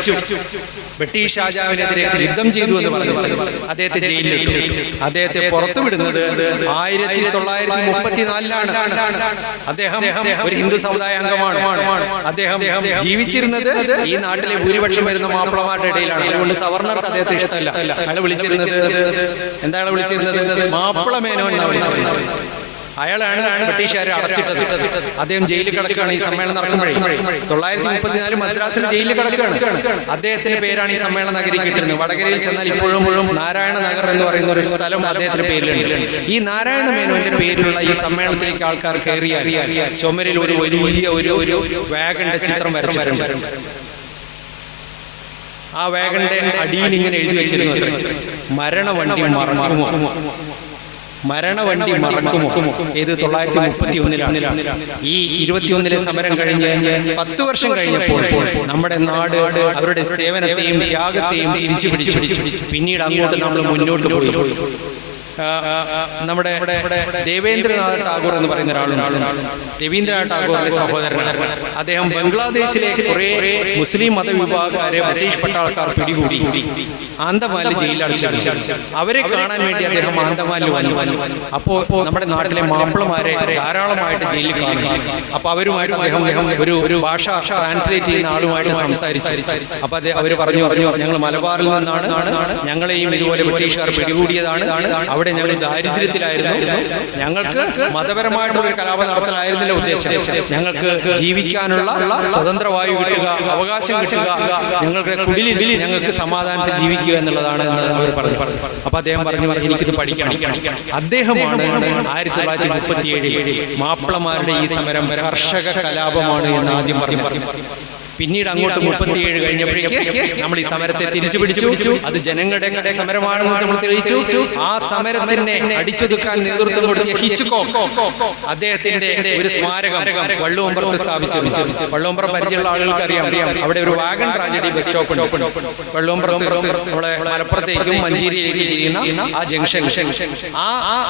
ബ്രിട്ടീഷ് രാജാവിനെതിരെ യുദ്ധം ചെയ്തു എന്ന് പറഞ്ഞു അദ്ദേഹത്തെ ജയിലിലിട്ടു. അദ്ദേഹത്തെ പുറത്തുവിടുന്നത് 1934-ലാണ്. അദ്ദേഹം ഒരു ഹിന്ദു സമുദായ അംഗമാണ്. അദ്ദേഹം ജീവിച്ചിരുന്നത് ഈ നാട്ടിലെ ഭൂരിപക്ഷം വരുന്ന മാപ്പിളമാരുടെ ഇടയിലാണ്. അതുകൊണ്ട് സവർണർക്ക് അദ്ദേഹത്തെ ഇഷ്ടമല്ല. അയാളെ വിളിച്ചിരുന്നത് എന്താണ് വിളിച്ചിരുന്നത്? മാപ്പിള മേനോൻ എന്നാണ് വിളിച്ചിരുന്നത്. അയാളാണ് ബ്രിട്ടീഷുകാരെ അടച്ചിട്ടത്. അദ്ദേഹം ജയിലിൽ കിടക്കുകയാണ് ഈ സമ്മേളനം നടക്കുമ്പോഴേ. 934 മദ്രാസിൽ ജയിലിൽ കിടക്കുകയാണ്. അദ്ദേഹത്തിന്റെ പേരാണ് ഈ സമ്മേളന നഗരി കിട്ടുന്നത്. വടകരയിൽ ചെന്നാൽ ഇപ്പോഴും നാരായണ നഗർ എന്ന് പറയുന്ന ഒരു സ്ഥലം അദ്ദേഹത്തിന്റെ പേരിലുണ്ട്. ഈ നാരായണ മേനോന്റെ പേരിലുള്ള ഈ സമ്മേളനത്തിലേക്ക് ആൾക്കാർ കയറിയാൽ ചുമരിൽ ഒരു വലിയ ഒരു വാഗന്റെ ചിത്രം വരച്ചിട്ടുണ്ട്. ആ വാഗന്റെ അടിയിൽ ഇങ്ങനെ എഴുതി വെച്ചിരുന്നു, മരണവണ്ടി മറക്കുമോ, മരണവണ്ടി മറക്കുമോ. ഇത് 931-ലാണ്. ഈ 21-ലെ സമരം കഴിഞ്ഞ് 10 വർഷം കഴിഞ്ഞപ്പോൾ നമ്മുടെ നാട് അവരുടെ സേവനത്തെയും ത്യാഗത്തെയും തിരിച്ചു പിടിച്ചു. പിന്നീട് അങ്ങോട്ട് നമ്മൾ മുന്നോട്ട് പോയി. നമ്മുടെ ദേവേന്ദ്രനാഥ് ടാഗോർ എന്ന് പറയുന്ന ഒരാളുണ്ട്. രവീന്ദ്രനാഥ് ടാഗോറിന്റെ സഹോദരനാണ് അദ്ദേഹം. ബംഗ്ലാദേശിലെ കുറെ മുസ്ലിം മതവിഭാഗക്കാരെ ബ്രിട്ടീഷ് പട്ടാളക്കാർ പിടികൂടി ആന്തമാനിൽ ജയിലിൽ അടച്ചു. അവരെ കാണാൻ വേണ്ടി അദ്ദേഹം ആന്തമാനിൽ വന്നു. അപ്പോൾ നമ്മുടെ നാട്ടിലെ മാപ്പിളമാരെ ധാരാളമായിട്ട് ജയിലിൽ കാണുന്നു. അപ്പൊ അവരുമായിട്ട് അദ്ദേഹം ഒരു ഭാഷ ട്രാൻസ്ലേറ്റ് ചെയ്യുന്ന ആളുമായിട്ട് സംസാരിച്ചു. അപ്പൊ അവർ പറഞ്ഞു ഞങ്ങൾ മലബാറിൽ നിന്നാണ്, ഞങ്ങളെയും ഇതുപോലെ ബ്രിട്ടീഷുകാർ പിടികൂടിയതാണ്, അവിടെ ഞങ്ങൾ ദാരിദ്ര്യത്തിലായിരുന്നു, ഞങ്ങൾക്ക് മതപരമായിട്ടുള്ള ഒരു കലാപം നടത്തലായിരുന്നില്ല ഉദ്ദേശം, ഞങ്ങൾക്ക് ജീവിക്കാനുള്ള സ്വതന്ത്രവായു കിട്ടുക, അവകാശം കിട്ടുക, ഞങ്ങൾക്ക് കുടിലിൽ ഞങ്ങൾക്ക് സമാധാനത്തിൽ ജീവിക്കുക എന്നുള്ളതാണ് എന്ന് അവർ പറഞ്ഞു. അപ്പൊ അദ്ദേഹം പറഞ്ഞു എനിക്കിത് പഠിക്കണം. അദ്ദേഹമാണ് 1937 മാപ്പിളമാരുടെ ഈ സമരം കർഷക കലാപമാണ് എന്ന് ആദ്യം പറഞ്ഞു. പിന്നീട് അങ്ങോട്ട് 37 കഴിഞ്ഞപ്പോഴേക്ക് നമ്മൾ ഈ സമരത്തെ തിരിച്ചു പിടിച്ചു. അത് ജനങ്ങളുടെ സമരമാണെന്ന് നമ്മൾ തെളിയിച്ചു. ആ സമരത്തിനെ അടിച്ചൊതുക്കാൻ നേതൃത്വം കൊടുത്തിയ ഹിച്ച്കോക്ക് അദ്ദേഹത്തിന്റെ ഒരു സ്മാരകം വള്ളുവമ്പ്രത്ത് സ്ഥാപിച്ചിരുന്നു. വള്ളുവമ്പ്രം പരിചയമുള്ള ആളുകൾക്ക് അറിയാം, അവിടെ ഒരു വാഗൺ ട്രാജഡി ബസ് സ്റ്റോപ്പ് ഉണ്ട്. വള്ളുവമ്പ്രത്ത് നമ്മളെ മലപ്പുറത്തേക്കും മഞ്ചേരിയിലേക്ക് തിരിയുന്ന ആ ജംഗ്ഷൻ, ആ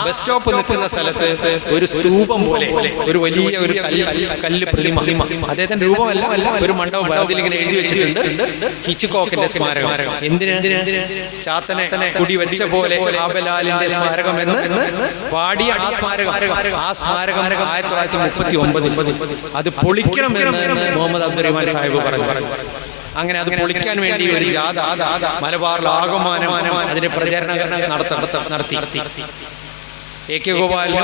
ബസ് സ്റ്റോപ്പ് നിൽക്കുന്ന സ്ഥലത്ത് ഒരു സ്തൂപം പോലെ ഒരു വലിയ ഒരു കല്ല് പ്രതിമ, അദ്ദേഹത്തിന്റെ രൂപമല്ല, ഒരു മണ്ഡപം അതിലിങ്ങനെ എഴുതി വെച്ചിട്ടുണ്ട്, ഹിച്ച്കോക്കിന്റെ സ്മാരകം. എന്തിന്? ചാത്തനെ കുടി വെച്ച പോലെ ആബലാലിന്റെ സ്മാരകം എന്ന് പാടിയ ആ സ്മാരകം 1939 അത് പൊളിക്കണമെന്ന് മുഹമ്മദ് അബ്ദുറഹ്മാൻ സാഹിബ് പറഞ്ഞു. അങ്ങനെ അത് പൊളിക്കാൻ വേണ്ടി ഒരു ജാഥ മലബാറിൽ ആകമാനം അതിന്റെ പ്രചരണം നടത്തി. AK ഗോപാലും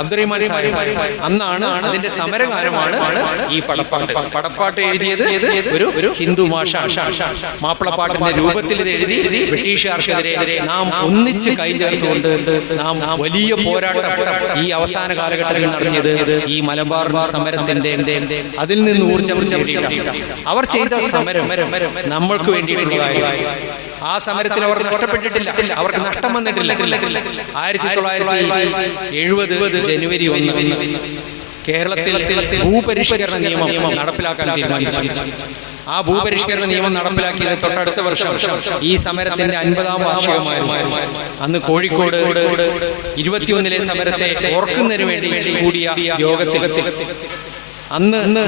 അബ്ദുറഹ്മാൻ സാഹിബ് അന്നാണ് അതിന്റെ സമരകാലമാണ് ഈ പടപ്പാട്ട് എഴുതിയത്. ഒരു ഹിന്ദു ഭാഷ മാപ്പിളപ്പാട്ടിന്റെ രൂപത്തിൽ ഇത് എഴുതി ബ്രിട്ടീഷുകാർക്കെതിരെ നാം ഒന്നിച്ച് കൈചേർത്തുകൊണ്ട് നാം വലിയ പോരാട്ടം ഈ അവസാന കാലഘട്ടത്തിൽ നടത്തിയത് ഈ മലബാർ സമരത്തിന്റെ അതിൽ നിന്ന് ഊർജ്ജം നേടിയിട്ടാണ്. അവർ ചെയ്ത സമരം നമ്മൾക്ക് വേണ്ടിയിട്ടുള്ളതായിരുന്നു. ആ സമരത്തിൽ അവർ നഷ്ടപ്പെട്ടിട്ടില്ല, അവർക്ക് നഷ്ടം വന്നിട്ടില്ല. 1970 ജനുവരി 1 കേരളത്തിൽ ഭൂപരിഷ്കരണ നിയമം നടപ്പിലാക്കാൻ തീരുമാനിച്ചു. ആ ഭൂപരിഷ്കരണ നിയമം നടപ്പിലാക്കിയത് തൊട്ടടുത്ത വർഷം ഈ സമരത്തിന്റെ 50-ാം വാർഷികമായിരുന്നു. അന്ന് കോഴിക്കോട് 21-ലെ സമരത്തെ ഓർക്കുന്നതിന് വേണ്ടി കൂടിയ യോഗത്തിൽ അന്ന്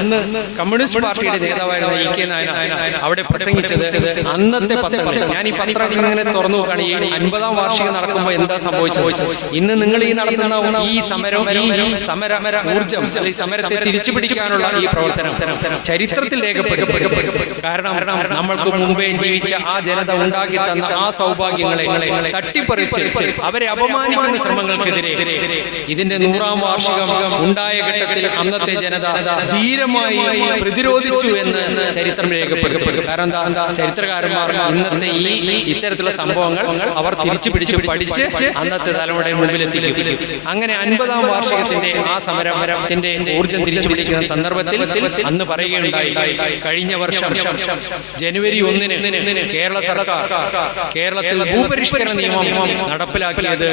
കമ്മ്യൂണിസ്റ്റ് പാർട്ടിയുടെ നേതാവായിരുന്ന ഇ കെ നായനാർ അവിടെ പ്രസംഗിച്ചത് അന്നത്തെ പത്രങ്ങൾ, ഞാൻ ഈ പത്രമൊക്കെ ഇങ്ങനെ തുറന്നു നോക്കുകയാണ്, ഈ 50-ാം വാർഷികം നടക്കുമ്പോൾ എന്താ സംഭവിച്ചത്, ഇന്ന് നിങ്ങൾ ഈ നടത്തുന്ന ഈ സമരം, ഈ സമര ഊർജം, ഈ സമരത്തെ തിരിച്ചു പിടിക്കാനുള്ള ഈ പ്രവർത്തനം ചരിത്രത്തിൽ രേഖപ്പെടുത്തി. കാരണം നമ്മൾക്ക് മുമ്പേ ജീവിച്ച ആ ജനത ഉണ്ടാക്കി തന്ന ആ സൗഭാഗ്യങ്ങളെ തട്ടിപ്പറിച്ച് അവരെ അപമാനിക്കുന്ന ശ്രമങ്ങൾക്കെതിരെ ഇതിന്റെ 100-ാം വാർഷികം ഉണ്ടായ ഘട്ടത്തിൽ അന്നത്തെ ജനത ധീരമായി പ്രതിരോധിച്ചു എന്ന് ചരിത്രം രേഖപ്പെടുത്തി. കാരണം എന്താ, ചരിത്രകാരന്മാർ ഇന്നത്തെ ഈ ഇത്തരത്തിലുള്ള സംഭവങ്ങൾ അവർ തിരിച്ചു പിടിച്ച് പഠിച്ച് അന്നത്തെ തലമുറയുടെ മുമ്പിലെത്തിക്കും. അങ്ങനെ 50-ാം വാർഷികത്തിന്റെ ആ സമരത്തിന്റെ ഊർജ്ജം തിരിച്ചു പിടിക്കുന്ന സന്ദർഭത്തിൽ അന്ന് പറയുകയുണ്ടായി, കഴിഞ്ഞ വർഷം ജനുവരി 1-ന് കേരള സർക്കാർ കേരളത്തിൽ ഭൂപരിഷ്കരണ നിയമം നടപ്പിലാക്കിയത്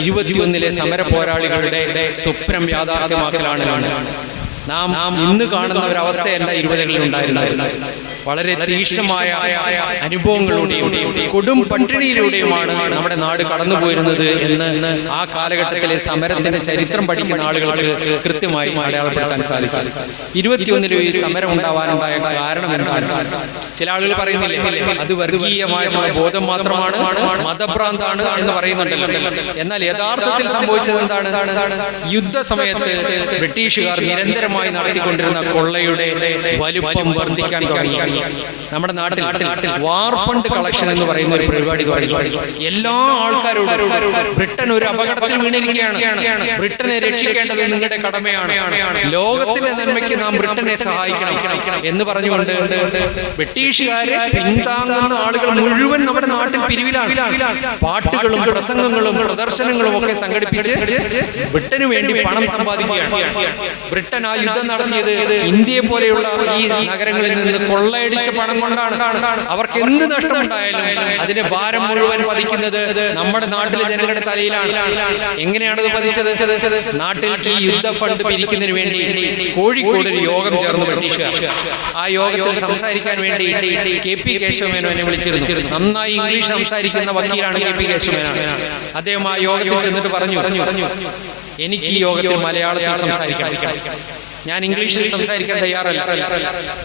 21-ലെ സമര പോരാളികളുടെ സ്വപ്നം യാഥാർത്ഥ്യമാക്കലാണ്. നാം ഇന്ന് കാണുന്ന ഒരവസ്ഥയല്ല 20-കളിൽ ഉണ്ടായിരുന്നത്. വളരെ തീക്ഷ്ണമായ അനുഭവങ്ങളിലൂടെയും കൊടും പട്ടിണിയിലൂടെയുമാണ് നമ്മുടെ നാട് കടന്നുപോയിരുന്നത് എന്ന് ആ കാലഘട്ടത്തിലെ സമരത്തിന്റെ ചരിത്രം പഠിക്കുന്ന ആളുകൾക്ക് കൃത്യമായി അടയാളപ്പെടുത്താൻ സാധിക്കും. 21-ൽ ഈ സമരം ഉണ്ടാവാനുണ്ടായ കാരണം എന്താണ്? ചില ആളുകൾ പറയുന്നില്ലേ, അത് വർഗീയമായുള്ള ബോധം മാത്രമാണ്, മതഭ്രാന്താണ് എന്ന് പറയുന്നുണ്ടല്ലോ. എന്നാൽ യഥാർത്ഥത്തിൽ സംഭവിച്ചത് എന്താണ്? യുദ്ധസമയത്ത് ബ്രിട്ടീഷുകാർ നിരന്തരമായി നടത്തിക്കൊണ്ടിരുന്ന കൊള്ളയുടെ വലുപ്പം വർദ്ധിക്കാൻ തുടങ്ങി. നമ്മുടെ നാട്ടിൽ വാർ ഫണ്ട് കളക്ഷൻ എന്ന് പറയുന്ന ഒരു പരിപാടി തുടങ്ങി. എല്ലാ ആൾക്കാരോടും ബ്രിട്ടൻ ഒരു അപകടത്തിൽ വീണിരിക്കുകയാണ്, ബ്രിട്ടനെ രക്ഷിക്കേണ്ടത് നിങ്ങളുടെ കടമയാണ്, ലോകത്തിന്റെ നന്മയ്ക്ക് നാം ബ്രിട്ടനെ സഹായിക്കണം എന്ന് പറഞ്ഞുകൊണ്ട് ബ്രിട്ടീഷുകാരെ പിന്താങ്ങുന്ന ആളുകൾ മുഴുവൻ നമ്മുടെ നാട്ടിൽ പിരിവിലാണ്. പാട്ടുകളും പ്രസംഗങ്ങളും പ്രദർശനങ്ങളും ഒക്കെ സംഘടിപ്പിച്ച് ബ്രിട്ടന് വേണ്ടി പണം സമ്പാദിക്കുകയാണ്. ബ്രിട്ടൻ ആ യുദ്ധം നടത്തിയത് ഇന്ത്യയെ പോലെയുള്ള ഈ നഗരങ്ങളിൽ നിന്ന് കൊള്ളയടിച്ച പണം കൊണ്ടാണ്. അവർക്ക് എന്ത് നഷ്ടമുണ്ടായാലും അതിന്റെ ഭാരം മുഴുവൻ പതിക്കുന്നത് നമ്മുടെ നാട്ടിലെ ജനങ്ങളുടെ തലയിലാണ്. എങ്ങനെയാണത് പതിച്ചത്? നാട്ടിൽ ഈ യുദ്ധ ഫണ്ട് പിരിക്കുന്നതിന് വേണ്ടി കോഴിക്കോട് ഒരു യോഗം ചേർന്നു ബ്രിട്ടീഷുകാർ. ആ യോഗത്തിൽ സംസാരിക്കാൻ വേണ്ടി കെ പി കേശവമേനോനെ വിളിച്ചിരുന്നു. നന്നായി ഇംഗ്ലീഷ് സംസാരിക്കുന്ന വക്കീലാണ് കെ പി കേശവമേനോൻ. അദ്ദേഹം ആ യോഗത്തിൽ ചെന്നിട്ട് പറഞ്ഞു, എനിക്ക് ഈ യോഗത്തിൽ മലയാളത്തിൽ സംസാരിക്കാം, ഞാൻ ഇംഗ്ലീഷിൽ സംസാരിക്കാൻ തയ്യാറല്ല.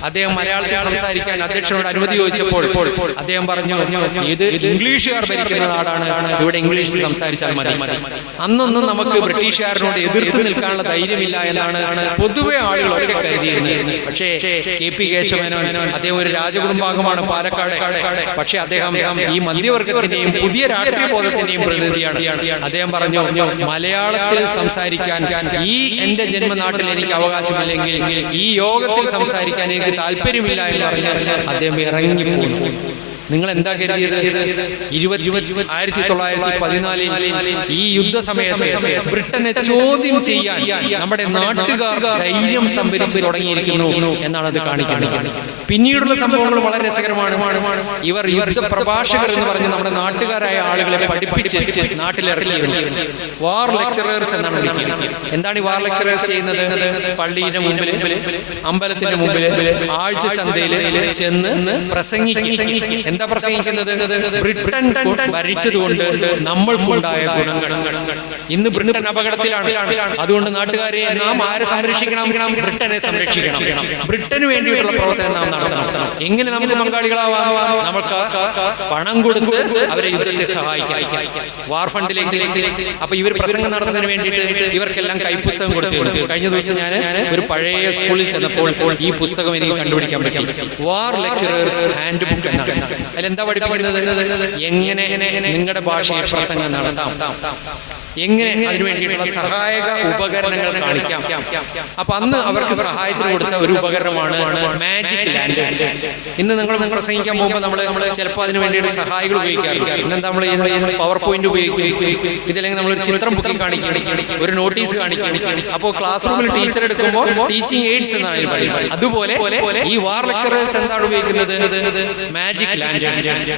അദ്ദേഹം മലയാളത്തിൽ സംസാരിക്കാൻ അധ്യക്ഷനോട് അനുമതി ചോദിച്ചപ്പോൾ അദ്ദേഹം പറഞ്ഞു, ഇത് ഇംഗ്ലീഷുകാർ ഭരിക്കുന്ന നാടാണ്, ഇവിടെ ഇംഗ്ലീഷിൽ സംസാരിച്ചാൽ മതി. അന്നൊന്നും നമുക്ക് ബ്രിട്ടീഷുകാരനോട് എതിർത്ത് നിൽക്കാനുള്ള ധൈര്യമില്ല എന്നാണ് പൊതുവെ ആളുകളൊക്കെ കരുതിയിരുന്നത്. പക്ഷേ കെ പി കേശവമേനോൻ അദ്ദേഹം ഒരു രാജകുടുംബാംഗമാണ്, പാലക്കാട്. പക്ഷെ അദ്ദേഹം ഈ മധ്യവർഗത്തിന്റെയും പുതിയ രാഷ്ട്രീയ ബോധത്തിന്റെയും പ്രതിനിധിയാണ്. അദ്ദേഹം പറഞ്ഞു, മലയാളത്തിൽ സംസാരിക്കാൻ ഈ എന്റെ ജന്മനാട്ടിൽ എനിക്ക് അവകാശം അല്ലെങ്കിൽ ഈ യോഗത്തിൽ സംസാരിക്കാൻ എനിക്ക് താല്പര്യമില്ല എന്ന് പറഞ്ഞ് അദ്ദേഹം ഇറങ്ങിപ്പോയി. നിങ്ങൾ എന്താ കരുതിയത്? 1914 ഈ യുദ്ധ സമയത്ത് ബ്രിട്ടനെ ചോദ്യം ചെയ്യാൻ നമ്മുടെ നാട്ടുകാർ ധൈര്യം സംഭരിച്ചു തുടങ്ങിയിരിക്കുന്നു എന്നാണ് അത് കാണിക്കുന്നത്. പിന്നീടുള്ള സംഭവങ്ങൾ വളരെ രസകരമാണ്. ഇവർ യുദ്ധ പ്രഭാഷകർ എന്ന് പറഞ്ഞ് നമ്മുടെ നാട്ടുകാരായ ആളുകളെ പഠിപ്പിച്ച് നാട്ടിലിറക്കിയിരുന്നു. വാർ ലെക്ചറേഴ്സ് എന്നാണ് വിളിക്കുന്നത്. എന്താണ് ഈ വാർ ലെക്ചറേഴ്സ് ചെയ്യുന്നത്? പള്ളിയുടെ മുമ്പിൽ, അമ്പലത്തിന്റെ മുമ്പിൽ, ആഴ്ച ചന്തയിൽ ചെന്ന് പ്രസംഗിക്കും. എന്താ പ്രസംഗിക്കുന്നത്? ബ്രിട്ടൻ ഭരിച്ചതുകൊണ്ട് നമ്മൾക്കുണ്ടായ ഗുണങ്ങൾ. ഇന്ന് ബ്രിട്ടൻ അപകടത്തിലാണ്, അതുകൊണ്ട് നാട്ടുകാരെ നാം ആരെ സംരക്ഷിക്കണം? ബ്രിട്ടനെ സംരക്ഷിക്കണം. ബ്രിട്ടന് വേണ്ടിയിട്ടുള്ള പ്രവർത്തനം നാം നടത്തണം. എങ്ങനെ നമുക്ക് പങ്കാളികളാവാം? നമുക്ക് പണം കൊടുത്ത് അവരെ യുദ്ധത്തെ സഹായിക്കാം, വാർ ഫണ്ടിലേക്ക്. അപ്പൊ ഇവർ പ്രസംഗം നടത്തുന്നതിന് വേണ്ടിയിട്ട് ഇവർക്കെല്ലാം കൈപ്പുസ്തകം കൊടുത്തു. കഴിഞ്ഞ ദിവസം ഞാൻ ഒരു പഴയ സ്കൂളിൽ ചെന്നപ്പോൾ ഈ പുസ്തകം എനിക്ക് കണ്ടുപിടിക്കാൻ പറ്റി. വാർ ലെക്ചറേഴ്സ് ഹാൻഡ് ബുക്ക് എന്നാണ്. അതിലെന്താ പഠിപ്പിക്കുന്നത്? എങ്ങനെ നിങ്ങളുടെ ഭാഷയിൽ പ്രസംഗം നടത്താം, എങ്ങനെ അതിനു വേണ്ടിയിട്ടുള്ള സഹായക ഉപകരണങ്ങൾ കാണിക്കാം. അപ്പൊ അന്ന് അവർക്ക് സഹായത്തിന് കൊടുത്ത ഒരു ഉപകരണമാണ് മാജിക് ലാൻഡ്. ഇന്ന് നിങ്ങൾ പ്രസംഗിക്കാൻ പോകുമ്പോൾ നമ്മൾ ചിലപ്പോൾ അതിന് വേണ്ടിയിട്ട് സഹായികൾ ഉപയോഗിക്കാറില്ല. ഇന്നെന്താ നമ്മൾ പവർ പോയിന്റ് ഉപയോഗിക്കും, ഇതില്ലെങ്കിൽ നമ്മളൊരു ചിത്രം ബുക്കിൽ കാണിക്കും, ഒരു നോട്ടീസ് കാണിക്കും. അപ്പോൾ ക്ലാസ് റൂമിൽ ടീച്ചർ എടുക്കുമ്പോൾ ടീച്ചിങ് എയ്ഡ്സ് എന്നാണ് പറയുന്നത്. അതുപോലെ ഈ വാർ ലെക്ചറേഴ്സ് എന്താണ് ഉപയോഗിക്കുന്നത്? Magic land.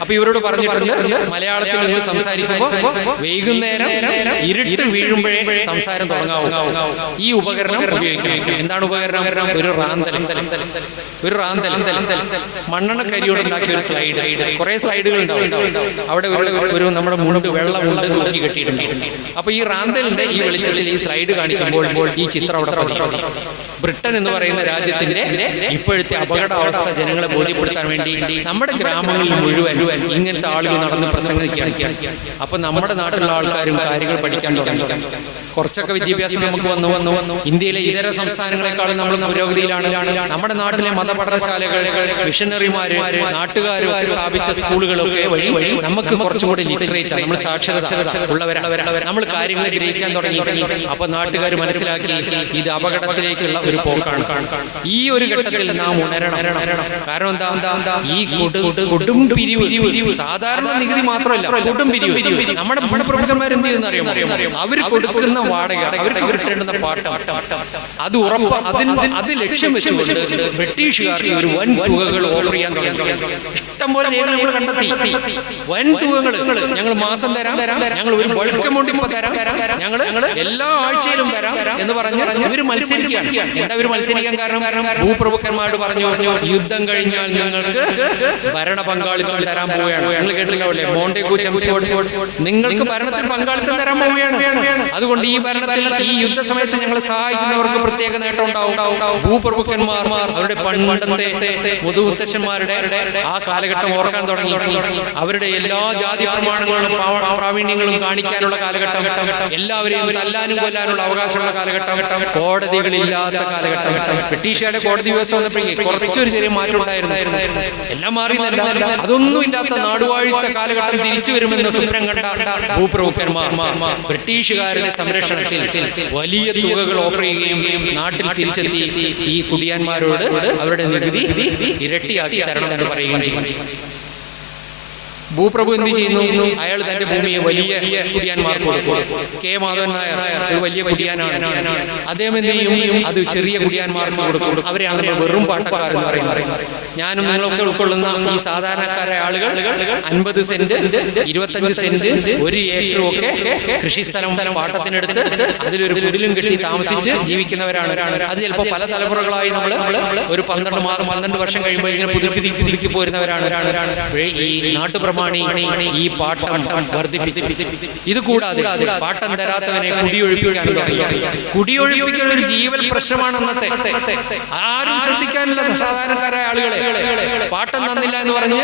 അപ്പൊ ഇവരോട് പറഞ്ഞിട്ടുണ്ട്, മലയാളത്തിൽ നിന്ന് സംസാരിക്കുമ്പോൾ വൈകുന്നേരം ഇരുട്ട് വീഴുമ്പോഴേ സംസാരം തുടങ്ങാവൂ. ഈ ഉപകരണം ഉപയോഗിക്കണം. എന്താണ് ഉപകരണം? ഒരു റാന്തലം. മണ്ണെണ്ണ കരിയോട് ഉണ്ടാക്കിയ ഒരു സ്ലൈഡ്. കുറെ സ്ലൈഡുകൾ ഉണ്ടാവും. അവിടെ ഒരു നമ്മുടെ മുണ്ട്, വെള്ള മുണ്ട് തൂക്കി കെട്ടിയിട്ടുണ്ട്. അപ്പൊ ഈ റാന്തലിന്റെ ഈ വെളിച്ചത്തിൽ ഈ സ്ലൈഡ് കാണിക്കുമ്പോൾ ഈ ചിത്രം അവിടെ പതിക്കും. ബ്രിട്ടൻ എന്ന് പറയുന്ന രാജ്യത്തിന്റെ ഇപ്പോഴത്തെ അപകടാവസ്ഥ ജനങ്ങളെ ബോധ്യപ്പെടുത്താൻ വേണ്ടി നമ്മുടെ ഗ്രാമങ്ങളിൽ മുഴുവൻ ഇങ്ങനത്തെ ആളുകൾ നടന്ന് പ്രസംഗിക്കുകയാണ്. അപ്പൊ നമ്മുടെ നാട്ടിലുള്ള ആൾക്കാരും കാര്യങ്ങൾ പഠിക്കാൻ തുടങ്ങി. കുറച്ചൊക്കെ വിദ്യാഭ്യാസം നമുക്ക് വന്നു. ഇന്ത്യയിലെ ഇതര സംസ്ഥാനങ്ങളെക്കാളും നമ്മൾ പുരോഗതിയിലാണ്. നമ്മുടെ നാട്ടിലെ മതപഠനശാലകൾ, മിഷനറിമാര്, നാട്ടുകാരും ഒക്കെ സ്ഥാപിച്ച സ്കൂളുകളൊക്കെ വഴി നമുക്ക് കുറച്ചുകൂടി ലിറ്ററേറ്റ്, നമ്മൾ സാക്ഷരത ഉള്ളവരാണ്. നമ്മൾ കാര്യങ്ങൾ ഗ്രഹിക്കാൻ തുടങ്ങി. അപ്പൊ നാട്ടുകാർ മനസ്സിലാക്കി ഇത് അപകടത്തിലേക്കുള്ള ഒരു പോക്കാണ്. ഈ ഒരു ഘട്ടത്തിൽ നാം ഉണരണം. കാരണം എന്താ? ഈ കൊടും പിരിവ്, സാധാരണ നികുതി മാത്രമല്ല, കൊടും പിരിവ്. നമ്മുടെ പ്രമുഖന്മാർ എന്ത് ചെയ്യുന്ന അറിയാം? അവർ കൊടുക്കുന്ന വാടക, അവർക്ക് കിട്ടേണ്ടുന്ന പാട്ടം, അത് ഉറപ്പ്. അത് ലക്ഷ്യം വെച്ചുകൊണ്ട് ബ്രിട്ടീഷുകാർക്ക് ഒരു വൻ തുകകൾ ഓഫർ ചെയ്യാൻ തുടങ്ങി. ഇഷ്ടംപോലെ നമ്മൾ കണ്ടെത്തി. വൻ തുകകൾ ഞങ്ങൾ മാസം തരാം, ഞങ്ങൾ ഒരു ബൾക്ക് എമൗണ്ട് ഇപ്പൊ തരാം, ഞങ്ങൾ എല്ലാ ആഴ്ചയിലും തരാം എന്ന് പറഞ്ഞ് ഇവർ മത്സരിക്കുകയാണ്. എന്താ ഇവർ മത്സരിക്കാൻ കാരണം? ഭൂപ്രഭുക്കന്മാരോട് പറഞ്ഞു, യുദ്ധം കഴിഞ്ഞാൽ നിങ്ങൾക്ക് ഭരണ പങ്കാളിത്തം തരാൻ പോവുകയാണ്. നിങ്ങൾ കേട്ടില്ലേ, മോണ്ടേഗു ചെംസ്ഫോർഡ്, നിങ്ങൾക്ക് ഭരണത്തിൽ പങ്കാളിത്തം തരാൻ പോവുകയാണ്. അതുകൊണ്ട് ഈ ഭരണത്തിൽ, ഈ യുദ്ധ സമയത്ത് ഞങ്ങൾ സഹായിക്കുന്നവർക്ക് പ്രത്യേക നേട്ടം ഉണ്ടാവും. ഭൂപ്രഭുക്കന്മാർ അവരുടെ പണ്ടത്തെ മുതുമുത്തശ്ശന്മാരുടെ ആ കാലഘട്ടം ഓർക്കാൻ തുടങ്ങി. അവരുടെ എല്ലാ ജാതി പ്രമാണങ്ങളും പ്രാവീണ്യങ്ങളും കാണിക്കാനുള്ള കാലഘട്ടം, എല്ലാവരെയും തല്ലാനും കൊല്ലാനുള്ള അവകാശമുള്ള കാലഘട്ടം, കോടതികളില്ലാത്ത കാലഘട്ടം. ബ്രിട്ടീഷുകാരുടെ കോടതി വ്യവസ്ഥ വന്നപ്പോഴേക്കും കുറച്ചൊരു ചെറിയ മാറ്റം ഉണ്ടായിരുന്നു. എല്ലാം മാറിയെന്നല്ല, അതൊന്നും ഇല്ലാത്ത നാടുവാഴിത്ത കാലഘട്ടം തിരിച്ചു വരുമെന്ന് സ്വപ്നം കണ്ട ഭൂപ്രഭുക്കന്മാർ ബ്രിട്ടീഷുകാരുടെ സംരക്ഷണത്തിൽ വലിയ തുകകൾ ഓഫർ ചെയ്യുകയും നാട്ടിൽ തിരിച്ചെത്തി ഈ കുടിയാന്മാരോട് അവരുടെ നികുതി ഇരട്ടിയാക്കി തരണമെന്ന് പറയുകയും ചെയ്യും. ഭൂപ്രഭു എന്ത് ചെയ്യുന്നു? അയാൾ തന്റെ ഭൂമിയെ വലിയ കുടിയാന്മാർക്ക് കൊടുക്കും. കെ മാധവൻ നായർ ഒരു വലിയ കുടിയാനാണ്. അദ്ദേഹം എന്ത് ചെയ്യും? അത് ചെറിയ കുടിയാന്മാർക്ക് കൊടുക്കും. അവരെയാണ് വെറും പാട്ടക്കാരെന്ന് പറയുന്നത്. ഞാനും നിങ്ങളൊക്കെ ഉൾക്കൊള്ളുന്ന ഈ സാധാരണക്കാരായ ആളുകൾ 50 സെന്റ്, 25 സെന്റ്, 1 ഏക്കറും ഒക്കെ കൃഷിസ്ഥലം പാട്ടത്തിനെടുത്ത് അതിലൊരു കുടിലും കെട്ടി താമസിച്ച് ജീവിക്കുന്നവരാണ്. അത് ചിലപ്പോൾ പല തലമുറകളായി നമ്മൾ ഒരു 12 വർഷം കഴിയുമ്പോൾ ഇങ്ങനെ പുതുക്കി പോരുന്നവരാണ്. ഈ നാട്ടുപ്രമാണി ഈ പാട്ടം വർദ്ധിപ്പിച്ചു. ഇത് കൂടാതെ പാട്ടം തരാത്തവനെ കുടിയൊഴിപ്പിക്കാൻ തുടങ്ങി. കുടിയൊഴിപ്പിക്കൽ ഒരു ജീവൽ പ്രശ്നമാണ് അന്നത്തെ. ആരും ശ്രദ്ധിക്കാനില്ല സാധാരണക്കാരായ ആളുകളെ. പാട്ടം തന്നില്ല എന്ന് പറഞ്ഞ്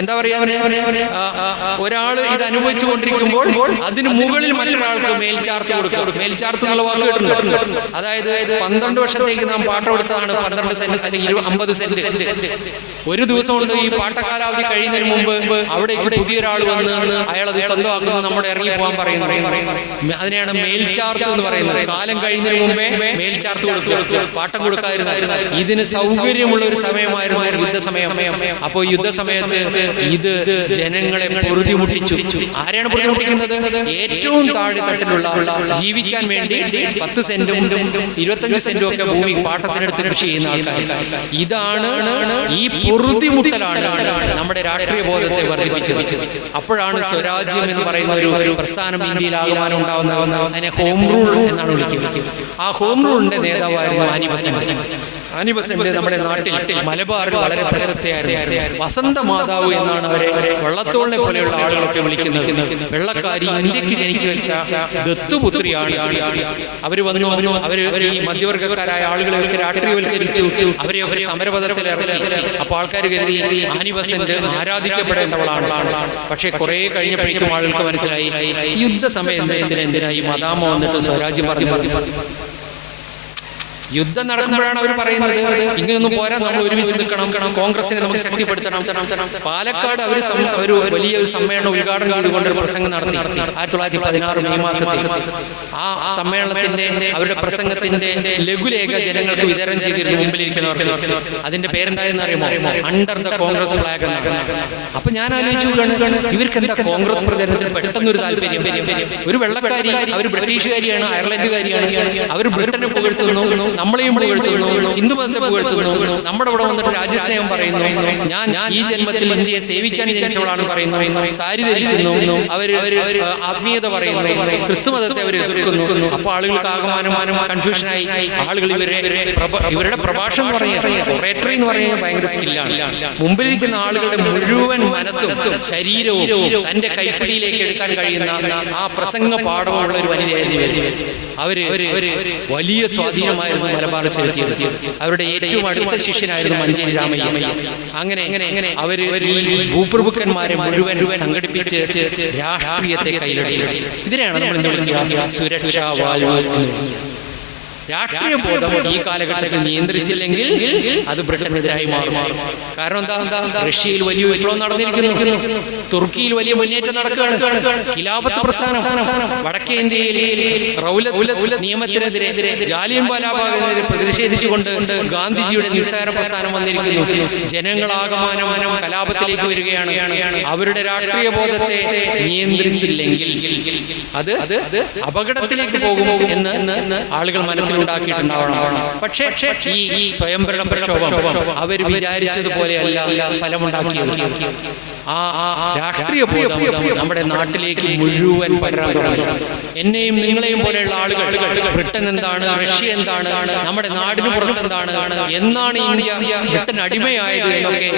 എന്താ പറയാ, ഒരാൾ ഇത് അനുഭവിച്ചു കൊണ്ടിരിക്കുമ്പോൾ അതിന് മുകളിൽ മറ്റൊരാൾക്ക് മേൽചാർത്ത് കൊടുക്കും. മേൽചാർത്ത് എന്നുള്ള വാക്ക് കേട്ടിട്ടുണ്ട്. അതായത് 12 വർഷത്തേക്ക് നാം പാട്ടം കൊടുത്തതാണ് 12 സെന്റ് അല്ലെങ്കിൽ 50 സെന്റ്. ഒരു ദിവസം കൊണ്ട് ഈ പാട്ടക്കാലാവധി കഴിയുന്നതിന് മുമ്പ് അവിടേക്ക് പുതിയൊരാൾ വന്ന് അയാൾ അത് സ്വന്തമാക്കുന്നു, നമ്മുടെ ഇറങ്ങി പോകാൻ പറയുന്നു. അതിനെയാണ് മേൽചാർത്ത് എന്ന് പറയുന്നത്. കാലം കഴിയുന്നതിന് മുമ്പേ മേൽചാർത്ത് കൊടുക്കുക, പാട്ടം കൊടുക്കാതിരുന്ന. ഇതിന് സൗകര്യമുള്ള ഒരു സമയമായിരുന്നു യുദ്ധസമയം. അപ്പോൾ യുദ്ധസമയത്ത് ഇത് ജനങ്ങളെ പൊറുതിമുട്ടിച്ചു. ആരെയാണ് പൊറുതിമുട്ടിക്കുന്നത്? ഏറ്റവും താഴെ തട്ടിലുള്ള, ജീവിക്കാൻ വേണ്ടി 10 സെന്റും 25 സെന്റും ഒക്കെ ഭൂമി പാട്ടത്തിനെടുത്ത് കൃഷി ചെയ്യുന്ന ആൾക്കാർ. ഇതാണ് ഈ പൊറുതിമുട്ടലാണ് നമ്മുടെ രാഷ്ട്രീയ ബോധത്തെ വർദ്ധിപ്പിച്ചത്. അപ്പോഴാണ് സ്വരാജ്യം എന്ന് പറയുന്ന ഒരു പ്രസ്ഥാനം ഇന്ത്യയിൽ ആകമാനം ഉണ്ടാവുന്ന. അതിനെ ഹോം റൂൾ എന്നാണ് വിളിക്കുന്നത്. ആ ഹോം റൂളിന്റെ നേതാവായിരുന്നു ആനി ബസന്റ്. ആനി ബസന്റ് നമ്മുടെ നാട്ടിൽ മലബാറിൽ വളരെ പ്രശസ്തയായിരുന്നു. വസന്ത മാതാവ് എന്നാണ് അവരെ വള്ളത്തോളിനെ പോലെയുള്ള ആളുകളൊക്കെ വിളിക്കുന്നത്. വെള്ളക്കാരി, ഇന്ത്യക്ക് ജനിച്ചു വെച്ച ദത്തുപുത്രിയാണ്. അവർ വന്നു അവര് ഈ മധ്യവർഗക്കാരായ ആളുകളെയൊക്കെ രാഷ്ട്രീയവൽക്കരിച്ചു. അവരെയൊക്കെ സമരപഥത്തിൽ ഇറക്കി. അപ്പോൾ ആൾക്കാർ കരുതി ആനി ബസന്റ് ആരാധിക്കപ്പെടേണ്ടവളാണ്. പക്ഷെ കുറെ കഴിഞ്ഞപ്പോഴേക്കും ആളുകൾക്ക് മനസ്സിലായി യുദ്ധസമയത്തിന് എന്തിനാ ഈ മദാമ വന്നിട്ട് സ്വരാജ്യം പറഞ്ഞു. യുദ്ധം നടക്കുമ്പോഴാണ് അവർ പറയുന്നത് ഇങ്ങനെയൊന്നും പോരാ, നമ്മൾ ഒരുമിച്ച് നിൽക്കണം, കോൺഗ്രസിനെ നമുക്ക് ശക്തിപ്പെടുത്തണം. പാലക്കാട് അവർ ഒരു വലിയൊരു സമ്മേളനം ഉദ്ഘാടനം ചെയ്തുകൊണ്ടൊരു പ്രസംഗം നടത്തി 1916 മെയ് മാസത്തിൽ. ആ സമ്മേളനത്തിന്റെ അവരുടെ പ്രസംഗത്തിന്റെ ലഘുലേഖ ജനങ്ങൾക്ക് വിതരണം ചെയ്തിരുന്നു മുമ്പിലിരിക്കുന്നവർക്ക്. അതിന്റെ പേരെന്താണെന്ന് അറിയുമോ? അണ്ടർ ദ കോൺഗ്രസ് ഫ്ലാഗ് എന്നാണ്. അപ്പൊ ഞാൻ ആലോചിച്ചു, ഇവർക്ക് എന്താ കോൺഗ്രസ് പ്രചരണത്തിൽ പെട്ടെന്നൊരു താല്പര്യം? ഒരു വെള്ളക്കാരി, അവർ ബ്രിട്ടീഷുകാരിയാണ്, അയർലൻഡുകാരിയാണ്, അവർ ബ്രിട്ടനെ പുകഴ്ത്തുന്നു. നമ്മളെയും പുകഴ്ത്തുന്നു, ഹിന്ദുമതത്തെ പുകഴ്ത്തുന്നു, നമ്മുടെ ഇവിടെ വന്നിട്ട് രാജ്യസ്നേഹം പറയുന്നു, ഞാൻ ഈ ജന്മത്തിൽ ഇന്ത്യയെ സേവിക്കാൻ ജനിച്ചവളാണ് പറയുന്നു, സാരി ധരിക്കുന്നു, അവര് ആത്മീയത പറയുന്നു, ക്രിസ്തുമതത്തെ അവർ എതിർക്കുന്നു. അപ്പൊ ആളുകൾക്ക് ആകമാനം കൺഫ്യൂഷനായി. ആളുകൾ ഇവരുടെ പ്രഭാഷണം എന്ന് പറഞ്ഞാൽ ഒറേറ്ററി എന്ന് പറഞ്ഞാൽ ഭയങ്കര സ്കില്ലാണ്. മുമ്പിലിരിക്കുന്ന ആളുകളുടെ മുഴുവൻ മനസ്സും ശരീരവും തന്റെ കൈപ്പിടിയിലേക്ക് എടുക്കാൻ കഴിയുന്ന ആ പ്രസംഗ പാഠമുള്ള ഒരു വനിതയായിരുന്നു. അവര് വലിയ സ്വാധീനമായിരുന്നു മലബാർ ചെലുത്തിയത്. അവരുടെ ഏറ്റവും അടുത്ത ശിഷ്യനായിരുന്നു മഞ്ചേരി രാമയ്യ. അങ്ങനെ അവര് ഭൂപ്രഭുക്കന്മാരെ മുഴുവൻ സംഘടിപ്പിച്ച് രാഷ്ട്രീയത്തെ കയ്യിലെടുത്തു. ഇതിനെയാണ് നമ്മൾ ഇന്ന് വിളിക്കുക സുരക്ഷാ വാൽവ് എന്ന്. രാഷ്ട്രീയ ബോധം ഈ കാലഘട്ടത്തിൽ നിയന്ത്രിച്ചില്ലെങ്കിൽ അത് ബ്രിട്ടനെതിരായി മാറും. കാരണം എന്താ? റഷ്യയിൽ വലിയ വിപ്ലവം നടന്നിരിക്കുന്നു, തുർക്കിയിൽ വലിയ മുന്നേറ്റം നടക്കുകയാണ്, ഖിലാഫത്ത് പ്രസ്ഥാനം, വടക്കേ ഇന്ത്യയിൽ റൗലത്ത് നിയമത്തിനെതിരെ, ജാലിയൻ വാലാബാഗിനെതിരെ പ്രതിഷേധിച്ചുകൊണ്ട് ഗാന്ധിജിയുടെ നിസ്സാര പ്രസ്ഥാനം വന്നിരിക്കുന്നു. ജനങ്ങളാകമാനം കലാപത്തിലേക്ക് വരികയാണ്. അവരുടെ രാഷ്ട്രീയ ബോധത്തെ നിയന്ത്രിച്ചില്ലെങ്കിൽ അത് അപകടത്തിലേക്ക് പോകും എന്ന് ആളുകൾ മനസ്സിലുണ്ടാക്കിയിട്ടുണ്ടാവണം. പക്ഷേ ഈ സ്വയംഭരണ പ്രക്ഷോഭം അവർ വിചാരിച്ചതുപോലെയല്ല ഫലമുണ്ടാക്കിയത്. ആ രാഷ്ട്രീയ ബോധം നമ്മുടെ നാട്ടിലേക്ക് മുഴുവൻ പരരാൻ തുടങ്ങി. എന്നെയും നിങ്ങളെയും പോലെയുള്ള ആളുകൾ ബ്രിട്ടൻ എന്താണ്, റഷ്യ എന്താണ്, നമ്മുടെ നാടിന് പുറത്ത് എന്താണ്, എന്നാണ് ഇന്ത്യ ബ്രിട്ടൻ അടിമയായത് എന്നൊക്കെ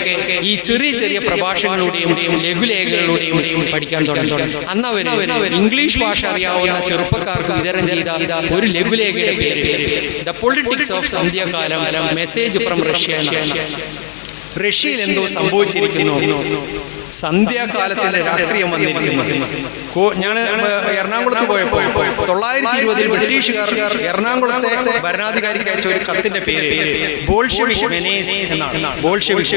ഈ ചെറിയ ചെറിയ പ്രഭാഷണങ്ങളിലൂടെയും ലഘുലേഖകളിലൂടെയും പഠിക്കാൻ തുടങ്ങി. അന്ന് അവര് ഇംഗ്ലീഷ് ഭാഷ അറിയാവുന്ന ചെറുപ്പക്കാർക്ക് വിതരണം ചെയ്ത ഒരു ലഘുലേഖയുടെ പേര് ദ പൊളിറ്റിക്സ് ഓഫ് സന്ധ്യാകാലം, മെസ്സേജ് ഫ്രം റഷ്യ എന്നാണ്. റഷ്യയിൽ എന്തോ സംഭവിച്ചിരിക്കുന്നു, സന്ധ്യാകാലത്തിന്റെ രാഷ്ട്രീയം വന്നിരിക്കുന്നു. ഞാൻ എറണാകുളത്ത് പോയപ്പോൾ 1920 ബ്രിട്ടീഷുകാർ എറണാകുളത്തെ ഭരണാധികാരിക്ക് അയച്ച ഒരു കത്തിന്റെ പേര് ബോൾഷെവിക് മെനേസ് എന്നാണ്. ബോൾഷെവിക്.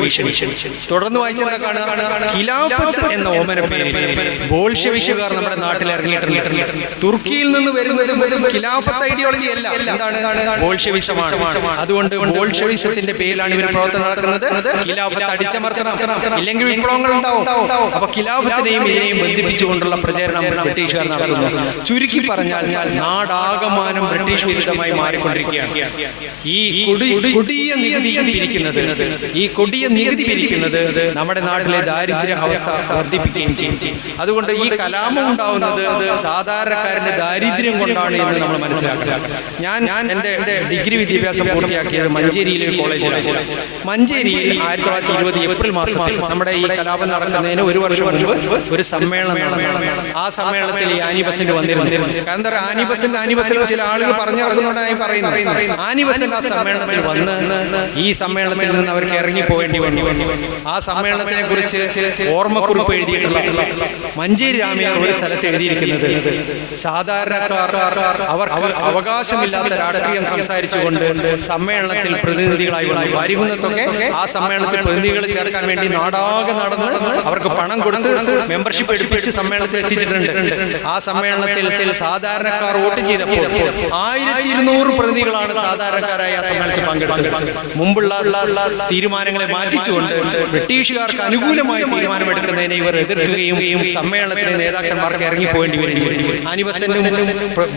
തുടർന്ന് വായിച്ചെന്താ, ഖിലാഫത്ത് എന്ന ഓമന പേര് ബോൾഷെവിക്കുകാർ നമ്മുടെ നാട്ടിൽ ഇറങ്ങിയിട്ടുണ്ട്. തുർക്കിയിൽ നിന്ന് വരുന്നത് ഖിലാഫത്ത് ഐഡിയോളജി അല്ല, എന്താണ്? ബോൾഷെവിസമാണ്. അതുകൊണ്ട് ബോൾഷെവിസത്തിന്റെ പേരിലാണ് ഇവർ പ്രവർത്തനം നടത്തുന്നത്. ഖിലാഫത്ത് അടിച്ചമർത്തണം, ഇല്ലെങ്കിൽ വിപ്ലവങ്ങൾ ഉണ്ടാവും. അപ്പൊ ഖിലാഫത്തിനെയും ഇതിനെയും ബന്ധിപ്പിച്ചുകൊണ്ടുള്ള പ്രചരണം ബ്രിട്ടീഷുകാർ നടത്തുന്നു. ചുരുക്കി പറഞ്ഞാൽ നാടാകമാനം ബ്രിട്ടീഷ് വിരുദ്ധമായി മാറിക്കൊണ്ടിരിക്കുകയാണ്. ഈ കൊടിയ നികുതി പിരിക്കുന്നത് നമ്മുടെ നാട്ടിലെ ദാരിദ്ര്യ അവസ്ഥ വർദ്ധിപ്പിക്കുകയും ചെയ്യും. അതുകൊണ്ട് ഈ കലാപം ഉണ്ടാവുന്നത് സാധാരണക്കാരന്റെ ദാരിദ്ര്യം കൊണ്ടാണ് എന്ന് നമ്മൾ മനസ്സിലാക്കുക. ഞാൻ എന്റെ ഡിഗ്രി വിദ്യാഭ്യാസം പൂർത്തിയാക്കിയത് മഞ്ചേരിയിലെ ഒരു കോളേജിലാണ്. മഞ്ചേരിയിൽ 1920 ഏപ്രിൽ മാസത്തിൽ നമ്മുടെ ഈ കലാപം നടക്കുന്നതിന് ഒരു വർഷം മുൻപ് ഒരു സമ്മേളനം നടന്നു. ആ സമ്മേളനത്തിൽ ഈ ആനി ബസന്റ് വന്നിരുന്നു. കാരണം ആനി ബസന്റ് ചില ആളുകൾ പറഞ്ഞു നടക്കുന്നുണ്ടായി പറയുന്നു. ആനി ബസന്റ് ആ സമ്മേളനത്തിൽ വന്ന് ഈ സമ്മേളനത്തിൽ നിന്ന് അവർക്ക് ഇറങ്ങി പോവേണ്ടി വന്നു. ആ സമ്മേളനത്തിനെ കുറിച്ച് ഓർമ്മക്കുറിപ്പ് എഴുതിയിട്ടുള്ള മഞ്ചേരി രാമയ്യ ഒരു സ്ഥലത്ത് എഴുതിയിരിക്കുന്നത്, സാധാരണക്കാർ അവർക്ക് അവകാശമില്ലാത്ത രാഷ്ട്രീയം സംസാരിച്ചുകൊണ്ട് സമ്മേളനത്തിൽ പ്രതിനിധികളായി വന്നു. വാരികുന്നത്തൊക്കെ ആ സമ്മേളനത്തിൽ പ്രതിനിധികളെ ചേർക്കാൻ വേണ്ടി നാടാകെ നടന്ന് അവർക്ക് പണം കൊടുത്ത് മെമ്പർഷിപ്പ് എടുപ്പിച്ച് സമ്മേളനത്തിൽ എത്തിച്ചിട്ടുണ്ട്. ആ സമ്മേളനത്തിൽ സാധാരണക്കാർ വോട്ട് ചെയ്തപ്പോൾ 1200 പ്രതിനിധികളാണ് സാധാരണക്കാരായ ആ സമ്മേളനത്തിൽ പങ്കെടുത്തത്. മുമ്പുള്ള തീരുമാനങ്ങളെ മാറ്റിച്ചുകൊണ്ട് ബ്രിട്ടീഷുകാർക്ക് അനുകൂലമായ തീരുമാനമെടുക്കുന്നതിനെ ഇവർ എതിർക്കുകയും സമ്മേളനത്തിലെ നേതാക്കന്മാർക്ക് ഇറങ്ങിപ്പോവേണ്ടി വരും. ആനി ബസന്റും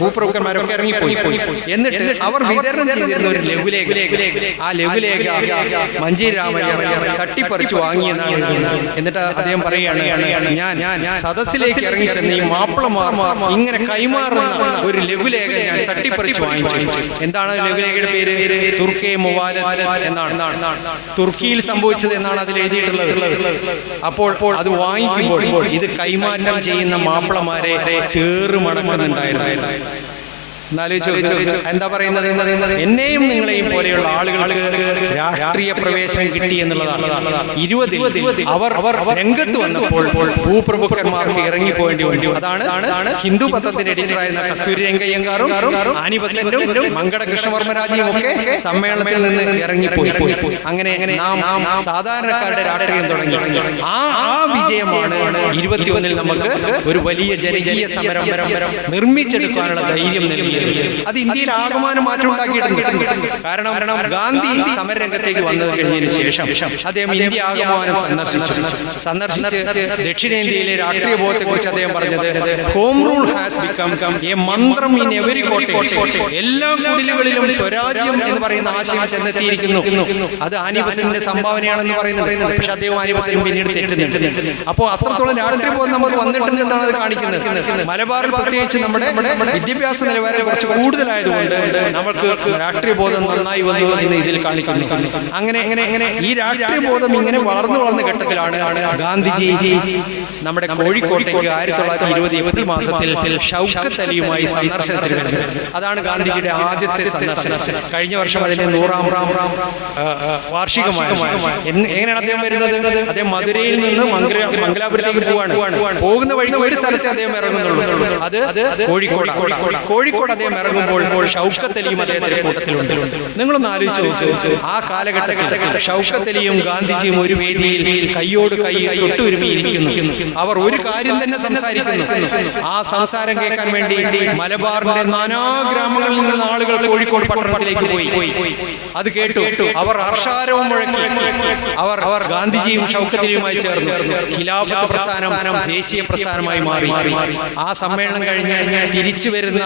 ഭൂപ്രഭുക്കന്മാരൊക്കെ ഇറങ്ങിപ്പോയി. എന്നിട്ട് അവർ വിതരണം ചെയ്തിരുന്ന ഒരു ലഘുലേഖ, ആ ലഘുലേഖ മഞ്ചേരി രാമയ്യ തട്ടിപ്പറിച്ചു വാങ്ങിയെന്നാണ് എഴുതുന്നത്. എന്നിട്ട് അദ്ദേഹം പറയുകയാണ്, ഞാൻ സദസ്സിലേക്ക് ഇറങ്ങി ചെന്ന് ഈ മാപ്പിളമാർ ഇങ്ങനെ കൈമാറുന്ന ഒരു ലഘുലേഖ ഞാൻ തട്ടിപ്പറിച്ചു വാങ്ങിച്ചു. എന്താണ് ലഘുലേഖയുടെ പേര്? തുർക്കെ മുവാലത്ത് എന്നാണ്. തുർക്കിയിൽ സംഭവിച്ചത് എന്നാണ് അതിൽ എഴുതിയിട്ടുള്ളത്. അപ്പോൾ അത് വാങ്ങിക്കുമ്പോൾ ഇത് കൈമാറ്റം ചെയ്യുന്ന മാപ്പിളമാരെ ചേറുമടക്കുന്നുണ്ടായിരുന്നു. എന്താ പറയുന്നത്? എന്നെയും നിങ്ങളെയും പോലെയുള്ള ആളുകൾക്ക് രാഷ്ട്രീയ പ്രവേശനം കിട്ടി എന്നുള്ളതാണ്. 20 അവർ രംഗത്ത് വന്നപ്പോൾ ഭൂപ്രഭുക്കന്മാർക്ക് ഇറങ്ങിപ്പോവേണ്ടി വന്നു. അതാണ് ഹിന്ദു പത്രത്തിന്റെ എഡിറ്ററായിരുന്ന കസ്തൂരി രംഗയ്യങ്കാറും ആനി ബസന്റും മങ്കട കൃഷ്ണവർമ്മരാജിയും ഒക്കെ സമ്മേളനത്തിൽ നിന്ന് ഇറങ്ങിപ്പോയി. അങ്ങനെ നാം സാധാരണക്കാരുടെ രാഷ്ട്രീയം തുടങ്ങി. ആ വിജയമാണ് 21 നമുക്ക് ഒരു വലിയ ജനകീയ സമരം നിർമ്മിച്ചെടുക്കാനുള്ള ധൈര്യം നൽകിയത്. അത് ഇന്ത്യയിൽ ആകമാനം മാറ്റം ഉണ്ടാക്കിയിട്ടുണ്ട്. കാരണം ഗാന്ധി സമരരംഗത്തേക്ക് വന്നത് കഴിഞ്ഞതിന് ശേഷം അദ്ദേഹം ഇന്ത്യ ആകമാനം സന്ദർശിച്ച് ദക്ഷിണേന്ത്യയിലെ രാഷ്ട്രീയ ബോധത്തെക്കുറിച്ച് അദ്ദേഹം പറഞ്ഞത് home rule has become A മന്ത്രം ഇൻ എവരി കോട്ടേജ്. എല്ലാ കുടിലുകളിലും സ്വരാജ്യം എന്ന് പറയുന്ന ആശയം ചെന്നെത്തിയിരിക്കുന്നു. അത് ആനി ബസന്റിന്റെ സംഭാവനയാണെന്ന് പറയുന്നുണ്ട്. പക്ഷെ അദ്ദേഹം ആനി ബസൻ പിന്നീട് തെറ്റുന്നുണ്ട്. അപ്പോൾ അത്രത്തോളം രാഷ്ട്രീയ ബോധം നമുക്ക് വന്നിട്ടുണ്ടെന്നാണ് അത് കാണിക്കുന്നത്. മലബാറിൽ പ്രത്യേകിച്ച് നമ്മുടെ വിദ്യാഭ്യാസ നിലവാരം കുറച്ച് കൂടുതലായതുകൊണ്ട് നമുക്ക് രാഷ്ട്രീയ ബോധം നന്നായി വന്നു എന്ന് ഇതിൽ കാണിക്കുന്നു. അങ്ങനെ ഈ രാഷ്ട്രീയ ബോധം ഇങ്ങനെ വളർന്നു ഘട്ടത്തിലാണ് ഗാന്ധിജി നമ്മുടെ കോഴിക്കോട്ടേക്ക് 1920 ഏപ്രിൽ മാസത്തിൽ ഷൗക്കത്ത് അലിയുമായി സന്ദർശനത്തിന് വരുന്നത്. അതാണ് ഗാന്ധിജിയുടെ ആദ്യത്തെ സന്ദർശനം. കഴിഞ്ഞ വർഷം അതിന്റെ 100ാം വാർഷികമായി. എങ്ങനെയാണ് അദ്ദേഹം വരുന്നത്? അദ്ദേഹം മധുരയിൽ നിന്ന് മംഗലാപുരത്തേക്ക് പോകുന്ന വഴിക്ക് ഒരു സ്ഥലത്തെ അദ്ദേഹം ഇറങ്ങുന്നുള്ളൂ. അത് കോഴിക്കോട് അദ്ദേഹം ഇറങ്ങുമ്പോൾ ഷൗക്കത്ത് അലിയും അദ്ദേഹത്തിന്റെ കൂട്ടത്തിലുണ്ട്. നിങ്ങളൊന്ന് ആലോചിച്ച് നോക്കൂ, ആ കാലഘട്ടത്തിൽ ഷൗക്കത്ത് അലിയും ഗാന്ധിജിയും ഒരു വേദിയിൽ കൈയോട് കൈ തൊട്ടുരുമിയിരിക്കുന്നു. അവർ ഒരു കാര്യം തന്നെ സംസാരിക്കുന്നു. ആ സംസാരം കേൾക്കാൻ വേണ്ടി മലബാറിന്റെ നാനാഗ്രാമങ്ങളിൽ നിന്നുള്ള ആളുകൾ കോഴിക്കോട് പട്ടണത്തിലേക്ക് പോയി. അത് കേട്ടു. അവർ ഹർഷാരവം മുഴക്കി. അവർ ഗാന്ധിജിയും ഷൗക്കത്ത് അലിയുമായി ചേർന്നു. ഖിലാഫത്ത് പ്രസ്ഥാനം ദേശീയ പ്രസ്ഥാനമായി മാറി. ആ സമ്മേളനം കഴിഞ്ഞ് തിരിച്ചു വരുന്ന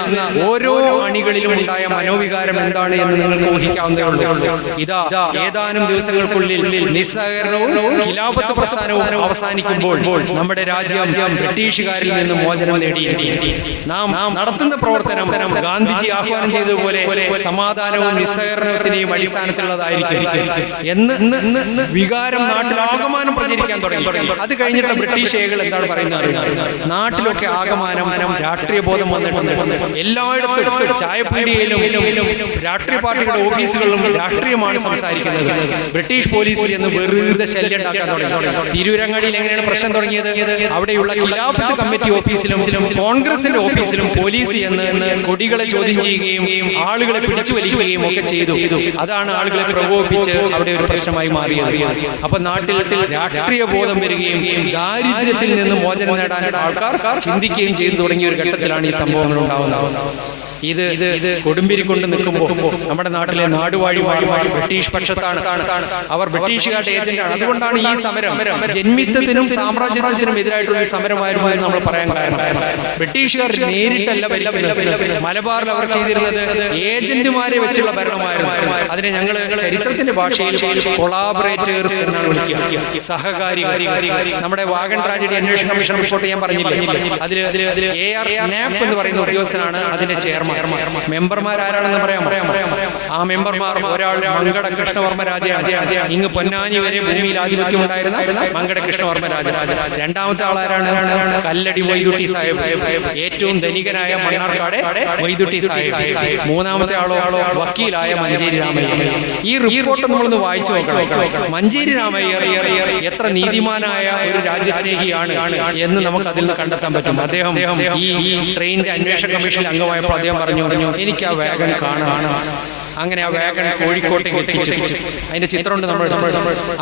ഓരോ അണികളിലും ഉണ്ടായ മനോവികാരം എന്താണ് എന്ന് നിങ്ങൾക്ക് ഊഹിക്കാവുന്നതേ ഉള്ളൂ. ഇതാ ഏതാനും ദിവസങ്ങൾക്കുള്ളിൽ നിസ്സഹകരണവും ഖിലാഫത്ത് പ്രസ്ഥാനവും അവസാനിക്കുമ്പോൾ നമ്മുടെ രാജ്യം ബ്രിട്ടീഷുകാരിൽ നിന്ന് മോചനം നേടിയിരിക്കുന്നു. നാം നടത്തുന്ന പ്രവർത്തനം ഗാന്ധിജി ആഹ്വാനം ചെയ്തതുപോലെ സമാധാനവും നിസ്സഹകരണത്തിന്റെയും അടിസ്ഥാനത്തിലുള്ളതായിരിക്കും എന്ന് വികാരം നാട്ടിൽ ആകമാനം പ്രചരിക്കാൻ തുടങ്ങി. അത് കഴിഞ്ഞിട്ട് ബ്രിട്ടീഷ് ഏകൾ എന്താണ് പറയുന്നത്? നാട്ടിലൊക്കെ ആകമാനം രാഷ്ട്രീയ ബോധം വന്നിട്ടുണ്ട്. എല്ലായിടത്തും ചായപ്പീടിയയിലും രാഷ്ട്രീയ പാർട്ടികളുടെ ഓഫീസുകളിലും രാഷ്ട്രീയമാണ് സംസാരിക്കുന്നത്. ബ്രിട്ടീഷ് പോലീസ് എന്ന് വെറുതെ ശല്യം ഉണ്ടാക്കാൻ തുടങ്ങി. തിരൂരങ്ങാടിയിൽ എങ്ങനെയാണ് പ്രശ്നം തുടങ്ങിയത്? അവിടെയുള്ള ഖിലാഫത്ത് കമ്മിറ്റി ഓഫീസിലും കോൺഗ്രസിന്റെ ഓഫീസിലും പോലീസ് എന്ന് കൊടികളെ ചോദ്യം ചെയ്യുകയും ആളുകളെ പിടിച്ചു വലിക്കുകയും ഒക്കെ ചെയ്തു. അതാണ് ആളുകളെ പ്രകോപിപ്പിച്ച് അവിടെ ഒരു പ്രശ്നമായി മാറിയത്. അപ്പൊ നാട്ടിൽ രാഷ്ട്രീയ ബോധം വരികയും ദാരിദ്ര്യത്തിൽ നിന്ന് മോചനം നേടാൻ ആൾക്കാർ ചിന്തിക്കുകയും ചെയ്തു തുടങ്ങിയ ഒരു ഘട്ടത്തിലാണ് ഈ സംഭവങ്ങൾ ഉണ്ടാവുന്നത്. ഇത് കൊടുമ്പിരി കൊണ്ട് നിൽക്കുമ്പോൾ നമ്മുടെ നാട്ടിലെ നാടുവാഴിമാർ ബ്രിട്ടീഷ് പക്ഷത്താണ്. അവർ ബ്രിട്ടീഷുകാരുടെ ഏജന്റാണ്. അതുകൊണ്ടാണ് ഈ സമരം ജന്മിത്വത്തിനും സാമ്രാജ്യത്തിനും എതിരായിട്ടുള്ള ഒരു സമരമായിരുന്നു എന്ന് നമ്മൾ പറയാൻ കാരണം. ബ്രിട്ടീഷുകാർ നേരിട്ടല്ല ഭരിക്കുന്നത്. മലബാറിൽ അവർ ചെയ്തിരുന്നത് ഏജന്റുമാരെ വെച്ചുള്ള ഭരണമായിരുന്നു. അതിനെ ഞങ്ങൾ ചരിത്രത്തിന്റെ ഭാഷയിൽ കൊളാബറേറ്റേഴ്സ് എന്നാണ് വിളിക്കുക, സഹകാരികൾ. നമ്മുടെ വാഗൺ ട്രാജഡി അന്വേഷണ കമ്മീഷൻ റിപ്പോർട്ട് ഞാൻ പറഞ്ഞില്ലേ, അതിൽ AR നാപ്പ് എന്ന് പറയുന്ന ഉദ്യോഗസ്ഥനാണ് അതിന്റെ ചെയർമാൻ. മെമ്പർമാർ ആരാണെന്ന് പറയാം. ആ മെമ്പർമാർ ഒരാൾ മങ്കട കൃഷ്ണവർമ്മ രാജയാണ്. ഇങ്ങ് പൊന്നാനി വരെ ഭൂമിയിൽ ആധിപത്യം ഉണ്ടായിരുന്ന മങ്കട കൃഷ്ണവർമ്മ രാജ. രണ്ടാമത്തെ ആളാരാണ്? കല്ലടി മൊയ്തുട്ടി സാഹിബ്, ഏറ്റവും ധനികനായ മണ്ണാർക്കാട് മൊയ്തുട്ടി സാഹിബ്. മൂന്നാമത്തെ ആളോ വക്കീലായ മഞ്ചേരി രാമയ്യർ. ഈ റിപ്പോർട്ട് നമ്മളൊന്ന് വായിച്ചു നോക്കണം. മഞ്ചേരി രാമയ്യർ എത്ര നീതിമാനായ ഒരു രാജ്യസ്നേഹിയാണ് എന്ന് നമുക്ക് അതിൽ നിന്ന് കണ്ടെത്താൻ പറ്റും. അദ്ദേഹം ഈ ട്രെയിനിന്റെ അന്വേഷണ കമ്മീഷനിൽ അംഗമായപ്പോൾ അദ്ദേഹം പറഞ്ഞു, എനിക്ക് ആ വാഗൺ കാണാനാണ്. അങ്ങനെ ആ വാഗൺ കോഴിക്കോട്ടേക്ക് എത്തിച്ചു. അതിന്റെ ചിത്രമുണ്ട് നമ്മൾ.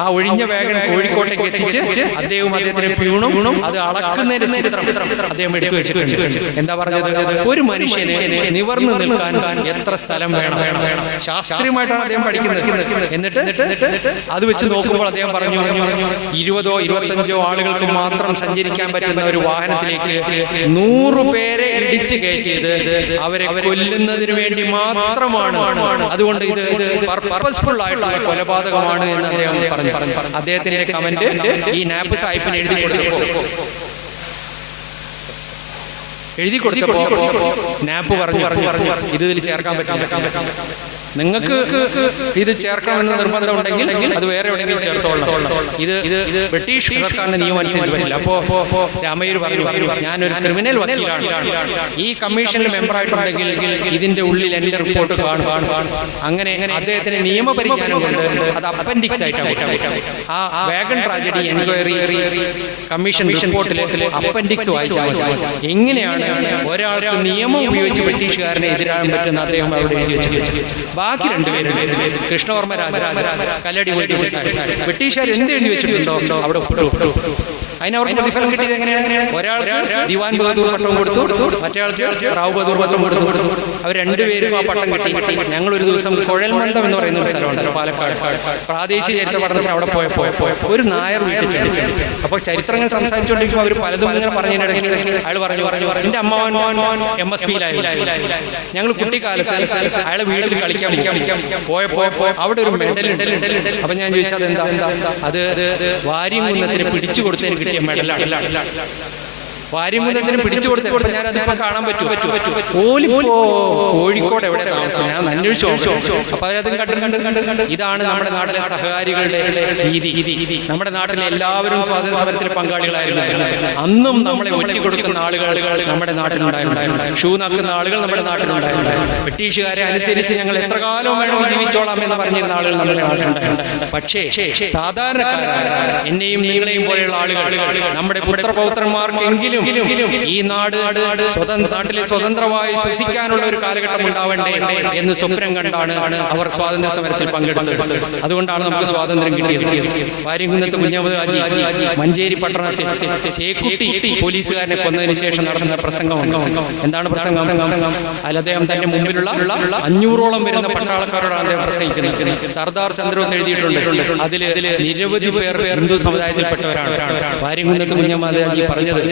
ആ ഒഴിഞ്ഞ വാഗൺ കോഴിക്കോട്ടേക്ക് എത്തിച്ച് അദ്ദേഹവും അദ്ദേഹത്തിന്റെ പ്യൂണും അത് അളക്കുന്നതിന്റെ ചിത്രം അദ്ദേഹം എടുത്തു വെച്ചിട്ടുണ്ട്. എന്താ പറഞ്ഞത്? ഒരു മനുഷ്യനെ നിവർന്നു നിൽക്കാൻ എത്ര സ്ഥലം വേണം? ശാസ്ത്രീയമായിട്ടാണ് അദ്ദേഹം പഠിക്കുന്നത്. എന്നിട്ട് അത് വെച്ച് നോക്കുമ്പോൾ അദ്ദേഹം പറഞ്ഞു, 20ഓ 25ഓ ആളുകൾക്ക് മാത്രം സഞ്ചരിക്കാൻ പറ്റുന്ന ഒരു വാഹനത്തിലേക്ക് 100 പേരെ ഇടിച്ചു കയറ്റിയത് അവരെ കൊല്ലുന്നതിന് വേണ്ടി മാത്രമാണ്. അതുകൊണ്ട് ഇത് പർപ്പസ്ഫുൾ ആയിട്ടുള്ള കൊലപാതകമാണ് എന്ന് അദ്ദേഹം പറഞ്ഞു. അദ്ദേഹത്തിന്റെ കമന്റ് ഈ നാപ്പ് സാഹിബിന് എഴുതി കൊടുത്തപ്പോ നാപ്പ് പറഞ്ഞു ഇതിൽ ചേർക്കാൻ പറ്റില്ല. നിങ്ങൾക്ക് ഇത് ചേർക്കണമെന്ന് നിർബന്ധം ഉണ്ടെങ്കിൽ അത് വേറെ എവിടെയെങ്കിലും ചേർത്തോളണം. ഇത് ബ്രിട്ടീഷ് സർക്കാരിന്റെ നിയമം അനുസരിച്ച് പറ്റില്ല. അപ്പോ രാമയ്യർ പറഞ്ഞു, ഞാനൊരു ക്രിമിനൽ വക്കീലാണ്, ഈ കമ്മീഷനിൽ മെമ്പറായിട്ടുണ്ടെങ്കിൽ ഇതിന്റെ ഉള്ളിൽ എന്റെ റിപ്പോർട്ട് കാണും. അങ്ങനെ അദ്ദേഹത്തിന് നിയമപരിജ്ഞാനം കൊണ്ട് അത് അപ്പൻഡിക്സ് ആയിട്ടാണ്. ആ വാഗൺ ട്രാജഡി എൻക്വയറി കമ്മീഷൻ റിപ്പോർട്ടിലെ അപ്പൻഡിക്സ് വായിച്ചാൽ എങ്ങനെയാണ് ഒരാൾക്ക് നിയമം ഉപയോഗിച്ച് ബ്രിട്ടീഷുകാരനെ എതിരാകാൻ പറ്റുന്ന അദ്ദേഹം അവിടെ എഴുതി വെച്ചിട്ടുണ്ട്. ബാക്കി രണ്ടുപേരും കൃഷ്ണവർമ്മ രാജ, കല്ലടി ബ്രിട്ടീഷുകാർ എന്ത് എഴുതി വെച്ചിട്ടുണ്ടോ അവിടെ ഒപ്പിട്ടു. അതിനവർക്ക് പ്രതിഫലം കിട്ടിയത് എങ്ങനെയാണ്? ഒരാൾക്ക് ദിവാൻ ബഹദൂർ പട്ടം കൊടുത്തു, മറ്റേയാൾക്ക് റാവു ബഹദൂർ പട്ടം കൊടുത്തു. അവർ രണ്ടുപേരും ആ പട്ടം കിട്ടി. ഞങ്ങൾ ഒരു ദിവസം കുഴൽമന്ദം എന്ന് പറയുന്ന ഒരു സ്ഥലമുണ്ട് പാലക്കാട്. പ്രാദേശിക ചരിത്ര പഠനത്തിന് അവിടെ പോയപ്പോൾ ഒരു നായർ വീട്ടിൽ ചെന്നു. അപ്പോൾ ചരിത്രങ്ങൾ സംസാരിച്ചുകൊണ്ടിരിക്കുമ്പോൾ അവർ പലതും ഇങ്ങനെ പറഞ്ഞതിനിടയ്ക്ക് അയാൾ പറഞ്ഞു എൻ്റെ അമ്മാവൻ MSPയിലായി. ഞങ്ങൾ കുട്ടിക്കാലത്ത് അയാളെ വീട്ടിൽ കളിക്കാൻ പോയപ്പോൾ അവിടെ ഒരു മെഡലുണ്ട്. അപ്പം ഞാൻ ചോദിച്ചത് എന്താ? അത് വാര്യംകുന്നത്തിന് പിടിച്ചു കൊടുത്തതിന് കിട്ടിയ മെഡലാണ്. വാര്യംകുന്നത്തിന് പിടിച്ചു കൊടുത്തപ്പോൾ ഞാനതിപ്പോൾ കാണാൻ പറ്റും. കോഴിക്കോട് എവിടെ താമസം ഞാൻ അന്വേഷിച്ചു. അപ്പൊ അവരതും കണ്ട് ഇതാണ് നമ്മുടെ നാട്ടിലെ സഹകാരികളുടെ രീതി. നമ്മുടെ നാട്ടിലെ എല്ലാവരും സ്വാതന്ത്ര്യ സമരത്തിൽ പങ്കാളികളായിരുന്നു. അന്നും നമ്മളെ ഒറ്റി കൊടുക്കുന്ന ആളുകൾ നമ്മുടെ നാട്ടിലുണ്ടായിരുന്നു. ഷൂ നക്കുന്ന ആളുകൾ നമ്മുടെ നാട്ടിലുണ്ടായിരുന്നു. ബ്രിട്ടീഷുകാരെ അനുസരിച്ച് ഞങ്ങൾ എത്ര കാലം വേണോ ജീവിച്ചോളാം എന്ന് പറഞ്ഞിരുന്ന ആളുകൾ നമ്മുടെ നാട്ടിലുണ്ടായിരുന്നു. പക്ഷേ സാധാരണക്കാരായ എന്നെയും നിങ്ങളെയും പോലെയുള്ള ആളുകൾ, നമ്മുടെ പുത്രപൗത്രന്മാർക്കെങ്കിലും ഈ നാട്ടിലെ സ്വതന്ത്രമായി ശ്വസിക്കാനുള്ള ഒരു കാലഘട്ടം ഉണ്ടാവണ്ടേ എന്ന് സ്വപ്നം കണ്ടാണ് അവർ സ്വാതന്ത്ര്യ സമരത്തിൽ പങ്കെടുത്തത്. അതുകൊണ്ടാണ് നമുക്ക് സ്വാതന്ത്ര്യം കിട്ടിയത്. വാര്യംകുന്നത്ത് കുഞ്ഞഹമ്മദ് ഹാജി മഞ്ചേരി പട്ടണത്തിൽ ചേക്കുട്ടി പോലീസുകാരനെ കൊന്നതിന് ശേഷം നടത്തുന്ന പ്രസംഗം. എന്താണ് പ്രസംഗം? അതിൽ അദ്ദേഹം തന്റെ മുമ്പിലുള്ള 500ഓളം വരുന്ന പട്ടാളക്കാരോടാണ് അദ്ദേഹം പ്രസംഗിക്കുന്നത്. സർദാർ ചന്ദ്ര എന്ന് എഴുതിയിട്ടുണ്ട്. അതിൽ നിരവധി പേർ ഹിന്ദു സമുദായത്തിൽപ്പെട്ടവരാണ്. വാര്യംകുന്നത്ത് കുഞ്ഞഹമ്മദ് ഹാജി പറഞ്ഞത്,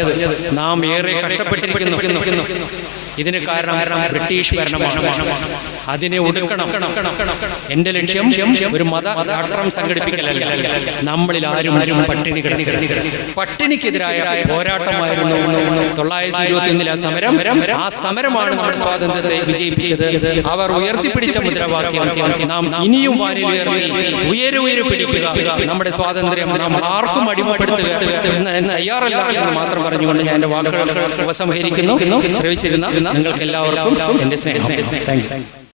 നാം ഏറെ കഷ്ടപ്പെട്ടിരിക്കുന്നു. ഇതിന് കാരണം ബ്രിട്ടീഷ് ഭരണമാണ്. അതിനെ ഒടുക്കണം. എന്റെ ലക്ഷ്യം ഒരു മത രാഷ്ട്രം സംഘടിപ്പിക്കലല്ല. നമ്മളിൽ ആരും പട്ടിണി പട്ടിണിക്കെതിരായ പോരാട്ടമായിരുന്നു 921 സമരം. ആ സമരമാണ് നമ്മുടെ സ്വാതന്ത്ര്യത്തെ വിജയിപ്പിച്ചത്. അവർ ഉയർത്തിപ്പിടിച്ച മുദ്രാവാക്യം നാം ഇനിയും വാനിൽ ഉയരെ പിടിക്കുക. നമ്മുടെ സ്വാതന്ത്ര്യം നാം ആർക്കും അടിമപ്പെടുത്തുക എന്ന് തയ്യാറല്ല എന്ന് മാത്രം പറഞ്ഞുകൊണ്ട് ഞാൻ എന്റെ വാക്കുകൾ ഉപസംഹരിക്കുന്നു. ശ്രമിച്ചിരുന്ന നിങ്ങൾക്ക് എല്ലാവർക്കും എന്റെ സ്നേഹം. Thank you.